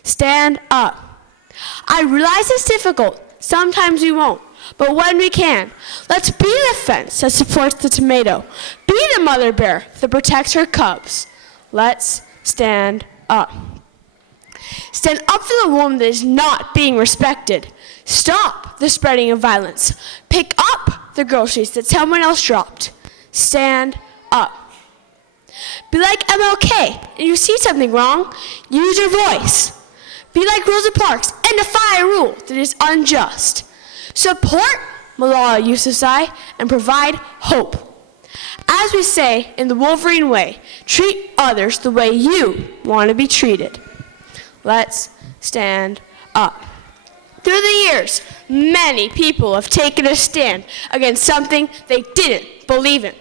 Stand up. I realize it's difficult. Sometimes we won't. But when we can, let's be the fence that supports the tomato. Be the mother bear that protects her cubs. Let's stand up. Stand up for the woman that is not being respected. Stop the spreading of violence. Pick up the groceries that someone else dropped. Stand up. Be like MLK, and you see something wrong, use your voice. Be like Rosa Parks and defy a rule that is unjust. Support Malala Yousafzai and provide hope. As we say in the Wolverine way, treat others the way you want to be treated. Let's stand up. Through the years, many people have taken a stand against something they didn't believe in.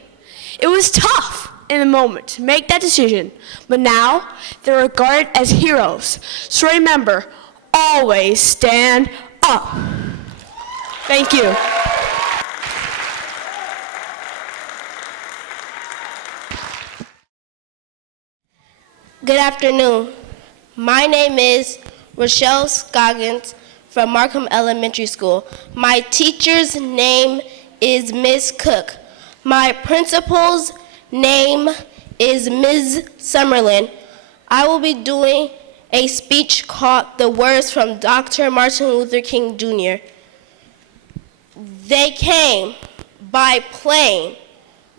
It was tough in the moment to make that decision, but now they're regarded as heroes. So remember, always stand up. Thank you. Good afternoon. My name is Rochelle Scoggins from Markham Elementary School. My teacher's name is Ms. Cook. My principal's name is Ms. Summerlin. I will be doing a speech called The Words from Dr. Martin Luther King Jr. They came by plane.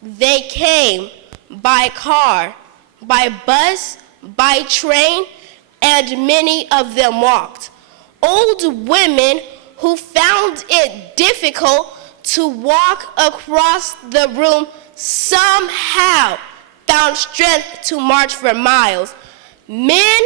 They came by car, by bus, by train, and many of them walked. Old women who found it difficult to walk across the room somehow found strength to march for miles. Men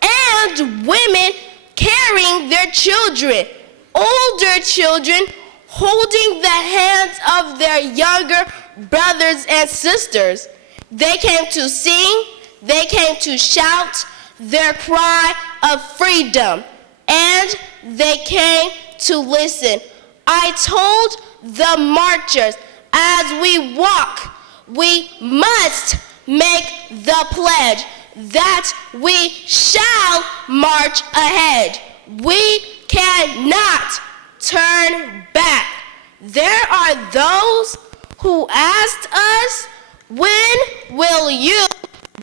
and women carrying their children, older children holding the hands of their younger brothers and sisters. They came to sing, they came to shout their cry of freedom, and they came to listen. I told the marchers, as we walk, we must make the pledge that we shall march ahead. We cannot turn back. There are those who asked us, when will you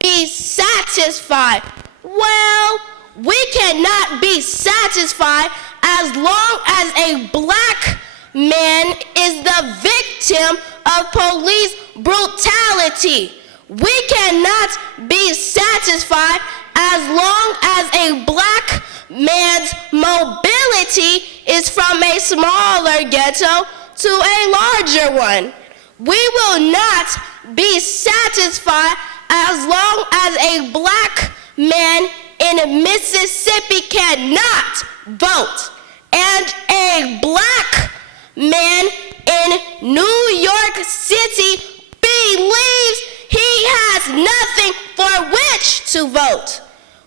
be satisfied? Well, we cannot be satisfied as long as a black man is the victim of police brutality. We cannot be satisfied as long as a black man's mobility is from a smaller ghetto to a larger one. We will not be satisfied as long as a black man in Mississippi cannot vote and a black man in New York City believes he has nothing for which to vote.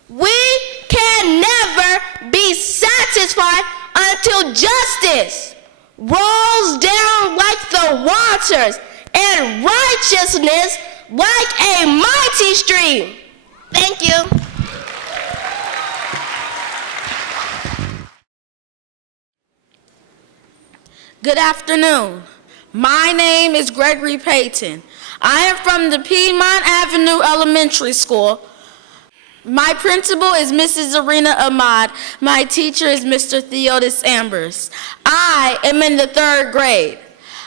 We can never be satisfied until justice rolls down like the waters and righteousness like a mighty stream. Thank you. Good afternoon. My name is Gregory Payton. I am from the Piedmont Avenue Elementary School. My principal is Mrs. Arena Ahmad. My teacher is Mr. Theodis Ambers. I am in the 3rd grade.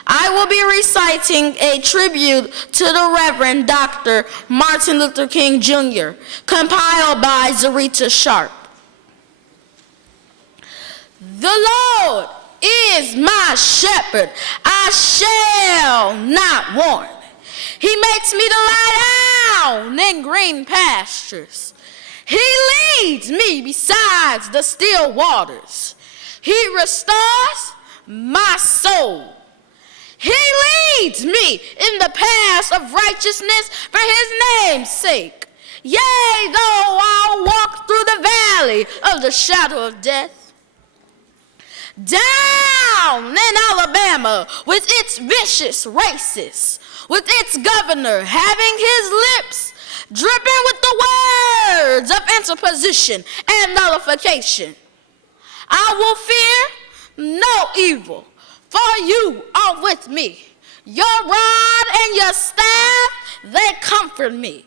I will be reciting a tribute to the Reverend Dr. Martin Luther King Jr., compiled by Zarita Sharp. The Lord is my shepherd, I shall not want. He makes me to lie down in green pastures. He leads me beside the still waters. He restores my soul. He leads me in the paths of righteousness for his name's sake. Yea, though I walk through the valley of the shadow of death. Down in Alabama with its vicious racists, with its governor having his lips dripping with the words of interposition and nullification. I will fear no evil, for you are with me. Your rod and your staff, they comfort me.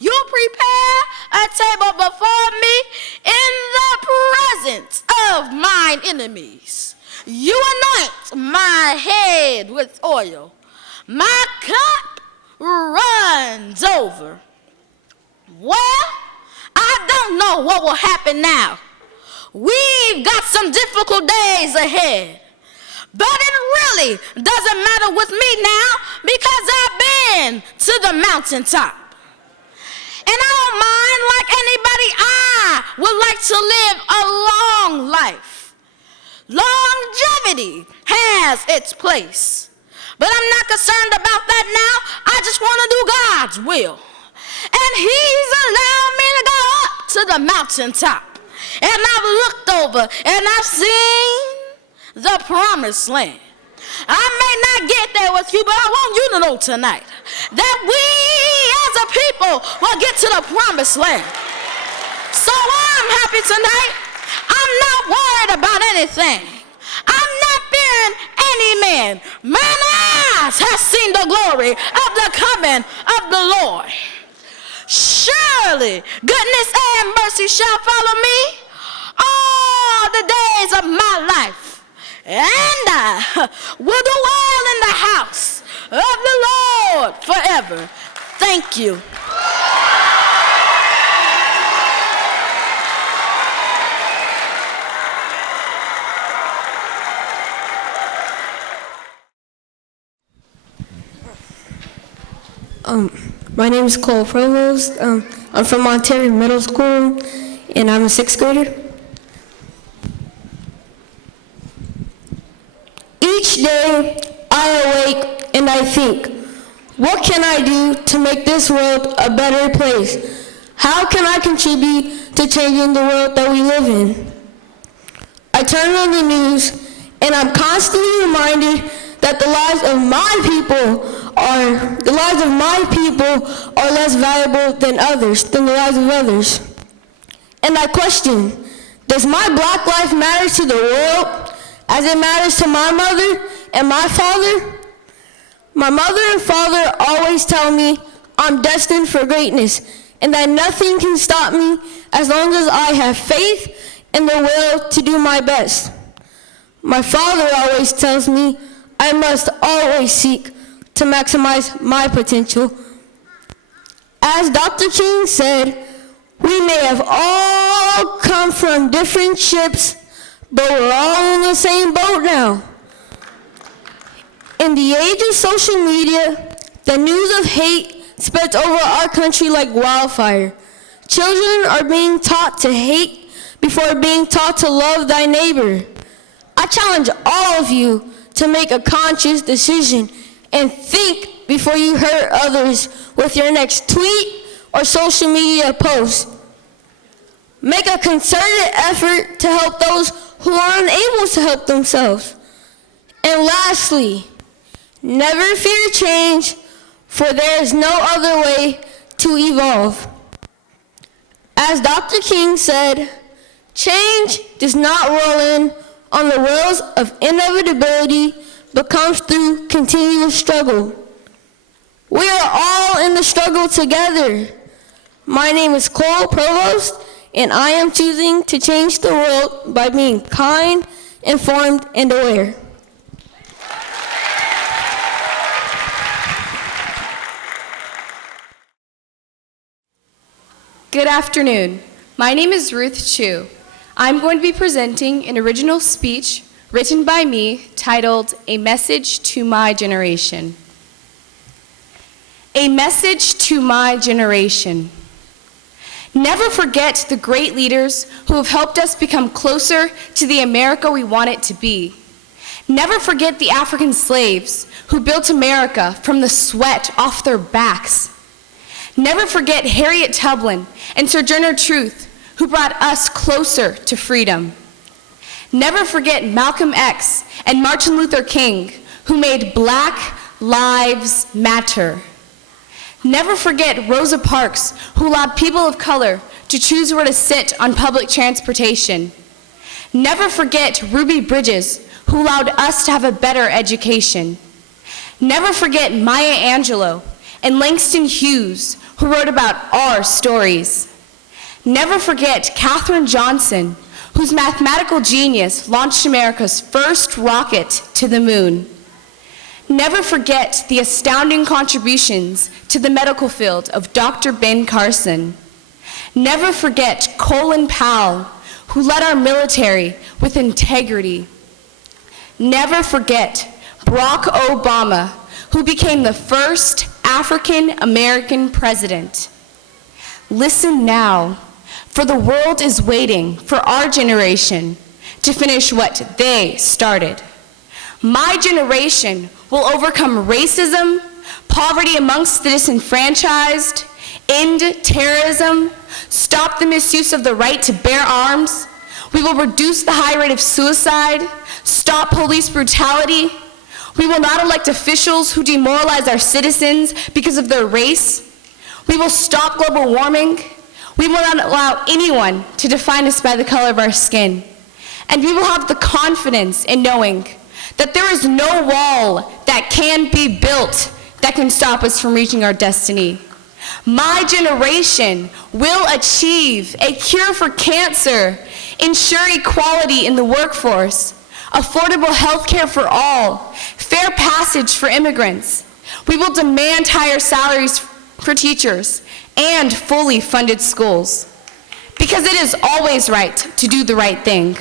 You prepare a table before me in the presence of mine enemies. You anoint my head with oil. My cup runs over. Well, I don't know what will happen now. We've got some difficult days ahead. But it really doesn't matter with me now because I've been to the mountaintop. And I don't mind like anybody, I would like to live a long life. Longevity has its place. But I'm not concerned about that now. I just want to do God's will. And he's allowed me to go up to the mountaintop. And I've looked over and I've seen the promised land. I may not get there with you, but I want you to know tonight that we as a people will get to the promised land. So I'm happy tonight. I'm not worried about anything. I'm not fearing any man. Mine eyes have seen the glory of the coming of the Lord. Surely goodness and mercy shall follow me all the days of my life, and I will dwell in the house of the Lord forever. Thank you. My name is Cole Provost. I'm from Ontario Middle School, and I'm a 6th grader. Each day I awake and I think, what can I do to make this world a better place? How can I contribute to changing the world that we live in? I turn on the news and I'm constantly reminded that the lives of my people are less valuable than the lives of others. And I question, does my black life matter to the world as it matters to my mother and my father? My mother and father always tell me I'm destined for greatness and that nothing can stop me as long as I have faith and the will to do my best. My father always tells me I must always seek to maximize my potential. As Dr. King said, we may have all come from different ships, but we're all in the same boat now. In the age of social media, the news of hate spreads over our country like wildfire. Children are being taught to hate before being taught to love thy neighbor. I challenge all of you to make a conscious decision and think before you hurt others with your next tweet or social media post. Make a concerted effort to help those who are unable to help themselves. And lastly, never fear change, for there is no other way to evolve. As Dr. King said, change does not roll in on the wheels of inevitability, but comes through continuous struggle. We are all in the struggle together. My name is Cole Provost, and I am choosing to change the world by being kind, informed, and aware. Good afternoon. My name is Ruth Chu. I'm going to be presenting an original speech written by me titled A Message to My Generation. A message to my generation. Never forget the great leaders who have helped us become closer to the America we want it to be. Never forget the African slaves who built America from the sweat off their backs. Never forget Harriet Tubman and Sojourner Truth, who brought us closer to freedom. Never forget Malcolm X and Martin Luther King, who made Black Lives Matter. Never forget Rosa Parks, who allowed people of color to choose where to sit on public transportation. Never forget Ruby Bridges, who allowed us to have a better education. Never forget Maya Angelou and Langston Hughes, who wrote about our stories. Never forget Katherine Johnson, whose mathematical genius launched America's first rocket to the moon. Never forget the astounding contributions to the medical field of Dr. Ben Carson. Never forget Colin Powell, who led our military with integrity. Never forget Barack Obama, who became the first African American president. Listen now. For the world is waiting for our generation to finish what they started. My generation will overcome racism, poverty amongst the disenfranchised, end terrorism, stop the misuse of the right to bear arms. We will reduce the high rate of suicide, stop police brutality. We will not elect officials who demoralize our citizens because of their race. We will stop global warming. We will not allow anyone to define us by the color of our skin. And we will have the confidence in knowing that there is no wall that can be built that can stop us from reaching our destiny. My generation will achieve a cure for cancer, ensure equality in the workforce, affordable health care for all, fair passage for immigrants. We will demand higher salaries for teachers and fully funded schools, because it is always right to do the right thing.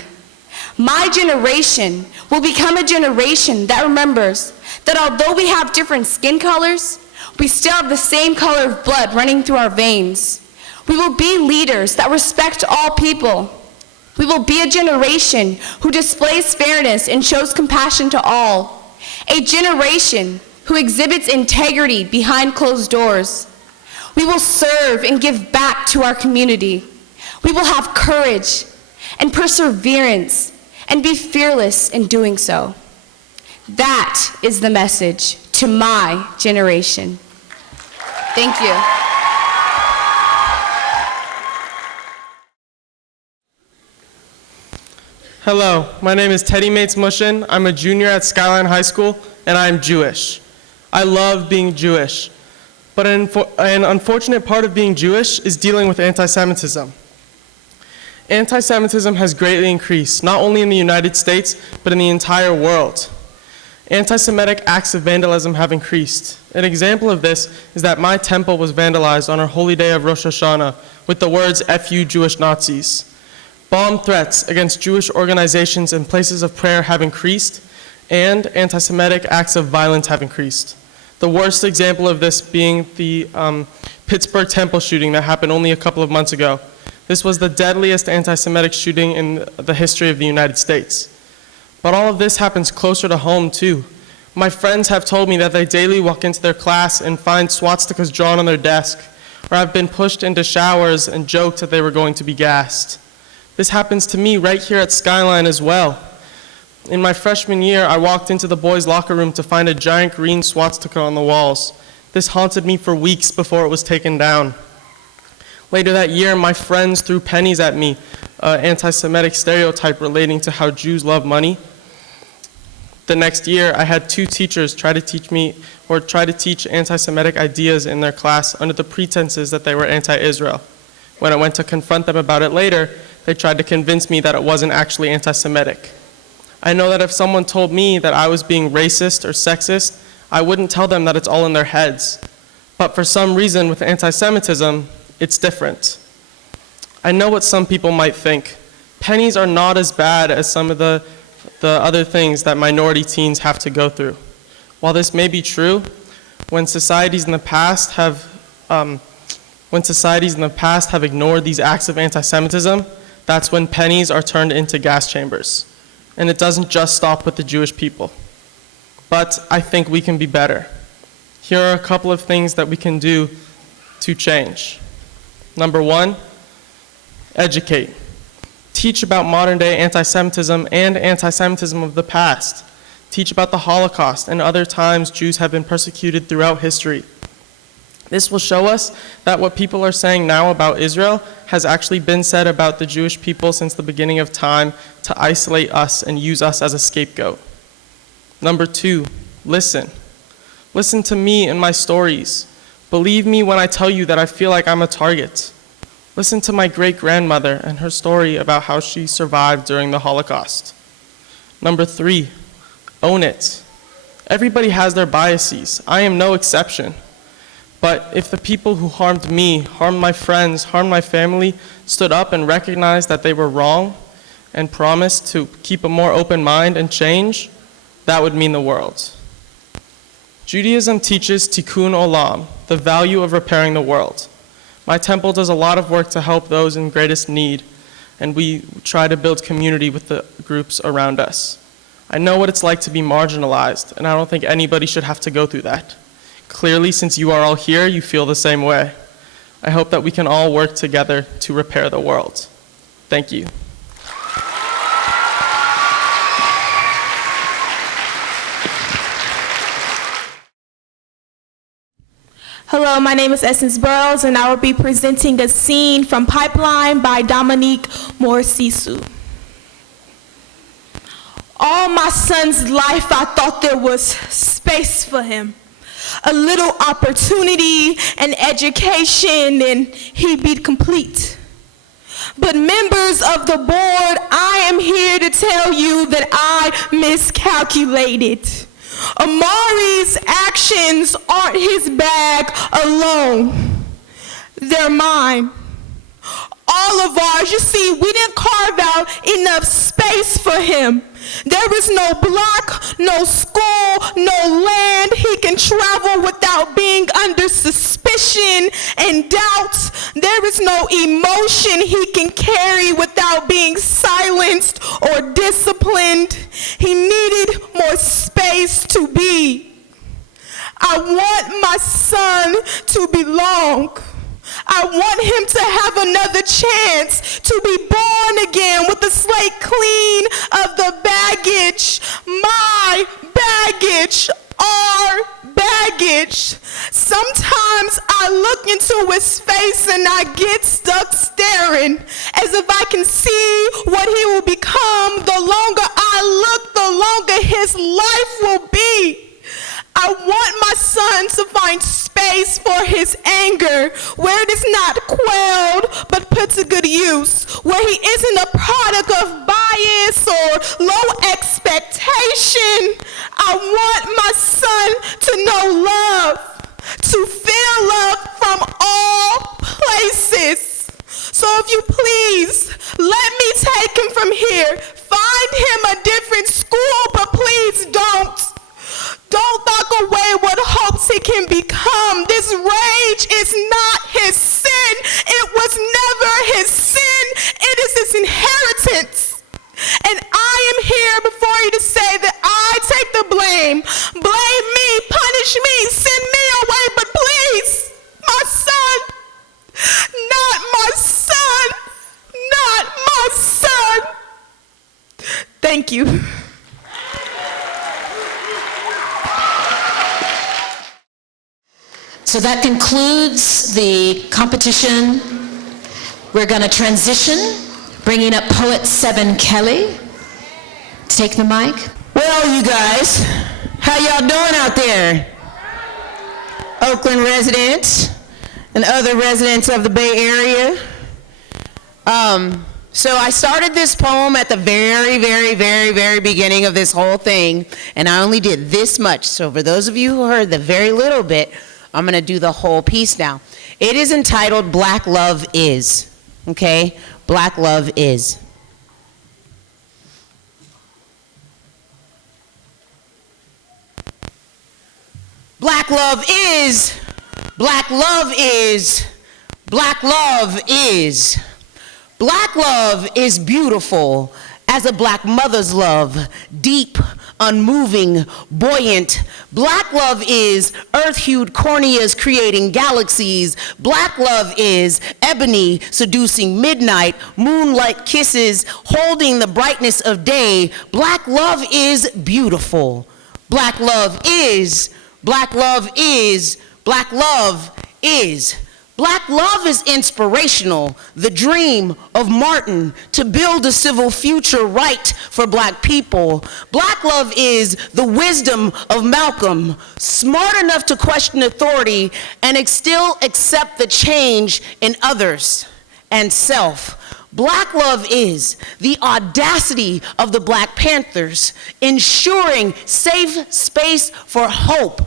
My generation will become a generation that remembers that although we have different skin colors, we still have the same color of blood running through our veins. We will be leaders that respect all people. We will be a generation who displays fairness and shows compassion to all. A generation who exhibits integrity behind closed doors. We will serve and give back to our community. We will have courage and perseverance and be fearless in doing so. That is the message to my generation. Thank you. Hello, my name is Teddy Mates Mushin. I'm a junior at Skyline High School, and I'm Jewish. I love being Jewish, but an unfortunate part of being Jewish is dealing with anti-Semitism. Anti-Semitism has greatly increased, not only in the United States, but in the entire world. Anti-Semitic acts of vandalism have increased. An example of this is that my temple was vandalized on our holy day of Rosh Hashanah with the words, "F you Jewish Nazis." Bomb threats against Jewish organizations and places of prayer have increased, and anti-Semitic acts of violence have increased. The worst example of this being the Pittsburgh temple shooting that happened only a couple of months ago. This was the deadliest anti-Semitic shooting in the history of the United States. But all of this happens closer to home too. My friends have told me that they daily walk into their class and find swastikas drawn on their desk, or have been pushed into showers and joked that they were going to be gassed. This happens to me right here at Skyline as well. In my freshman year, I walked into the boys' locker room to find a giant green swastika on the walls. This haunted me for weeks before it was taken down. Later that year, my friends threw pennies at me, an anti-Semitic stereotype relating to how Jews love money. The next year, I had 2 teachers try to teach anti-Semitic ideas in their class under the pretenses that they were anti-Israel. When I went to confront them about it later, they tried to convince me that it wasn't actually anti-Semitic. I know that if someone told me that I was being racist or sexist, I wouldn't tell them that it's all in their heads. But for some reason with anti-Semitism, it's different. I know what some people might think. Pennies are not as bad as some of the other things that minority teens have to go through. While this may be true, when societies in the past have ignored these acts of anti-Semitism, that's when pennies are turned into gas chambers. And it doesn't just stop with the Jewish people. But I think we can be better. Here are a couple of things that we can do to change. Number one, educate. Teach about modern day anti-Semitism and anti-Semitism of the past. Teach about the Holocaust and other times Jews have been persecuted throughout history. This will show us that what people are saying now about Israel has actually been said about the Jewish people since the beginning of time to isolate us and use us as a scapegoat. Number two, listen. Listen to me and my stories. Believe me when I tell you that I feel like I'm a target. Listen to my great-grandmother and her story about how she survived during the Holocaust. Number three, own it. Everybody has their biases. I am no exception. But if the people who harmed me, harmed my friends, harmed my family, stood up and recognized that they were wrong and promised to keep a more open mind and change, that would mean the world. Judaism teaches tikkun olam, the value of repairing the world. My temple does a lot of work to help those in greatest need, and we try to build community with the groups around us. I know what it's like to be marginalized, and I don't think anybody should have to go through that. Clearly, since you are all here, you feel the same way. I hope that we can all work together to repair the world. Thank you. Hello, my name is Essence Burrows, and I will be presenting a scene from Pipeline by Dominique Morisisu. All my son's life, I thought there was space for him. A little opportunity and education, and he'd be complete. But members of the board, I am here to tell you that I miscalculated. Amari's actions aren't his bag alone. They're mine. All of ours. You see, we didn't carve out enough space for him. There is no block, no school, no land he can travel without being under suspicion and doubt. There is no emotion he can carry without being silenced or disciplined. He needed more space to be. I want my son to belong. I want him to have another chance to be born again with the slate clean of the baggage, my baggage, our baggage. Sometimes I look into his face and I get stuck staring as if I can see what he will become. The longer I look, the longer his life will be. I want my son to find space for his anger, where it is not quelled but put to good use, where he isn't a product of bias or low expectation. I want my son to know love, to feel love from all places. So if you please, let me take him from here. Find him a different school, but please don't. Don't lock away what hopes he can become. This rage is not his sin. It was never his sin. It is his inheritance. And I am here before you to say that I take the blame. Blame me, punish me, send me away, but please, my son, not my son, not my son. Thank you. So that concludes the competition. We're going to transition, bringing up poet Seven Kelly to take the mic. Well, you guys, how y'all doing out there? Oakland residents and other residents of the Bay Area. So I started this poem at the very beginning of this whole thing, and I only did this much. So for those of you who heard the very little bit, I'm going to do the whole piece now. It is entitled Black Love Is. Okay? Black love is. Black love is. Black love is. Black love is. Black love is beautiful as a black mother's love, deep, unmoving, buoyant. Black love is earth-hued corneas creating galaxies. Black love is ebony seducing midnight, moonlight kisses holding the brightness of day. Black love is beautiful. Black love is. Black love is. Black love is. Black love is inspirational, the dream of Martin to build a civil future right for black people. Black love is the wisdom of Malcolm, smart enough to question authority and still accept the change in others and self. Black love is the audacity of the Black Panthers, ensuring safe space for hope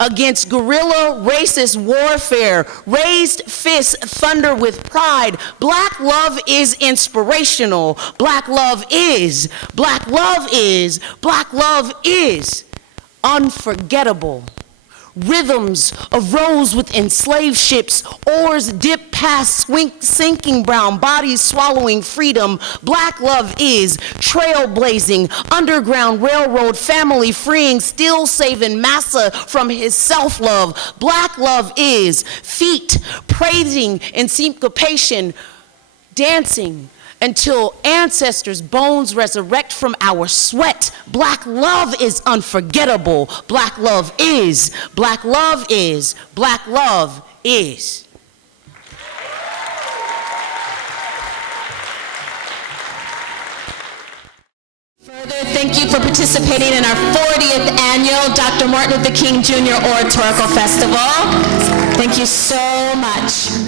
against guerrilla racist warfare, raised fists thunder with pride. Black love is inspirational. Black love is. Black love is. Black love is unforgettable. Rhythms arose with enslaved ships, oars dipped past sinking brown bodies swallowing freedom. Black love is trailblazing, underground railroad family freeing, still saving massa from his self-love. Black love is feet praising in syncopation, dancing until ancestors' bones resurrect from our sweat. Black love is unforgettable. Black love is. Black love is. Black love is. Further, thank you for participating in our 40th annual Dr. Martin Luther King Jr. Oratorical Festival. Thank you so much.